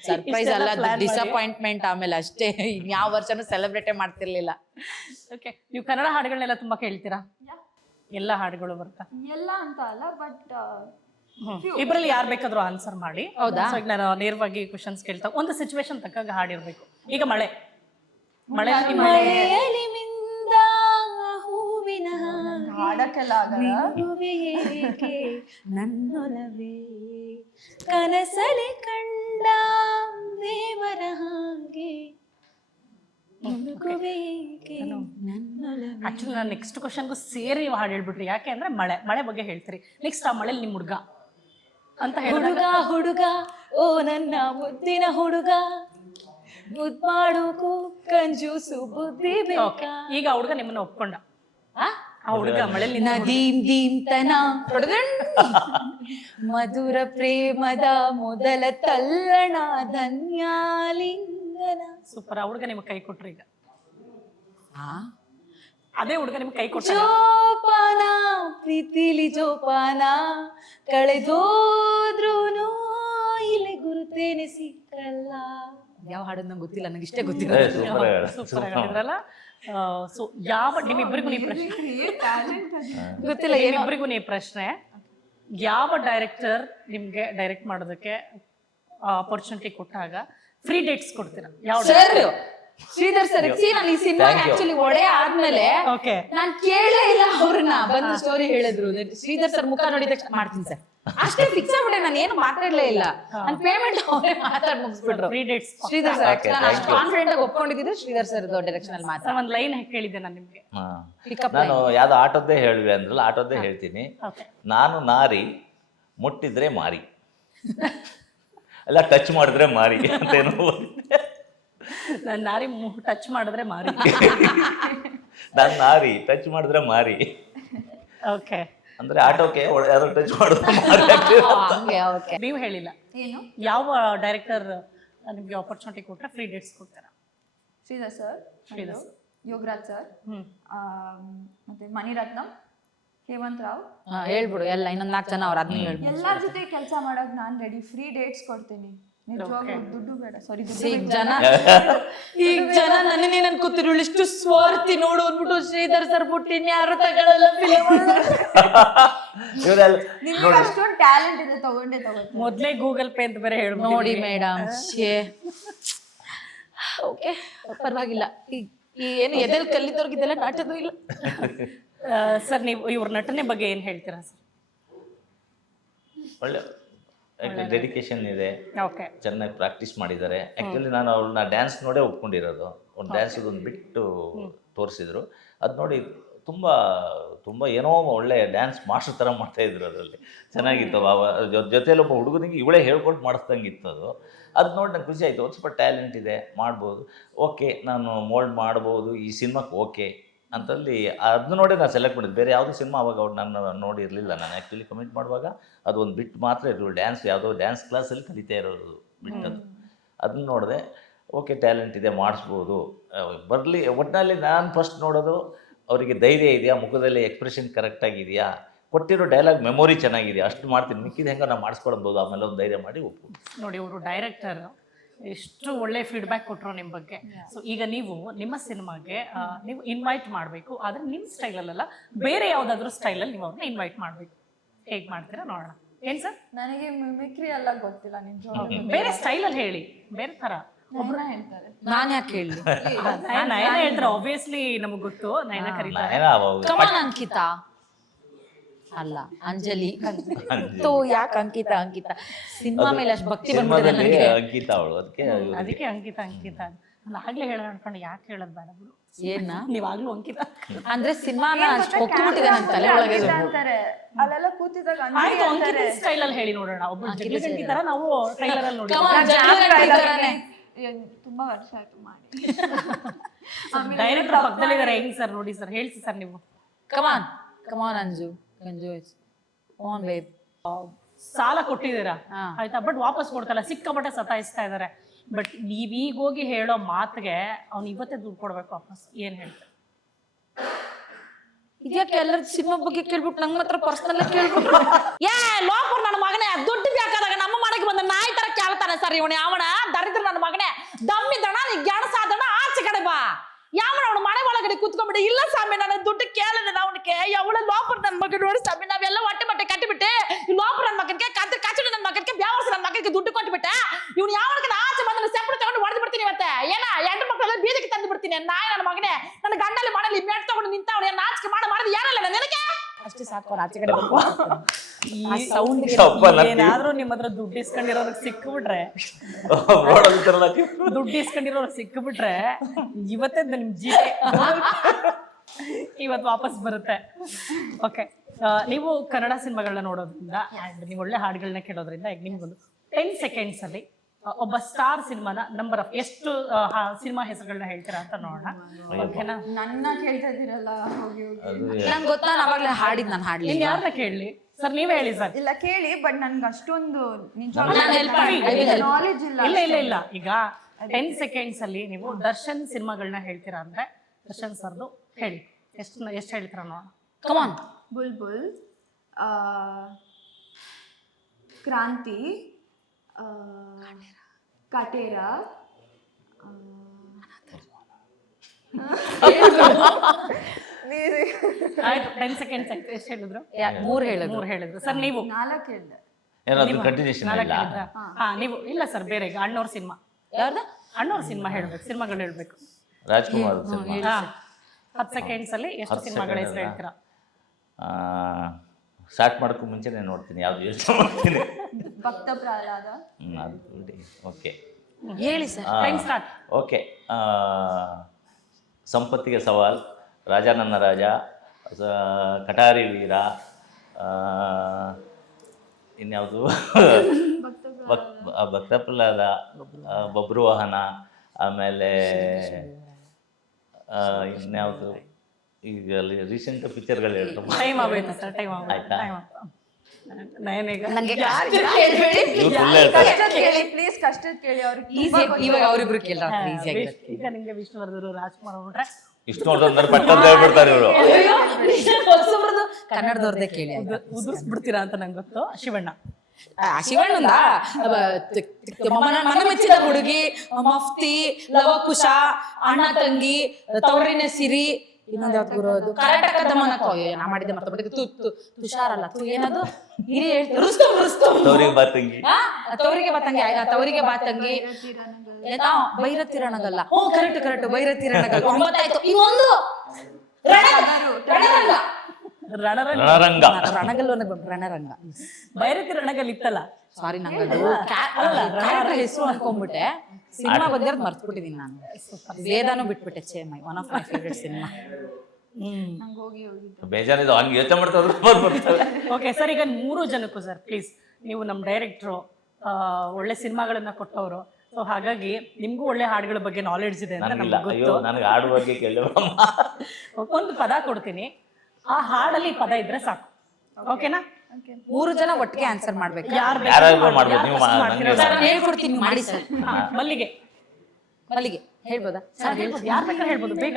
ಸರ್ಪ್ರೈಸ್ ಅಲ್ಲ, ಡಿಸಪಾಯಿಂಟ್ಮೆಂಟ್. ಆಮೇಲೆ ಅಷ್ಟೇ, ಯಾವ ವರ್ಷನೂ ಸೆಲೆಬ್ರೇಟೇ ಮಾಡ್ತಿರ್ಲಿಲ್ಲ. ಓಕೆ, ನೀವು ಕನ್ನಡ ಹಾಡುಗಳನ್ನೆಲ್ಲ ತುಂಬಾ ಕೇಳ್ತೀರಾ? ಎಲ್ಲ ಹಾಡುಗಳು ಬರ್ತಾ? ಎಲ್ಲ ಅಂತ ಅಲ್ಲ, ಬಟ್ ಇಬ್ರಲ್ಲಿ ಯಾರು ಬೇಕಾದ್ರೂ ಆನ್ಸರ್ ಮಾಡಿ. ಹೌದಾ? ನಾನು ನೇರವಾಗಿ ಕ್ವಶನ್ಸ್ ಕೇಳ್ತಾ, ಒಂದು ಸಿಚುವೇಶನ್ ತಕ್ಕಾಗ ಹಾಡಿರ್ಬೇಕು. ಈಗ ಮಳೆ ಮಳೆ ಮಳೆಯಲ್ಲಿ ಮಿಂದ ಹೂವಿನ ಹಾಡಕ್ಕೆಲ್ಲ ಆಗಲ್ಲ. ನನ್ನೊಲವೇ ಕನಸಲೆ ಕಂಡ ದೇವರ ಹಾಗೆ ನನ್ನ ಆಕ್ಚುಲಿ ನಾನು ನೆಕ್ಸ್ಟ್ ಕ್ವಶನ್ಗೂ ಸೇರಿ ಹಾಡು ಹೇಳ್ಬಿಟ್ರಿ. ಯಾಕೆ ಅಂದ್ರೆ ಮಳೆ ಬಗ್ಗೆ ಹೇಳ್ತೀರಿ. ನೆಕ್ಸ್ಟ್ ಆ ಮಳೆಲಿ ನಿಮ್ಮ ಹುಡುಗ ಅಂತ ಹುಡುಗ ಹುಡುಗ ಓ ನನ್ನ ಮುದ್ದಿನ ಹುಡುಗ, ಮುದ್ ಮಾಡೋಕು ಕಂಜೂಸು ಬುದ್ಧಿ ಬೇಕಾ. ಈಗ ಆ ಹುಡುಗ ನಿಮ್ಮನ್ನ ಒಪ್ಕೊಂಡ, ಆ ಹುಡುಗ ಮಳೆಲಿ ನದೀಂ ದೀಂತನ ಮಧುರ ಪ್ರೇಮದ ಮೊದಲ ತಲ್ಲಣ ಧನ್ಯಾಲಿಂಗನ. ಸೂಪರ್. ಆ ಹುಡುಗ ನಿಮ್ಗೆ ಕೈ ಕೊಟ್ರು. ಈಗ ಅದೇ ಹುಡುಗ ನಿಮ್ಗೆ ಕೈ ಕೊಟ್ಟ. ಜೋಪಾನ ಪ್ರೀತಿಲಿ ಜೋಪಾನ, ಕಳೆದೋದ್ರೂನು ಇಲ್ಲಿ ಗುರುತೇನೆ ಸಿಕ್ಕಲ್ಲ. ಯಾವ ಹಾಡು ನಂಗೆ ಗೊತ್ತಿಲ್ಲ, ನಂಗೆ ಇಷ್ಟೇ ಗೊತ್ತಿಲ್ಲ. ಸೂಪರ್ ಆಗಿದ್ರಲ್ಲ. ಸೊ ಯಾವ ನಿಮ್ಮಿಬ್ಬರಿಗೂ ನೀವು ಪ್ರಶ್ನೆ ಗೊತ್ತಿಲ್ಲ, ನಿಮ್ಮಿಬ್ಬರಿಗೂ ನೀವು ಪ್ರಶ್ನೆ, ಯಾವ ಡೈರೆಕ್ಟರ್ ನಿಮ್ಗೆ ಡೈರೆಕ್ಟ್ ಮಾಡೋದಕ್ಕೆ ಆಪರ್ಚುನಿಟಿ ಕೊಟ್ಟಾಗ ಫ್ರೀ ಡೇಟ್ಸ್ ಕೊಡ್ತೀರಾ? ಯಾವ ಸರ್ ಶ್ರೀಧರ್ ಸರ್, ನಾನು ಈ ಸಿನಿಮಾ ಆಕ್ಚುಲಿ ಒಡೆ ಆದ್ಮೇಲೆ ಓಕೆ ನಾನ್ ಕೇಳೇ ಇಲ್ಲ ಅವ್ರನ್ನ. ಬಂದು ಸ್ಟೋರಿ ಹೇಳಿದ್ರು, ಶ್ರೀಧರ್ ಸರ್ ಮುಖ ನೋಡಿದ ತಕ್ಷಣ ಮಾಡ್ತೀನಿ ಸರ್ ಅಷ್ಟೇ ಫಿಕ್ಸ್ ಆಗ್ಬಿಟ್ಟೆ. ನಾನು ಏನು ಮಾತಾಡ್ಲೇ ಇಲ್ಲ, ನನ್ ಪೇಮೆಂಟ್ ಅವರೇ ಮಾತಾಡ್ ಮುಗಿಸ್ಬಿಟ್ರು. ಫ್ರೀ ಡೇಟ್ಸ್ ಶ್ರೀಧರ್ ಸರ್ ನಾನು ಅಷ್ಟು ಕಾನ್ಫಿಡೆಂಟ್ ಆಗಿ ಒಪ್ಕೊಂಡಿದ್ದೆ ಶ್ರೀಧರ್ ಸರ್ ಡೈರೆಕ್ಷನ್ ಅಲ್ಲಿ ಮಾತ್ರ. ಒಂದ್ ಲೈನ್ ಕೇಳಿದ್ದೆ ನಾನು ನಿಮ್ಗೆ. ನಾನು ಯಾವ್ದು ಆಟೋದ್ದೇ ಹೇಳುವೆ ಅಂದ್ರಲ್ಲ, ಆಟೋದ್ದೇ ಹೇಳ್ತೀನಿ. ನಾನು ನಾರಿ ಮುಟ್ಟಿದ್ರೆ ಮಾರಿ, ಅಲ್ಲ ಟಚ್ ಮಾಡಿದ್ರೆ ಮಾರಿ ಅಂತೇನೋ. ನಾನು ನಾರಿ ಟಚ್ ಮಾಡಿದ್ರೆ ಮಾರಿ. ನಾನು ನಾರಿ ಟಚ್ ಮಾಡಿದ್ರೆ ಮಾರಿ ಓಕೆ ಅಂದ್ರೆ ಆಟೋಕೆ ಯಾರು ಟಚ್ ಮಾಡಿದ್ರೆ ಮಾರಿ. ನೀವು ಹೇಳಿಲ್ಲ ಏನು? ಯಾವ ಡೈರೆಕ್ಟರ್ ನಿಮ್ಗೆ ಆಪರ್ಚುನಿಟಿ ಕೊಟ್ರೆ ಫ್ರೀ ಡೇಟ್ಸ್ ಕೊಡ್ತಾರ? ಶ್ರೀಧರ್ ಸರ್, ಶ್ರೀಧರ್ ಯೋಗರಾಜ್ ಸರ್, ಮತ್ತೆ ಮಣಿರತ್ನಂ, ಹೇಮಂತ್ ರಾವ್. ಹೇಳ್ಬಿಡು ಎಲ್ಲ, ಇನ್ನೊಂದ್ 4 ಜನ ಅವ್ರ ಅದನ್ನ ಹೇಳ್ಬಿಡು. ಎಲ್ಲಾರ ಜೊತೆ ಕೆಲಸ ಮಾಡಕ್ ನಾನ್ ರೆಡಿ. ಫ್ರೀ ಡೇಟ್ಸ್ ಕೊಡ್ತೀನಿ ನಿಜವಾಗ್ಲೂ. ದುಡ್ಡು ಬೇಡ, ಸಾರಿ ಈಗ ಜನ ನನ್ನೇ ಅನ್ಕೋತಿರು, ಇಷ್ಟು ಸ್ವಾರ್ಥಿ ನೋಡು ಅಂದ್ಬಿಟ್ಟು ಶ್ರೀಧರ್ ಸರ್ ಬಿಟ್ಟು ಇನ್ಯಾರು ತಗೊಳ್ಳಲ್ಲ ಫಿಲಮ್. ನಿಮ್ಗೆ ಅಷ್ಟೊಂದು ಟ್ಯಾಲೆಂಟ್ ಇದೆ, ತಗೊಳ್ತೀನಿ. ಮೊದ್ಲೇ ಗೂಗಲ್ ಪೇ ಅಂತ ಬೇರೆ ಹೇಳ್ಬೋದು ನೋಡಿ ಮೇಡಮ್. ಓಕೆ ಪರವಾಗಿಲ್ಲ. ಈ ಏನು ಎದೆಲ್ ಕಲ್ಲಿದವ್ರಿಗಿದೆಲ್ಲ ನಾಟದು ಇಲ್ಲ. ಸರ್ ನೀವು ಇವ್ರ ನಟನೆ ಬಗ್ಗೆ ಏನ್ ಹೇಳ್ತೀರಾ ಸರ್? ಒಳ್ಳೆ ಡೆಡಿಕೇಶನ್ ಇದೆ, ಓಕೆ ಚೆನ್ನಾಗಿ ಪ್ರಾಕ್ಟೀಸ್ ಮಾಡಿದ್ದಾರೆ. ಆ್ಯಕ್ಚುಲಿ ನಾನು ಅವ್ಳನ್ನ ಡ್ಯಾನ್ಸ್ ನೋಡೇ ಒಪ್ಕೊಂಡಿರೋದು. ಒಂದು ಡ್ಯಾನ್ಸ್ ಒಂದು ಬಿಟ್ಟು ತೋರಿಸಿದ್ರು, ಅದು ನೋಡಿ ತುಂಬ ಏನೋ ಒಳ್ಳೆ ಡ್ಯಾನ್ಸ್ ಮಾಸ್ಟರ್ ಥರ ಮಾಡ್ತಾಯಿದ್ರು. ಅದರಲ್ಲಿ ಚೆನ್ನಾಗಿತ್ತು. ಜೊತೆಯಲ್ಲಿ ಒಬ್ಬ ಹುಡುಗನಿಗೆ ಇವಳೇ ಹೇಳ್ಕೊಟ್ಟು ಮಾಡಿಸ್ದಂಗಿತ್ತು ಅದು ನೋಡಿ ನಂಗೆ ಖುಷಿ ಆಯಿತು. ಒಂದು ಸ್ವಲ್ಪ ಟ್ಯಾಲೆಂಟ್ ಇದೆ, ಮಾಡ್ಬೋದು, ಓಕೆ ನಾನು ಮೋಲ್ಡ್ ಮಾಡ್ಬೋದು ಈ ಸಿನಿಮಾಕ್ಕೆ ಓಕೆ ಅಂತಲ್ಲಿ. ಅದನ್ನ ನೋಡಿ ನಾನು ಸೆಲೆಕ್ಟ್ ಮಾಡಿದ್ದು. ಬೇರೆ ಯಾವುದೂ ಸಿನಿಮಾ ಅವಾಗ ಅವ್ರು ನಾನು ನೋಡಿರಲಿಲ್ಲ. ನಾನು ಆ್ಯಕ್ಚುಲಿ ಕಮೆಂಟ್ ಮಾಡುವಾಗ ಅದು ಒಂದು ಬಿಟ್ಟು ಮಾತ್ರ ಇರೋದು. ಡ್ಯಾನ್ಸ್ ಯಾವುದೋ ಡ್ಯಾನ್ಸ್ ಕ್ಲಾಸಲ್ಲಿ ಕಲಿತಾ ಇರೋದು ಬಿಟ್ಟದು. ಅದನ್ನ ನೋಡಿದೆ, ಓಕೆ ಟ್ಯಾಲೆಂಟ್ ಇದೆ, ಮಾಡಿಸ್ಬೋದು, ಬರಲಿ. ಒಟ್ಟಿನಲ್ಲಿ ನಾನು ಫಸ್ಟ್ ನೋಡೋದು ಅವರಿಗೆ ಧೈರ್ಯ ಇದೆಯಾ, ಮುಖದಲ್ಲಿ ಎಕ್ಸ್ಪ್ರೆಷನ್ ಕರೆಕ್ಟಾಗಿದೆಯಾ, ಕೊಟ್ಟಿರೋ ಡೈಲಾಗ್ ಮೆಮೊರಿ ಚೆನ್ನಾಗಿದೆಯಾ, ಅಷ್ಟು ಮಾಡ್ತೀನಿ. ಮಿಕ್ಕಿದ ಹೆಂಗೆ ನಾವು ಮಾಡಿಸ್ಕೊಳ್ಬೋದು, ಆಮೇಲೆ ಒಂದು ಧೈರ್ಯ ಮಾಡಿ ಒಪ್ಬೋದು. ನೋಡಿ ಅವರು ಡೈರೆಕ್ಟರ್ ಎಷ್ಟು ಒಳ್ಳೆ ಫೀಡ್ಬ್ಯಾಕ್ ಕೊಟ್ಟರು ನಿಮ್ಮ ಬಗ್ಗೆ. ಸೊ ಈಗ ನೀವು ನಿಮ್ಮ ಸಿನಿಮಾಗೆ ನೀವು ಇನ್ವೈಟ್ ಮಾಡಬೇಕು, ಆದರೆ ನಿಮ್ಮ ಸ್ಟೈಲಲ್ಲ, ಬೇರೆ ಯಾವುದಾದ್ರೂ ಸ್ಟೈಲಲ್ಲಿ ನೀವು ಅವ್ರನ್ನ ಇನ್ವೈಟ್ ಮಾಡಬೇಕು. ಹೇಗೆ ಮಾಡ್ತೀರಾ ನೋಡೋಣ. ಏನು ಸರ್? ನನಗೆ ಮಿಮಿಕ್ರಿ ಎಲ್ಲ ಗೊತ್ತಿಲ್ಲ ನಿಜವಾಗ್ಲೂ. ಬೇರೆ ಸ್ಟೈಲಲ್ಲಿ ಹೇಳಿ, ಬೇರೆ ಥರ. ಒಬ್ರು ಹೇಳ್ತಾರೆ, ನಾನ್ ಯಾಕೆ ಹೇಳಿ? ನಯನ ಹೇಳ್ತಾರೆ, ಆಬ್ವಿಯಸ್ಲಿ ನಮಗೆ ಗೊತ್ತು, ನಯನ ಕರೀತಾರೆ. ಕಮಾನ್ ಅಂಕಿತಾ ಅಲ್ಲ ಅಂಜಲಿ. ಯಾಕೆ ಅಂಕಿತ ಸಿನಿಮಾ ಮೇಲೆ ಅಷ್ಟು ಭಕ್ತಿ ಬಂದ್ಬಿಟ್ಟಿದೆ ನನಗೆ. ಅಂಕಿತಾ ಅವಳು, ಅದಕ್ಕೆ ಅಂಕಿತ ನಾನು ಆಗ್ಲೇ ಹೇಳೋಣ ಅನ್ಕೊಂಡು ಯಾಕೆ ಹೇಳೋದು ಬೇಡ ಬಿಡು. ಏನ ನೀವಾಗ್ಲೂ ಅಂಕಿತ ಅಂದ್ರೆ ಸಿನಿಮಾನ ಹೊಕ್ಕಿಬಿಟ್ಟಿದೆ ನನ್ನ ತಲೆ ಒಳಗೆ. ಅಂತಾರೆ ಅಲ್ಲೆಲ್ಲ ಕೂತಿದಾಗ ಆಯ್ತು, ಅಂಕಿತ ಸ್ಟೈಲ್ ಅಲ್ಲಿ ಹೇಳಿ ನೋಡೋಣ. ಒಬ್ಬರು ಜಗ್ಗಂಟಿ ತರ ನಾವು ಟ್ರೈಲರ್ ಅಲ್ಲಿ ನೋಡಿ. ತುಂಬಾ ವರ್ಷ ಆಯ್ತು ಮಾಡಿ. ಡೈರೆಕ್ಟರ್ ಪಕ್ಕದಲ್ಲಿದ್ದಾರೆ. ಹೆಂಗ್ ಸರ್ ನೋಡಿ ಸರ್, ಹೇಳ್ಸಿ ಸರ್ ನೀವು. ಕಮಾನ್ ಅಂಜು ಆನ್ ವೇಬ್. ಸಾಲ ಕೊಟ್ಟಿದ್ದೀರಾ ಆಯ್ತಾ, ಬಟ್ ವಾಪಸ್ ಕೊಡ್ತಲ್ಲ, ಸಿಕ್ಕಾಪಟ್ಟೆ ಸತಾಯಿಸ್ತಾ ಇದಾರೆ. ಬಟ್ ನೀವೀಗ ಹೋಗಿ ಹೇಳೋ ಮಾತಿಗೆ ಅವ್ನು ಇವತ್ತೇ ದುಡ್ಡು ಕೊಡ್ಬೇಕು ವಾಪಸ್. ಏನ್ ಹೇಳ್ತಾರೆ? ಇದ್ಯಾಕೆ ಎಲ್ಲರ ಸಿನಿಮಾ ಬಗ್ಗೆ ಕೇಳ್ಬಿಟ್ಟು ನಂಗೆ ಮಾತ್ರ ಪರ್ಸನಲ್ ಕೇಳ್ಬಿಟ್ರು. ಲೋಪರ್ ನನ್ನ ಮಗನೇ, ದುಡ್ಡು ಬೇಕಾದಾಗ ನಮ್ಮ ಮನೆಗೆ ಬಂದ ನಾಯಿ ತರ ಕೇಳ್ತಾನೆ ಸರ್ ಇವನು. ಅವನ ದರಿದ್ರ ನನ್ನ ಮಗನೇ, ದಮ್ಮಿದಣ ನೀ ಗೆಣಸಾದಣ ಆಚೆ ಕಡೆ ಬಾ. ಯಾವನ ಅವನು ಮನೆ ಒಳಗಡೆ ಕೂತ್ಕೊಂಡ್ಬಿಟ್ಟು, ಇಲ್ಲ ಸ್ವಾಮಿ ನನ್ನ ದುಡ್ಡು ಕೇಳಿದೆ ಅವನಿಗೆ. ಅವಳ ಲೋಪರ್ ನನ್ನ ಮಗ ನೋಡಿ ಸ್ವಾಮಿ, ನಾವೆಲ್ಲ ಹೊಟ್ಟೆ ಬಟ್ಟೆ ಕಟ್ಟಿಬಿಟ್ಟೆ. ಈ ಲೋಪರ್ ನನ್ನ ಮಗನಿಗೆ ಕಚ್ಚಡ ನನ್ನ ಮಗನಿಗೆ ಬ್ಯಾವರ್ಸ ನನ್ನ ಮಗನಿಗೆ ದುಡ್ಡು ಕೊಟ್ಟುಬಿಟ್ಟೆ. ಇವ್ನು ಯಾವನಿಗೆ ಆಚೆ ಬಂದ ಸೆಪ್ಪು ತಗೊಂಡು ಹೊಡೆದು ಬಿಡ್ತೀನಿ ಇವತ್ತೆ. ಏನ ಎಂಟು ಮಕ್ಕಳೆಲ್ಲ ಬೀದಿಗೆ ತಂದು ಬಿಡ್ತೀನಿ. ನಾಯಿ ನನ್ನ ಮಗನೇ, ನನ್ನ ಗಂಡಲ್ಲಿ ಮನೇಲಿ ಮೇಟ್ ತಗೊಂಡು ನಿಂತವಳು ನಾಚಿಕೆ ಮಾಡಿದ್ರೆ ಯಾರಲ್ಲ ನನಗೆ. ಅಷ್ಟೇ ಸಾಕು, ಆಚೆ ಕಡೆ ಏನಾದ್ರೂ ನಿಮ್ಮ ಹತ್ರ ದುಡ್ಡು ಇಸ್ಕೊಂಡಿರೋರ್ಗೆ ಸಿಕ್ಕಿಬಿಟ್ರೆ, ದುಡ್ಡು ಇಸ್ಕೊಂಡಿರೋರ್ಗೆ ಸಿಕ್ಕಿಬಿಟ್ರೆ ಇವತ್ತೇ ನಿಮ್ ಜೀವ ಇವತ್ತು ವಾಪಸ್ ಬರುತ್ತೆ. ಓಕೆ, ನೀವು ಕನ್ನಡ ಸಿನಿಮಾಗಳನ್ನ ನೋಡೋದ್ರಿಂದ ಆ್ಯಂಡ್ ನೀವು ಒಳ್ಳೆ ಹಾಡುಗಳನ್ನ ಕೇಳೋದ್ರಿಂದ ಈಗ ನಿಮ್ಗೊಂದು 10 seconds ಅಲ್ಲಿ ಒಬ್ಬ ಸ್ಟಾರ್ ಸಿನಿಮಾನ ನಂಬರ್ ಆಫ್ ಎಷ್ಟು ಸಿನಿಮಾ ಹೆಸರುಗಳನ್ನ ಹೇಳ್ತೀರಾ ಅಂತ ನೋಡೋಣ. ಓಕೆನಾ? ನನ್ನ ಕೇಳ್ತಾ ಇದ್ದೀರಲ್ಲ, ಹೋಗಿ ಹೋಗಿ. ನಂಗೆ ಗೊತ್ತಾ, ನಾನು ಅವಾಗಲೇ ಹಾಡಿದ್, ನಾನು ಹಾಡ್ಲಿ. ಇನ್ನು ಯಾರನ್ನ ಕೇಳಲಿ ಸರ್? ನೀವೇ ಹೇಳಿ ಸರ್. ಇಲ್ಲ ಕೇಳಿ, ಬಟ್ ನನ್ಗೆ ಅಷ್ಟೊಂದು ನಾಲೆಜ್ ಇಲ್ಲ. ಇಲ್ಲ ಇಲ್ಲ ಇಲ್ಲ, ಈಗ 10 seconds ಅಲ್ಲಿ ನೀವು ದರ್ಶನ್ ಸಿನಿಮಾಗಳನ್ನ ಹೇಳ್ತೀರಾ ಅಂದ್ರೆ ದರ್ಶನ್ ಸರ್ದು ಹೇಳಿ. ಎಷ್ಟು ಹೇಳ್ತೀರಾ ನೋಡೋಣ. ಕಮಾನ್. ಬುಲ್ಬುಲ್, ಕ್ರಾಂತಿ, ಕಾಟೇರ, ಆಯ್ತು, 10 seconds ಆಯ್ತು. ಎಷ್ಟು ಹೇಳಿದ್ರು? 3 ಹೇಳಿದ್ರು ಸರ್. ನೀವು 4 ಹೇಳಿದೆ. ಏನಾದ್ರು ಕಂಟಿನ್ಯೂಷನ್ ಇಲ್ಲ? ನೀವು ಇಲ್ಲ ಸರ್, ಬೇರೆ ಈಗ ಅಣ್ಣವ್ರ ಸಿನಿಮಾ. ಯಾರ್ದು? ಅಣ್ಣವ್ರ ಸಿನಿಮಾ ಹೇಳ್ಬೇಕು, ಸಿನಿಮಾಗಳು ಹೇಳ್ಬೇಕು. ರಾಜ್ಕುಮಾರ್ ಸಿನಿಮಾ 10 seconds ಅಲ್ಲಿ ಎಷ್ಟು ಸಿನಿಮಾಗಳ ಹೆಸರು ಹೇಳ್ತೀರಾ? ಸ್ಟಾರ್ಟ್ ಮಾಡೋಕ್ಕೂ ಮುಂಚೆನೇ ನೋಡ್ತೀನಿ, ಯಾವ್ದು ಯೋಚನೆ ಮಾಡ್ತೀನಿ. ಭಕ್ತ ಪ್ರಹ್ಲಾದ. ಅದು ಬಿಡಿ. ಓಕೆ, ಹೇಳಿ ಸರ್. Time start. ಓಕೆ, ಸಂಪತ್ತಿಗೆ ಸವಾಲ್, ರಾಜ ನನ್ನ ರಾಜ, ಕಟಾರಿ ವೀರ, ಇನ್ಯಾವುದು ಭಕ್ತ ಪ್ರಹ್ಲಾದ, ಬಬ್ರು ವಾಹನ, ಆಮೇಲೆ ಇನ್ಯಾವುದು ಈಗ ರೀಸೆಂಟ್ ಪಿಕ್ಚರ್ಗಳು ಹೇಳ್ತಾರೆ. ಟೈಮ್ ಆಗೋಯ್ತು ಸರ್, ಟೈಮ್ ಆಗೋಯ್ತು. ನಯನೀಗ ಇವ್ರು ಫುಲ್ ಹೇಳ್ತಾರೆ. ಪ್ಲೀಸ್ ಕಷ್ಟದ ಕೇಳಿ, ಅವ್ರಿಗೆ ಇವಾಗ ಅವ್ರಿಬ್ರು ಕೇಳ ಈಸಿಯಾಗಿ. ಈಗ ನಿಮ್ಗೆ ವಿಷ್ಣುವರ್ಧನ್, ರಾಜ್ಕುಮಾರ್ ಅವ್ರೆ ಇಷ್ಟು ನೋಡಿದ್ರೆ ಪಟ್ಟಂತ ಹೇಳ್ಬಿಡ್ತಾರೆ ಇವರು. ಕನ್ನಡದವ್ರದ್ದೇ ಕೇಳಿ. ಉದುರಿಸ್ಬಿಡ್ತೀರಾ ಅಂತ ನಂಗೆ ಗೊತ್ತು. ಶಿವಣ್ಣ. ಶಿವಣ್ಣಂದ ಮನ ಮೆಚ್ಚಿದ ಹುಡುಗಿ, ಮಫ್ತಿ, ಲವಕುಶ, ಅಣ್ಣ ತಂಗಿ, ತವರಿನ ಸಿರಿ, ಇನ್ನೊಂದ್ ಯಾವ್ದು ಗುರೋದು, ಕರ್ನಾಟಕ ದಮನ. ನಾ ಮಾಡಿದ್ದೆ ಮತ್ತೆ ತುಷಾರಲ್ಲ, ಏನದು ಹಿರಿ ಹೇಳ್ತಾರೆ, ರುಸ್ತುಂ. ತವರಿಗೆ ಬಾತಂಗಿ, ತವರಿಗೆ ಬಾತಂಗಿ, ತವರಿಗೆ ಬಾತಂಗಿ, ಬೈರತಿರಣಗಲ್ಲ. ಕರೆಕ್ಟ್, ಬೈರತಿರಣಗಲ್ಲ. 9 ಆಯ್ತು. ಇನ್ನೊಂದು ರಣರಂಗ. ರಣರಂಗ. ರಣರಂಗ. ಭೈರತಿ ರಣಗಲ್ ಇತ್ತಲ್ಲ. ಸಾರಿ, ನಂಗದು ಕ್ಯಾರೆಕ್ಟರ್ ಹೆಸರು ಅನ್ಕೊಂಡ್ಬಿಟ್ಟೆ. ಸಿನಿಮಾ ಬಂದಿರೋದು ಮರ್ತ್ಬಿಟ್ಟಿದೀನಿ ನಾನು. ವೇದಾನು ಬಿಟ್ಬಿಟ್ಟೆ. One of my favourite cinema. ಬೇಜಾರಿದ್ದು ಹಂಗೆ ಯೋಚನೆ ಮಾಡ್ತಾರೆ. ಓಕೆ ಸರ್, ಈಗ 3 ಜನಕ್ಕೂ ಸರ್ ಪ್ಲೀಸ್, ನೀವು ನಮ್ಮ ಡೈರೆಕ್ಟ್ರು, ಒಳ್ಳೆ ಸಿನಿಮಾಗಳನ್ನ ಕೊಟ್ಟವರು, ಸೊ ಹಾಗಾಗಿ ನಿಮ್ಗೂ ಒಳ್ಳೆ ಹಾಡುಗಳ ಬಗ್ಗೆ ನಾಲೆಡ್ಜ್ ಇದೆ ಅಂತ ನಮ್ಗೆ ಗೊತ್ತು. ನನಗೆ ಹಾಡು ಬಗ್ಗೆ ಕೇಳಿ ಒಂದು ಪದ ಕೊಡ್ತೀನಿ, ಆ ಹಾಡಲ್ಲಿ ಪದ ಇದ್ರೆ ಸಾಕು. ಓಕೆನಾ? 3 ಜನ ಒಟ್ಟಿಗೆ ಆನ್ಸರ್ ಮಾಡ್ಬೇಕು. ಯಾರಾದ್ರೂ ಮಾಡ್ಬೋದು. ನೀವು ಹೇಳ್ಕೊಡ್ತೀನಿ, ಮಾಡಿ ಸರ್. ಮಲ್ಲಿಗೆ. ಹೇಳ್ಬೋದಾ ಸರ್? ಯಾರು ಬೇಕಾದ್ರೆ ಹೇಳ್ಬೋದು, ಬೇಗ.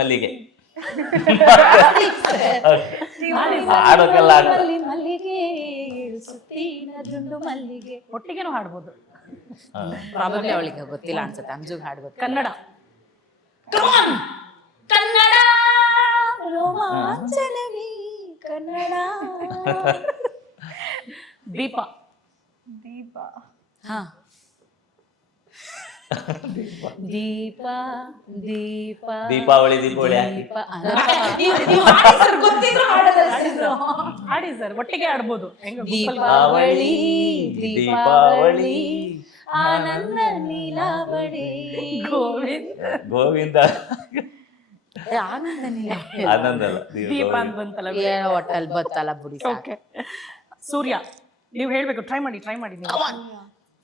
ಮಲ್ಲಿಗೆ ಹಾಡೋಕೆಲ್ಲ ಒಟ್ಟಿಗೆನೂ ಹಾಡ್ಬೋದು. ಪ್ರಾಬಬ್ಲಿ ಅವಳಿಗೆ ಗೊತ್ತಿಲ್ಲ ಅನ್ಸುತ್ತೆ, ಅಂಜುಗ್ ಹಾಡ್ಬೋದು. ಕನ್ನಡ. ಕನ್ನಡ ರೋಮಾಂಚನವೇ ಕನ್ನಡ. ದೀಪ. ಹಾ, ದೀಪ ದೀಪಾವಳಿ ಹಾಡಿ ಸರ್, ಒಟ್ಟಿಗೆ ಆಡ್ಬೋದು. ದೀಪಾವಳಿ ಆನಂದ ನೀಲಾವಳಿ ಗೋವಿಂದ ಆನಂದ ಆನಂದ ದೀಪ ಅಂತ ಬಂತಲ್ಲ. ಹೋಟೆಲ್ ಬತ್ತಲ್ಲ ಬಿಡಿ. ಓಕೆ, ಸೂರ್ಯ. ನೀವು ಹೇಳ್ಬೇಕು, ಟ್ರೈ ಮಾಡಿ ನೀವು.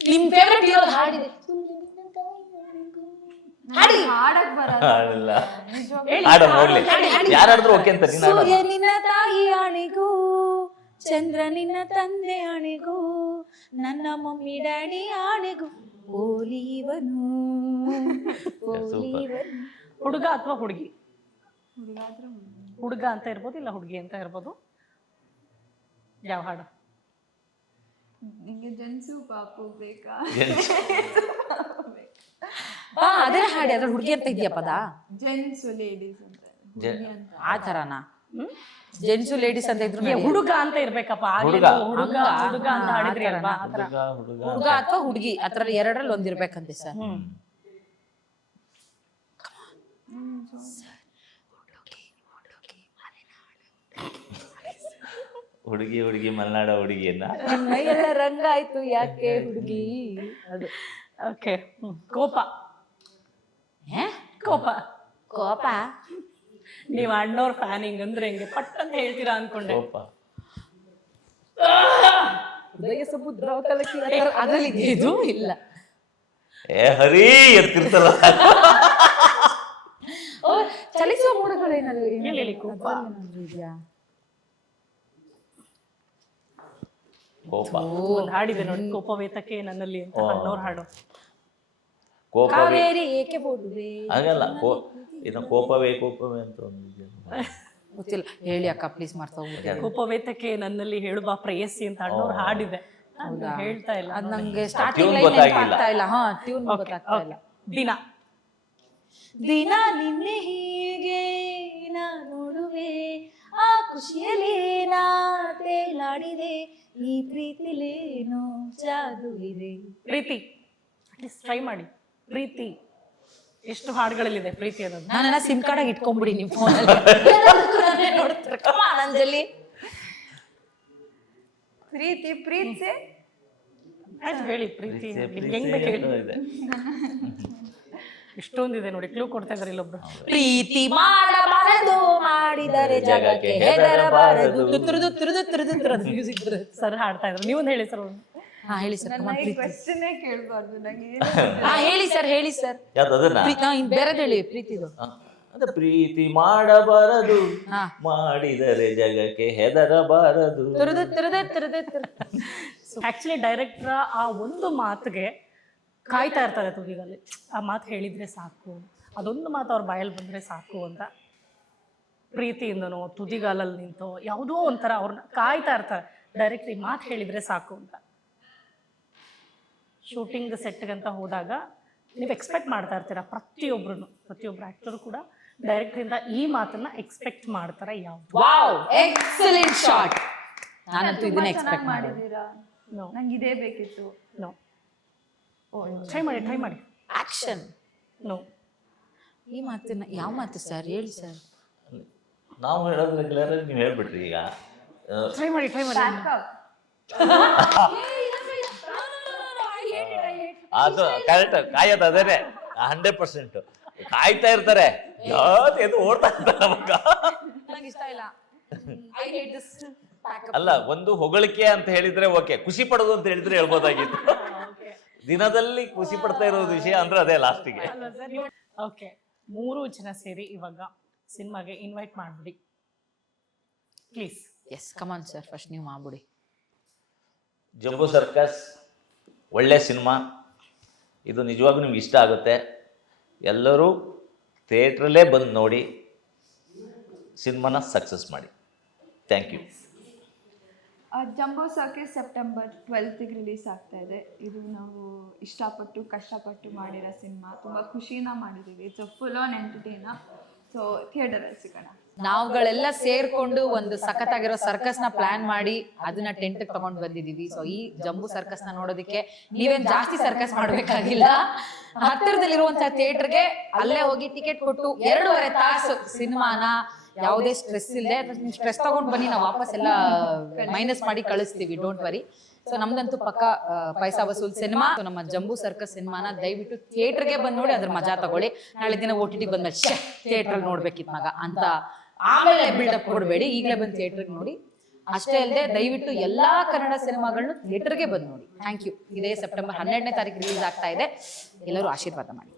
ನಿಮ್ ಫೇವರೇಟ್ ಹೀರೋ ಹಾಡಿದೆ, ಹಾಡಕ್ ಬರಲ್ಲ. ಯಾರಾದ್ರೂ ಓಕೆ ಅಂತ. ಸೂರ್ಯ ನಿನ್ನ ತಾಯಿ ಆಣೆಗೂ, ಚಂದ್ರ ನಿನ್ನ ತಂದೆ ಆಣೆಗೂ, ನನ್ನ ಮಮ್ಮಿ ಡ್ಯಾಡಿ ಆಣೆಗೂ, ಓಲಿವನು. ಹುಡುಗ ಅಥವಾ ಹುಡುಗಿ? ಹುಡುಗ ಅಂತ ಇರ್ಬೋದು, ಇಲ್ಲ ಹುಡುಗಿ ಅಂತ ಇರ್ಬೋದು. ಯಾವ ಹಾಡು? ನಿಂಗೆ ಜನ್ಸು ಪಾಪು ಬೇಕಾ? ಅದೇ ಹಾಡಿ, ಅದ್ರ ಹುಡುಗಿ ಅಂತ ಇದೆಯಾ ಪದ? ಜೆಂಟ್ಸು ಲೇಡೀಸ್ ಅಂತ ಆ ತರನಾ? ಜೆಂಟ್ಸು ಲೇಡೀಸ್ ಅಂತ ಇದ್ರು ಹುಡುಗ ಅಂತ ಇರ್ಬೇಕಪ್ಪ. ಹುಡುಗ ಅಂತ ಹಾಡಿದ್ರಿ ಅಲ್ವಾ? ಹುಡುಗ ಅಥವಾ ಹುಡುಗಿ ಅದ್ರಲ್ಲಿ 2ರಲ್ಲಿ ಒಂದಿರ್ಬೇಕಂತೆ ಸರ್. ಹುಡುಗಿ ಮಲೆನಾಡ ಹುಡುಗಿಯನ್ನ ಎಲ್ಲ ರಂಗ ಆಯ್ತು ಯಾಕೆ ಹುಡುಗಿ. ಅದು ಓಕೆ. ಕೋಪ. ಕೋಪ ನೀವು ಅಣ್ಣವ್ರ ಫ್ಯಾನ್ ಹಿಂಗಂದ್ರೆ ಹೆಂಗೆ ಪಟ್ ಅಂತ ಹೇಳ್ತೀರಾ ಅನ್ಕೊಂಡೆ. ಕೋಪ ಹೃದಯ ಸಮುದ್ರ ಅದ್ರಲ್ಲಿ ಇದು ಇಲ್ಲ. ಹರಿ ಎತ್ತಿರ್ತಲ್ಲ. ಚಲಿಸುವ ಮೋಡಗಳೇನಾದ್ರು ಹೇಳಿ ಕೋಪ. ಕೋಪ ಒಂದು ಹಾಡಿದೆ ನೋಡಿ, ಕೋಪವೇತಕ್ಕೆ ನನ್ನಲ್ಲಿ ಅಂತ ಅಣ್ಣವ್ರ ಹಾಡು. ಕೋಪ ಕಾವೇರಿ ಏಕೆ ಬೋಡುವೆ ಹಾಗಲ್ಲ ಇನ್ನು ಕೋಪವೇ ಅಂತ ಒಂದು ಗೊತ್ತಿಲ್ಲ, ಹೇಳಿ ಅಕ್ಕ ಪ್ಲೀಸ್ ಮಾಡ್ತಾ ಹೋಗ್ಬಿಟ್ಟು. ಕೋಪವೇತಕ್ಕೆ ನನ್ನಲ್ಲಿ ಹೇಳು ಬಾ ಪ್ರೇಯಸಿ ಅಂತ ಅಣ್ಣವ್ರ ಹಾಡಿದೆ. ನಾನು ಹೇಳ್ತಾ ಇಲ್ಲ, ಅದ್ ನಂಗೆ ಸ್ಟಾರ್ಟಿಂಗ್ Tune ಲೈನ್ ಗೊತ್ತಾಗಿಲ್ಲ. ಆಗ್ತಾ ಇಲ್ಲ. ಹಾ ಟ್ಯೂನ್ ಗೊತ್ತಾಗ್ತಾ ಇಲ್ಲ. ದಿನ ದಿನ ನಿನ್ನೆ ಹೀಗೆ ನಾ ನೋಡುವೆ, ಆ ಖುಷಿಯಲ್ಲಿ ನಾ ತೇಲಾಡಿದೆ, ಈ ಪ್ರೀತಿಲೇನೋ ಜಾದು ಇದೆ. ಪ್ರೀತಿ ಅಟ್ಲೀಸ್ಟ್ ಟ್ರೈ ಮಾಡಿ. ಪ್ರೀತಿ ಎಷ್ಟು ಹಾಡುಗಳಲ್ಲಿದೆ ಪ್ರೀತಿ ಅನ್ನೋದು. ನಾನೆಲ್ಲ ಸಿಮ್ ಕಾರ್ಡ್ ಆಗಿ ಇಟ್ಕೊಂಡ್ಬಿಡಿ ನಿಮ್ ಫೋನಲ್ಲಿ. ನೋಡ್ತಾರೆ ಅಂಜಲಿ. ಪ್ರೀತಿ ಪ್ರೀತಿ ಆಯ್ತು ಹೇಳಿ ಪ್ರೀತಿ ಹೆಂಗ್ ಬೇಕು ಹೇಳಿ. ಇದೆ. ಇಷ್ಟೊಂದಿದೆ ನೋಡಿ, ಕ್ಲೂ ಕೊಡ್ತಾ ಇದಾರೆ ಇಲ್ಲೊಬ್ರು. ಪ್ರೀತಿ ಮಾಡಬಾರದು, ಮಾಡಿದರೆ ಜಗಕ್ಕೆ ಹೆದರಬಾರದು. ತುತ್ತುರುದು ತುರುದು ತುರುದು ತುರುದು ಮ್ಯೂಸಿಕ್ ಬರುತ್ತೆ. ಸರ್ ಹಾಡ್ತಾ ಇದ್ರು, ನೀವೊಂದು ಹೇಳಿ ಸರ್. ಹಾ ಹೇಳಿ ಸರ್. ಈ ಕ್ವೆಶ್ಚನ್ನೇ ಕೇಳ್ಬಾರ್ದು ನಂಗೆ. ಹಾ ಹೇಳಿ ಸರ್, ಹೇಳಿ ಸರ್. ಯಾವ್ದು ಅದನ್ನ ಬೇರೆದು ಹೇಳಿ ಪ್ರೀತಿದು. ಅದ ಪ್ರೀತಿ ಮಾಡಬಾರದು, ಹಾ. ಮಾಡಿದರೆ ಜಗಕ್ಕೆ ಹೆದರಬಾರದು. ತುರುದು ತುರುದು ತುರುದು ತುರುದು. ಆಕ್ಚುಲಿ ಡೈರೆಕ್ಟರ್ ಆ ಒಂದು ಮಾತಿಗೆ ಕಾಯ್ತಾ ಇರ್ತಾರೆ ತುದಿನಲ್ಲಿ. ಆ ಮಾತು ಹೇಳಿದ್ರೆ ಸಾಕು, ಅದೊಂದು ಮಾತು ಅವ್ರ ಬಾಯಲ್ಲಿ ಬಂದ್ರೆ ಸಾಕು ಅಂತ ಪ್ರೀತಿಯಿಂದನೋ ತುದಿಗಾಲಲ್ಲಿ ನಿಂತೋ ಯಾವುದೋ ಒಂಥರ ಅವ್ರನ್ನ ಕಾಯ್ತಾ ಇರ್ತಾರೆ. ಡೈರೆಕ್ಟ್ ಈ ಮಾತು ಹೇಳಿದ್ರೆ ಸಾಕು ಅಂತ. ಶೂಟಿಂಗ್ ಸೆಟ್ಗಂತ ಹೋದಾಗ ನೀವು ಎಕ್ಸ್ಪೆಕ್ಟ್ ಮಾಡ್ತಾ ಇರ್ತೀರ, ಪ್ರತಿಯೊಬ್ಬರು ಆ್ಯಕ್ಟರು ಕೂಡ ಡೈರೆಕ್ಟ್ರಿಂದ ಈ ಮಾತನ್ನ ಎಕ್ಸ್ಪೆಕ್ಟ್ ಮಾಡ್ತಾರೆ. ಯಾವುದು ವಾವ್ ಎಕ್ಸಲೆಂಟ್ ಶಾಟ್. ನಾನಂತೂ ಇದನ್ನ ಎಕ್ಸ್ಪೆಕ್ಟ್ ಮಾಡಿದೆ. ಮಾಡಿದೀರಾ? ನೋ ನಂಗೆ ಇದೇ ಬೇಕಿತ್ತು. ನೋ ಟ್ರೈ ಮಾಡಿ. ಆಕ್ಷನ್. ನೋ ಈ ಮಾತನ್ನ ಯಾವ ಮಾತು ಸರ್ ಹೇಳಿ ಸರ್. ನಾವು ಹೇಳೋದು ರೆಗ್ಯುಲರ್ ನೀವು ಹೇಳ್ಬಿಟ್ರಿ ಈಗ. ಟ್ರೈ ಮಾಡಿ. ಅದು ಕರೆಕ್ಟ್, ಕಾಯೋದು ಅದೇನೆ 100%. ಕಾಯ್ತಾ ಇರ್ತಾರೆ, ಯಾವ್ದು ಎದ್ದು ಓಡ್ತಾ ಇರ್ತಾರೆ ನಮಗ. ನಂಗೆ ಇಷ್ಟ ಇಲ್ಲ. I hate this pack up. ಅಲ್ಲ, ಒಂದು ಹೊಗಳಿಕೆ ಅಂತ ಹೇಳಿದ್ರೆ ಓಕೆ, ಖುಷಿ ಪಡೋದು ಅಂತ ಹೇಳಿದ್ರೆ ಹೇಳ್ಬೋದಾಗಿತ್ತು. ದಿನದಲ್ಲಿ ಖುಷಿ ಪಡ್ತಾ ಇರೋದು ವಿಷಯ ಅಂದ್ರೆ ಅದೇ ಲಾಸ್ಟಿಗೆ. ಓಕೆ, 3 ಜನ ಸೇರಿ ಇವಾಗ ಸಿನಿಮಾಗೆ ಇನ್ವೈಟ್ ಮಾಡ್ಬಿಡಿ please. Yes come on sir, first ನೀವು ಮಾಡ್ಬಿಡಿ. ಜಂಬೂ ಸರ್ಕಸ್ ಒಳ್ಳೆ ಸಿನಿಮಾ. ಇದು ನಿಜವಾಗ್ಲೂ ನಿಮ್ಗೆ ಇಷ್ಟ ಆಗುತ್ತೆ. ಎಲ್ಲರೂ ಥಿಯೇಟ್ರಲ್ಲೇ ಬಂದು ನೋಡಿ ಸಿನಿಮಾನ ಸಕ್ಸಸ್ ಮಾಡಿ. Thank you. Jumbo circus September 12ಗೆ ರಿಲೀಸ್ ಆಗ್ತಾ ಇದೆ. ಇದು ನಾವು ಇಷ್ಟಪಟ್ಟು ಕಷ್ಟಪಟ್ಟು ಮಾಡಿರೋ ಸಿನಿಮಾ. ತುಂಬ ಖುಷಿನ ಮಾಡಿದ್ದೀವಿ. It's full on entertainer. So ಥಿಯೇಟರಲ್ಲಿ ಸಿಗೋಣ. ನಾವುಗಳೆಲ್ಲ ಸೇರ್ಕೊಂಡು ಒಂದು ಸಖತ್ತಾಗಿರೋ ಸರ್ಕಸ್ ನ ಪ್ಲಾನ್ ಮಾಡಿ ಅದನ್ನ ಟೆಂಟ್ ತಗೊಂಡ್ ಬಂದಿದೀವಿ. ಸೊ ಈ ಜಂಬೂ ಸರ್ಕಸ್ ನ ನೋಡೋದಕ್ಕೆ ನೀವೇನ್ ಜಾಸ್ತಿ ಸರ್ಕಸ್ ಮಾಡ್ಬೇಕಾಗಿಲ್ಲ. ಹತ್ತಿರದಲ್ಲಿರುವಂತಹ ಥಿಯೇಟರ್ಗೆ ಅಲ್ಲೇ ಹೋಗಿ ಟಿಕೆಟ್ ಕೊಟ್ಟು 2.5 ತಾಸು ಸಿನಿಮಾನ ಯಾವುದೇ ಸ್ಟ್ರೆಸ್ ಇಲ್ಲದೆ, ಸ್ಟ್ರೆಸ್ ತಗೊಂಡ್ ಬನ್ನಿ, ನಾವು ವಾಪಸ್ ಎಲ್ಲ ಮೈನಸ್ ಮಾಡಿ ಕಳಿಸ್ತೀವಿ, ಡೋಂಟ್ ವರಿ. ಸೊ ನಮ್ದಂತೂ ಪಕ್ಕ ಪೈಸಾ ವಸೂಲ್ ಸಿನಿಮಾ. ನಮ್ಮ ಜಂಬೂ ಸರ್ಕಸ್ ಸಿನಿಮಾನ ದಯವಿಟ್ಟು ಥಿಯೇಟರ್ಗೆ ಬಂದ್ ನೋಡಿ, ಅದ್ರ ಮಜಾ ತಗೊಳ್ಳಿ. ನಾಳೆ ದಿನ OTT ಬಂದ್ಮೇಲೆ ಥಿಯೇಟರ್ ನೋಡ್ಬೇಕಿತ್ ಮಗ ಅಂತ ಆಮೇಲೆ ಬಿಲ್ಡಪ್ ಕೊಡಬೇಡಿ, ಈಗಲೇ ಬಂದು ಥಿಯೇಟರ್ಗೆ ನೋಡಿ. ಅಷ್ಟೇ ಅಲ್ಲದೆ ದಯವಿಟ್ಟು ಎಲ್ಲಾ ಕನ್ನಡ ಸಿನಿಮಾಗಳನ್ನು ಥಿಯೇಟರ್ಗೆ ಬಂದು ನೋಡಿ. Thank you. ಇದೇ ಸೆಪ್ಟೆಂಬರ್ 12ನೇ ತಾರೀಕು ರಿಲೀಸ್ ಆಗ್ತಾ ಇದೆ. ಎಲ್ಲರೂ ಆಶೀರ್ವಾದ ಮಾಡಿ.